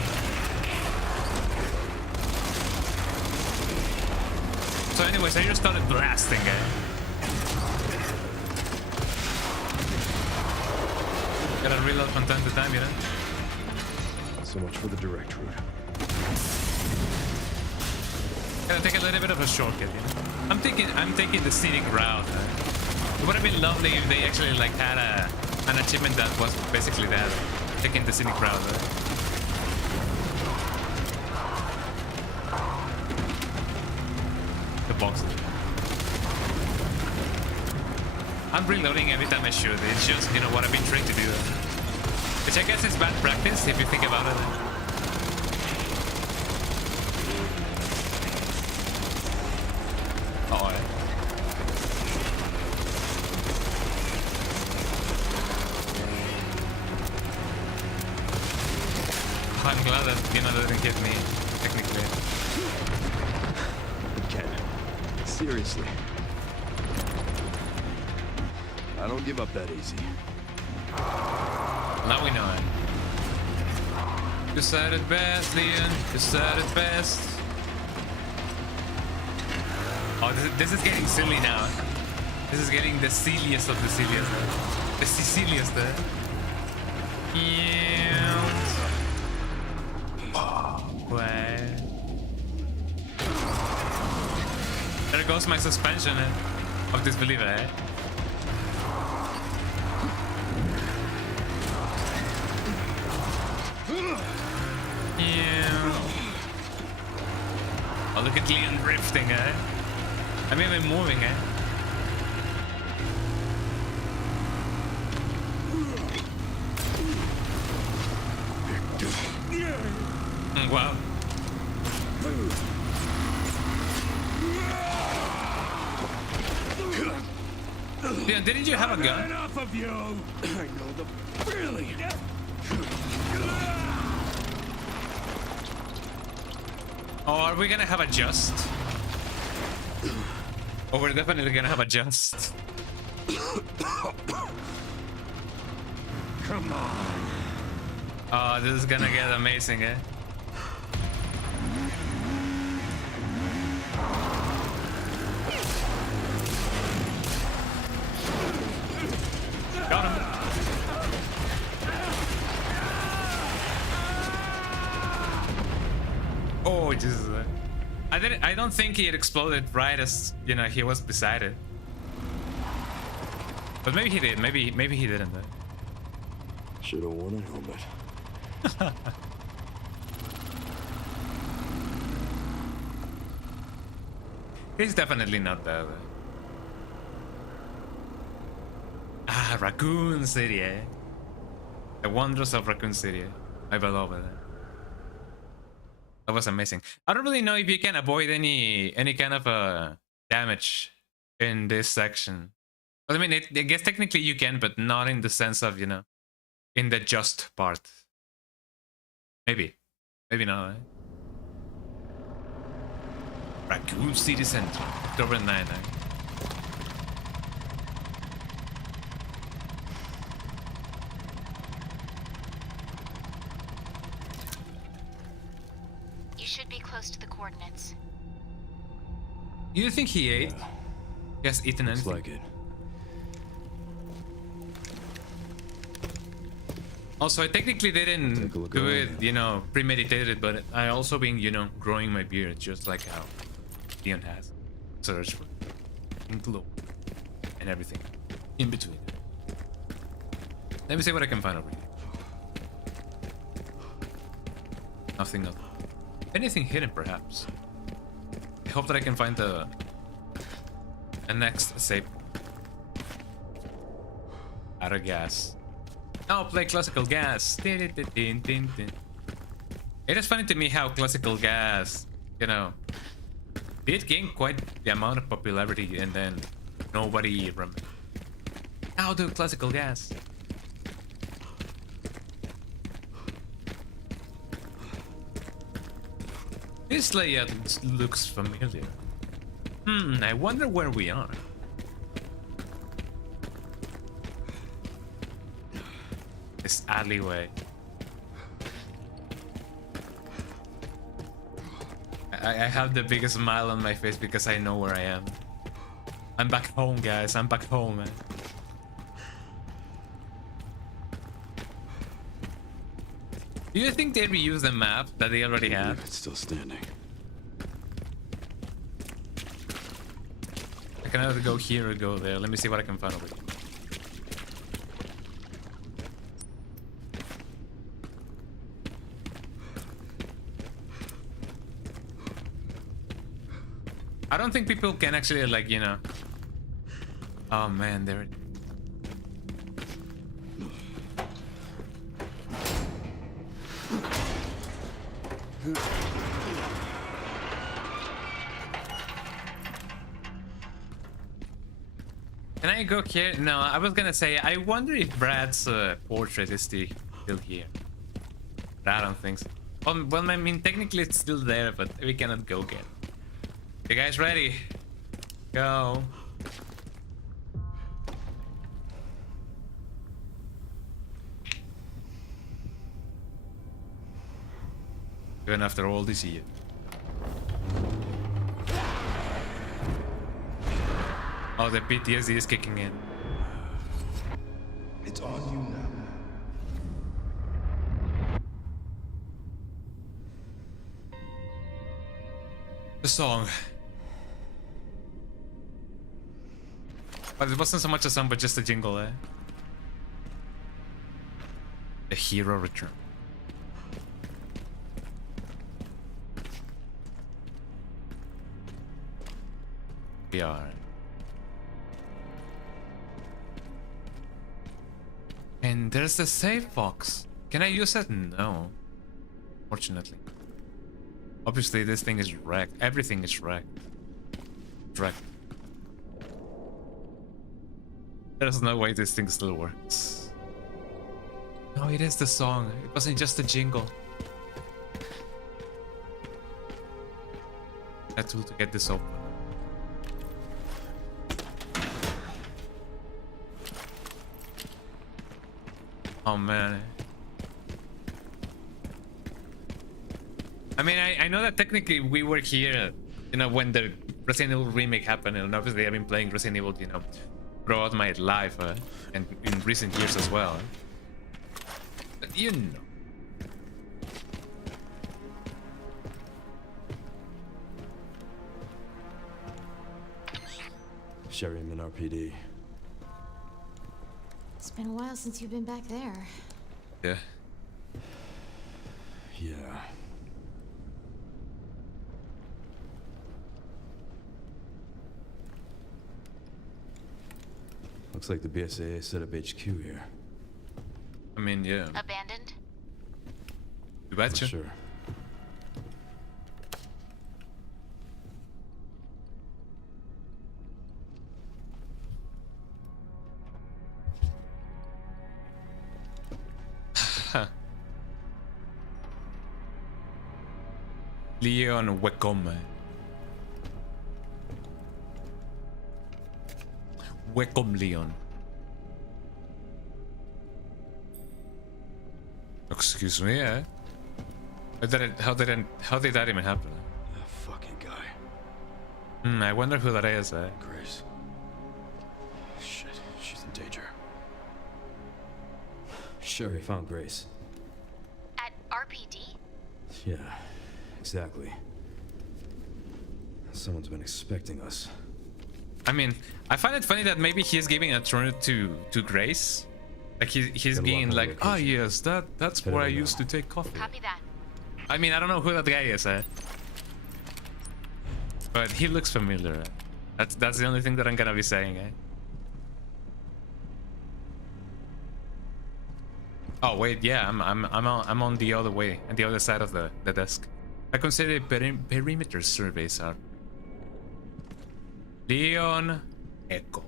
So anyways, I just started blasting, eh? Gotta reload from time to time, you know? So much for the direct route. Gotta take a little bit of a shortcut, you know? I'm taking the scenic route. It would have been lovely if they actually like had an achievement that was basically that, taking the scenic route. The box. I'm reloading every time I shoot. It's just, you know, what I've been trained to do. Which I guess is bad practice if you think about it. Uh-oh, eh? I'm glad that, you know, that didn't hit me, technically. Ken, seriously. I don't give up that easy. Now we know it. You said it best, Leon. You said it best. Oh, this is getting silly now. This is getting the silliest of the silliest. The Siciliest, eh? Yeah. Well. There goes my suspension of disbelief, eh? Yeah. Oh, look at Leon drifting, eh? I'm even moving, eh? Wow. Leon, didn't you have a gun? Enough of you! I know the feeling. Or are we gonna have a just? Oh, we're definitely gonna have a just. Come on. Oh, this is gonna get amazing, eh? Got him. Oh, Jesus. I don't think he had exploded right as, you know, he was beside it. But maybe he did. Maybe he didn't. Should have worn a helmet. He's definitely not dead. Ah, Raccoon City, eh? The wonders of Raccoon City. I beloved it. That was amazing. I don't really know if you can avoid any kind of damage in this section. I mean, I guess technically you can, but not in the sense of, you know, in the just part. Maybe. Maybe not. Eh? Raccoon City Center, October 9. You should be close to the coordinates. You think he ate? He has eaten Looks anything? like it. Also, I technically didn't Take a look do around it, then. you know, premeditated, but I also been, you know, growing my beard just like how Leon has. Search for and glow and everything in between. Let me see what I can find over here. Nothing else. Anything hidden, perhaps. I hope that I can find the next save. Out of gas. Now play classical gas. It is funny to me how classical gas, you know, did gain quite the amount of popularity and then nobody remembered. Now do classical gas. This layout looks familiar. I wonder where we are. This alleyway. I have the biggest smile on my face because I know where I am. I'm back home, guys. I'm back home, man. Do you think they reuse the map that they already have? It's still standing. I can either go here or go there. Let me see what I can find over here. I don't think people can actually, like, you know. Oh man, there. Can I go here? No, I was gonna say, I wonder if Brad's portrait is still here. But I don't think so. Well, I mean, technically it's still there, but we cannot go get it. You guys ready? Go. Even after all this year. Oh, the PTSD is kicking in. It's on you now. The song. But it wasn't so much a song, but just a jingle, eh? The hero return. We are. And there's the save box. Can I use it? No. Fortunately. Obviously, this thing is wrecked. Everything is wrecked. Wrecked. There's no way this thing still works. No, it is the song. It wasn't just a jingle. I tool to get this open. Oh man. I mean, I know that technically we were here, you know, when the Resident Evil remake happened, and obviously I've been playing Resident Evil, you know, throughout my life, and in recent years as well. But you know. Sherryman RPD. It's been a while since you've been back there. Yeah. Yeah. Looks like the BSAA set up HQ here. I mean, yeah. Abandoned? You betcha. For sure. Leon Wacom. Wacom Leon. Excuse me, eh? How did that even happen? That fucking guy. I wonder who that is, eh? Grace. Shit, she's in danger. Sherry found Grace. At RPD? Yeah, exactly. Someone's been expecting us. I mean, I find it funny that maybe he's giving a turn to Grace. Like he's Gotta being lock my like, oh location. yes, that's where I Better used to take coffee. Copy that. I mean, I don't know who that guy is, but he looks familiar. That's the only thing that I'm gonna be saying, eh? Oh wait, yeah, I'm on the other way, on the other side of the desk. I consider perimeter surveys are Leon Echo.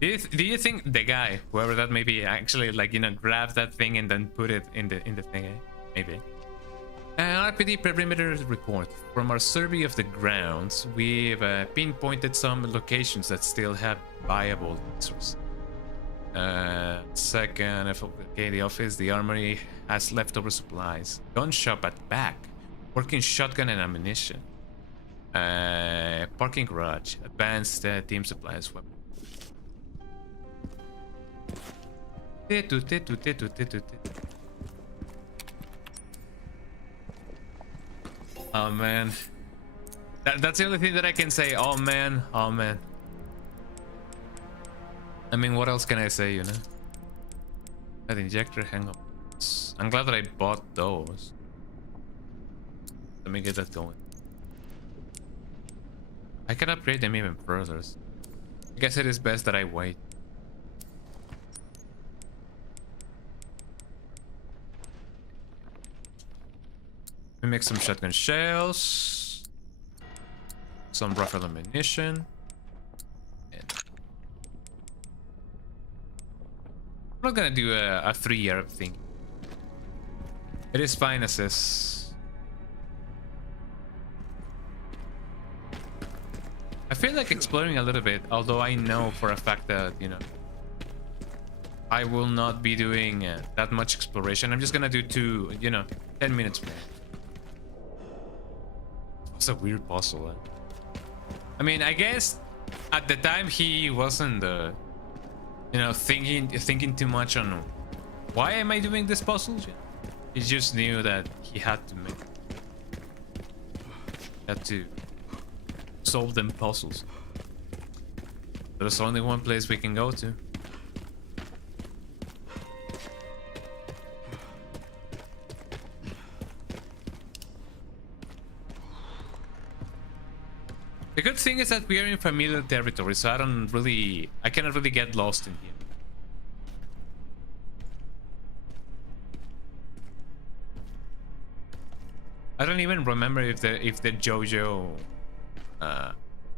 Do you think the guy, whoever that may be, actually like, you know, grab that thing and then put it in the thing, eh? Maybe. RPD perimeter report. From our survey of the grounds, we've pinpointed some locations that still have viable resources. Second, okay, the office, the armory has leftover supplies. Gun shop at back, working shotgun and ammunition. Parking garage, advanced team supplies. Oh man, that's the only thing that I can say. Oh man, oh man. I mean, what else can I say, you know? That injector hang-ups. I'm glad that I bought those. Let me get that going. I can upgrade them even further. I guess it is best that I wait. We make some shotgun shells, some rifle ammunition. I'm not gonna do a 3-year thing. It is fine as this. I feel like exploring a little bit, although I know for a fact that, you know, I will not be doing that much exploration. I'm just gonna do 10 minutes more. It's a weird puzzle. I mean, I guess at the time he wasn't, you know, thinking too much on why am I doing this puzzle. He just knew that he had to solve them puzzles. There's only one place we can go to. The good thing is that we are in familiar territory, so I cannot really get lost in here. I don't even remember if the JoJo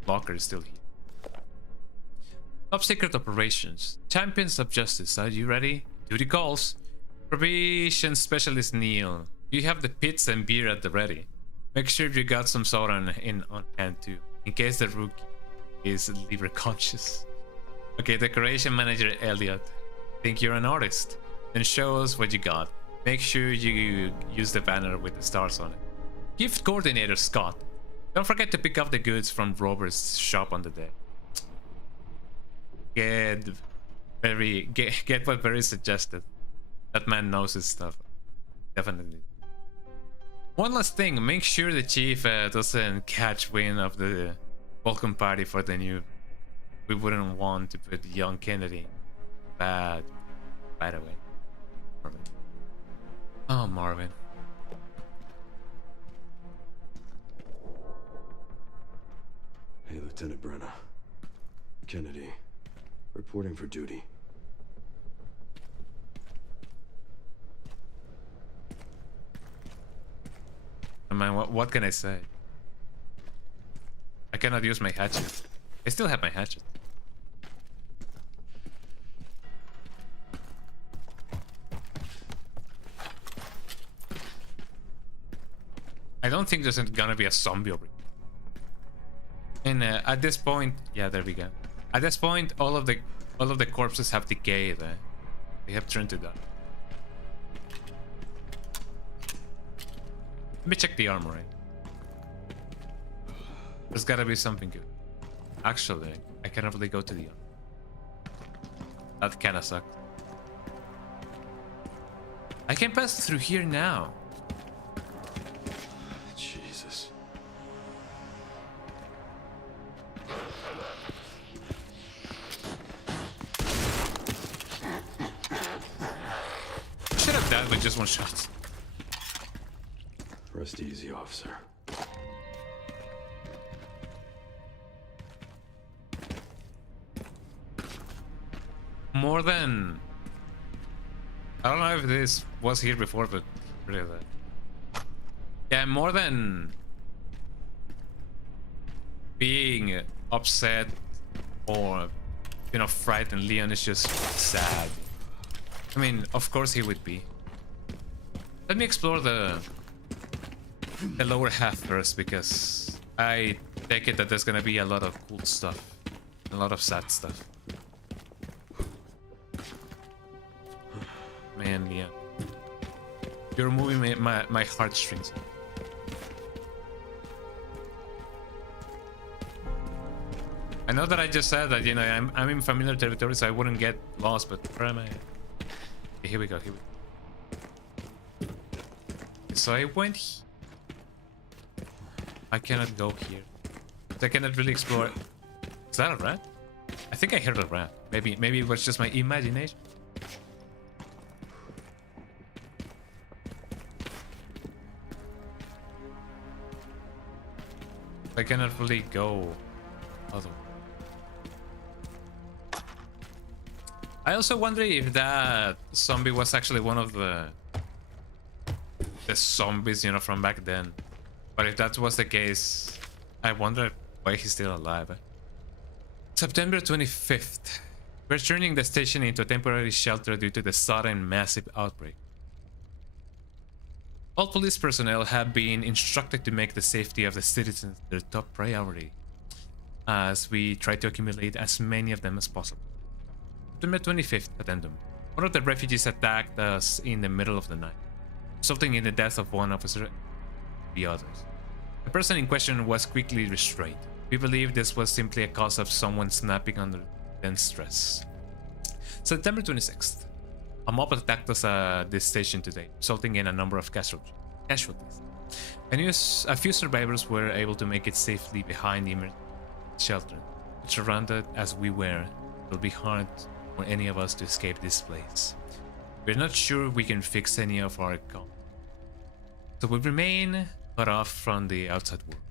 locker is still here. Top secret operations. Champions of Justice, are you ready? Duty calls. Probation specialist Neil. You have the pizza and beer at the ready. Make sure you got some soda on hand too, in case the rookie is liver conscious. Okay, decoration manager Elliot. Think you're an artist? Then show us what you got. Make sure you use the banner with the stars on it. Gift coordinator Scott. Don't forget to pick up the goods from Robert's shop on the day. Get what very suggested. That man knows his stuff. Definitely. One last thing, make sure the chief doesn't catch wind of the welcome party for the new. We wouldn't want to put young Kennedy bad. By the way, Marvin. Oh, Marvin. Hey, Lieutenant Brenna. Kennedy, reporting for duty. I mean, what can I say? I cannot use my hatchet. I still have my hatchet. don't think there's gonna be a zombie over here. And at this point, yeah, there we go. At this point, all of the corpses have decayed. They have turned to dust. Let me check the armor. Right? There's gotta be something good. Actually, I cannot really go to the armor. That kinda sucks. I can pass through here now. Jesus. Should have died with just one shot. Rest easy, officer. More than... I don't know if this was here before, but really yeah, more than being upset or, you know, frightened, Leon is just sad. I mean, of course he would be. Let me explore the lower half first, because I take it that there's gonna be a lot of cool stuff, a lot of sad stuff. Man, yeah. You're moving my heartstrings. I know that I just said that, you know, I'm in familiar territory, so I wouldn't get lost, but where am I? Okay, here we go, here we go. So I went I cannot go here. I cannot really explore it. Is that a rat? I think I heard a rat. Maybe it was just my imagination. I cannot really go other. I also wonder if that zombie was actually one of the zombies, you know, from back then. But if that was the case, I wonder why he's still alive. September 25th. We're turning the station into a temporary shelter due to the sudden massive outbreak. All police personnel have been instructed to make the safety of the citizens their top priority, as we try to accumulate as many of them as possible. September 25th, addendum. One of the refugees attacked us in the middle of the night, resulting in the death of one officer and the others. The person in question was quickly restrained. We believe this was simply a cause of someone snapping under intense stress. September 26th. A mob attacked us at this station today, resulting in a number of casualties. A few survivors were able to make it safely behind the emergency shelter. Surrounded as we were, it will be hard for any of us to escape this place. We're not sure we can fix any of our comms, so we remain cut off from the outside world.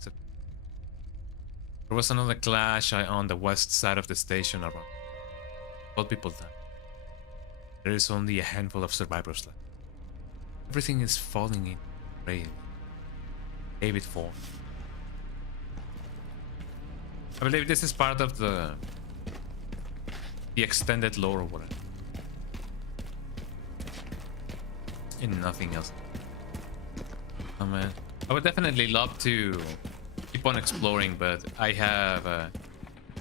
So, there was another clash on the west side of the station around. 12 people died. There is only a handful of survivors left. Everything is falling in rain. David fall. I believe this is part of the extended lore or whatever. And nothing else. Oh man. I would definitely love to keep on exploring, but I have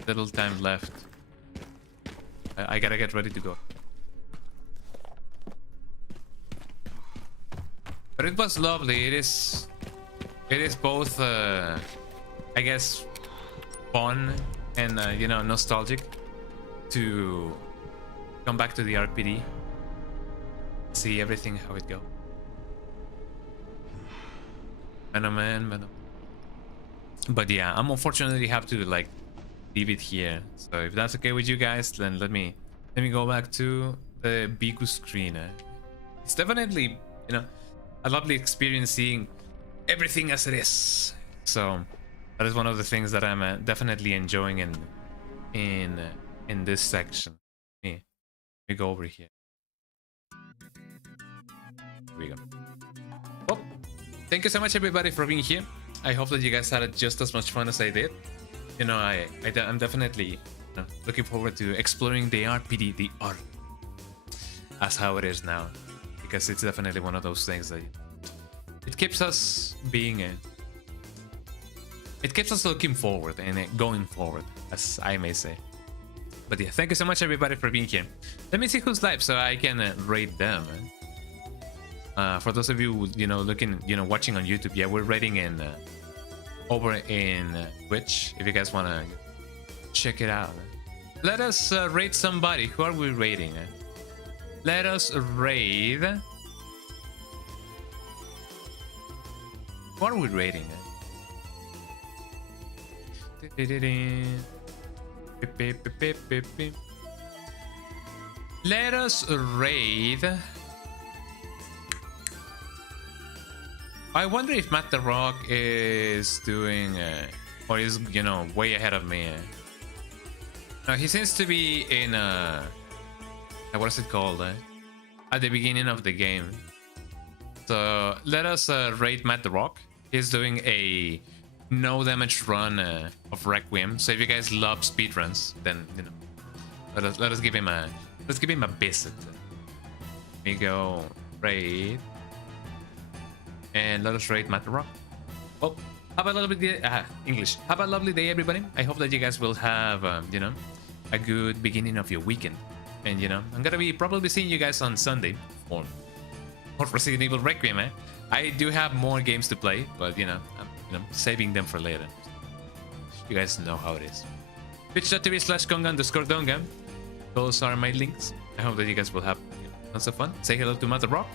little time left. I gotta get ready to go. But it was lovely. It is both I guess fun and you know, nostalgic to come back to the RPD, see everything how it goes. Man. But yeah, I'm unfortunately have to like leave it here. So if that's okay with you guys, then let me go back to the Biku screen. It's definitely, you know, a lovely experience seeing everything as it is. So that is one of the things that I'm definitely enjoying in this section. Let me go over here. Here we go. Well, thank you so much everybody for being here. I hope that you guys had just as much fun as I did. You know, I'm definitely looking forward to exploring the RPD, the art, as how it is now, because it's definitely one of those things that it keeps us being it keeps us looking forward and going forward, as I may say. But yeah, thank you so much everybody for being here. Let me see who's live so I can rate them. For those of you looking, watching on YouTube, yeah, we're rating in over in Twitch if you guys want to check it out. Let us rate somebody. Who are we rating? Let us rate. What are we rating? Let us rate. I wonder if Matt the Rock is doing or is way ahead of me. No, he seems to be in what is it called? At the beginning of the game. So let us rate Matt the Rock. He's doing a no damage run of Requiem. So if you guys love speedruns, then let us give him a visit. Let me go rate. And let us rate Matt the Rock. Well, have a lovely day. English. Have a lovely day, everybody. I hope that you guys will have, a good beginning of your weekend. And, I'm gonna be probably seeing you guys on Sunday for Resident Evil Requiem, eh? I do have more games to play, but, I'm saving them for later. You guys know how it is. Twitch.tv/Konga_Donga. Those are my links. I hope that you guys will have tons of fun. Say hello to Matt the Rock.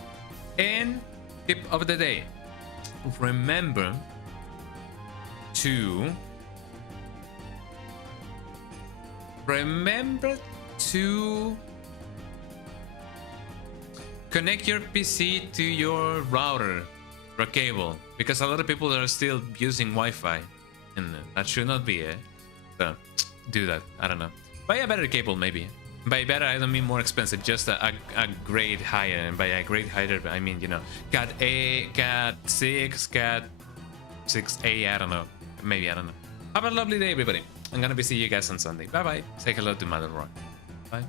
And tip of the day: remember to connect your PC to your router or cable, because a lot of people are still using Wi-Fi, and that should not be it. So do that. I don't know. Buy a better cable, maybe. By better, I don't mean more expensive, just a grade higher. And by a grade higher, I mean, Cat A, Cat 6, Cat 6A, I don't know. Maybe, I don't know. Have a lovely day, everybody. I'm gonna be seeing you guys on Sunday. Bye-bye. Say hello to Mother Rock. Bye.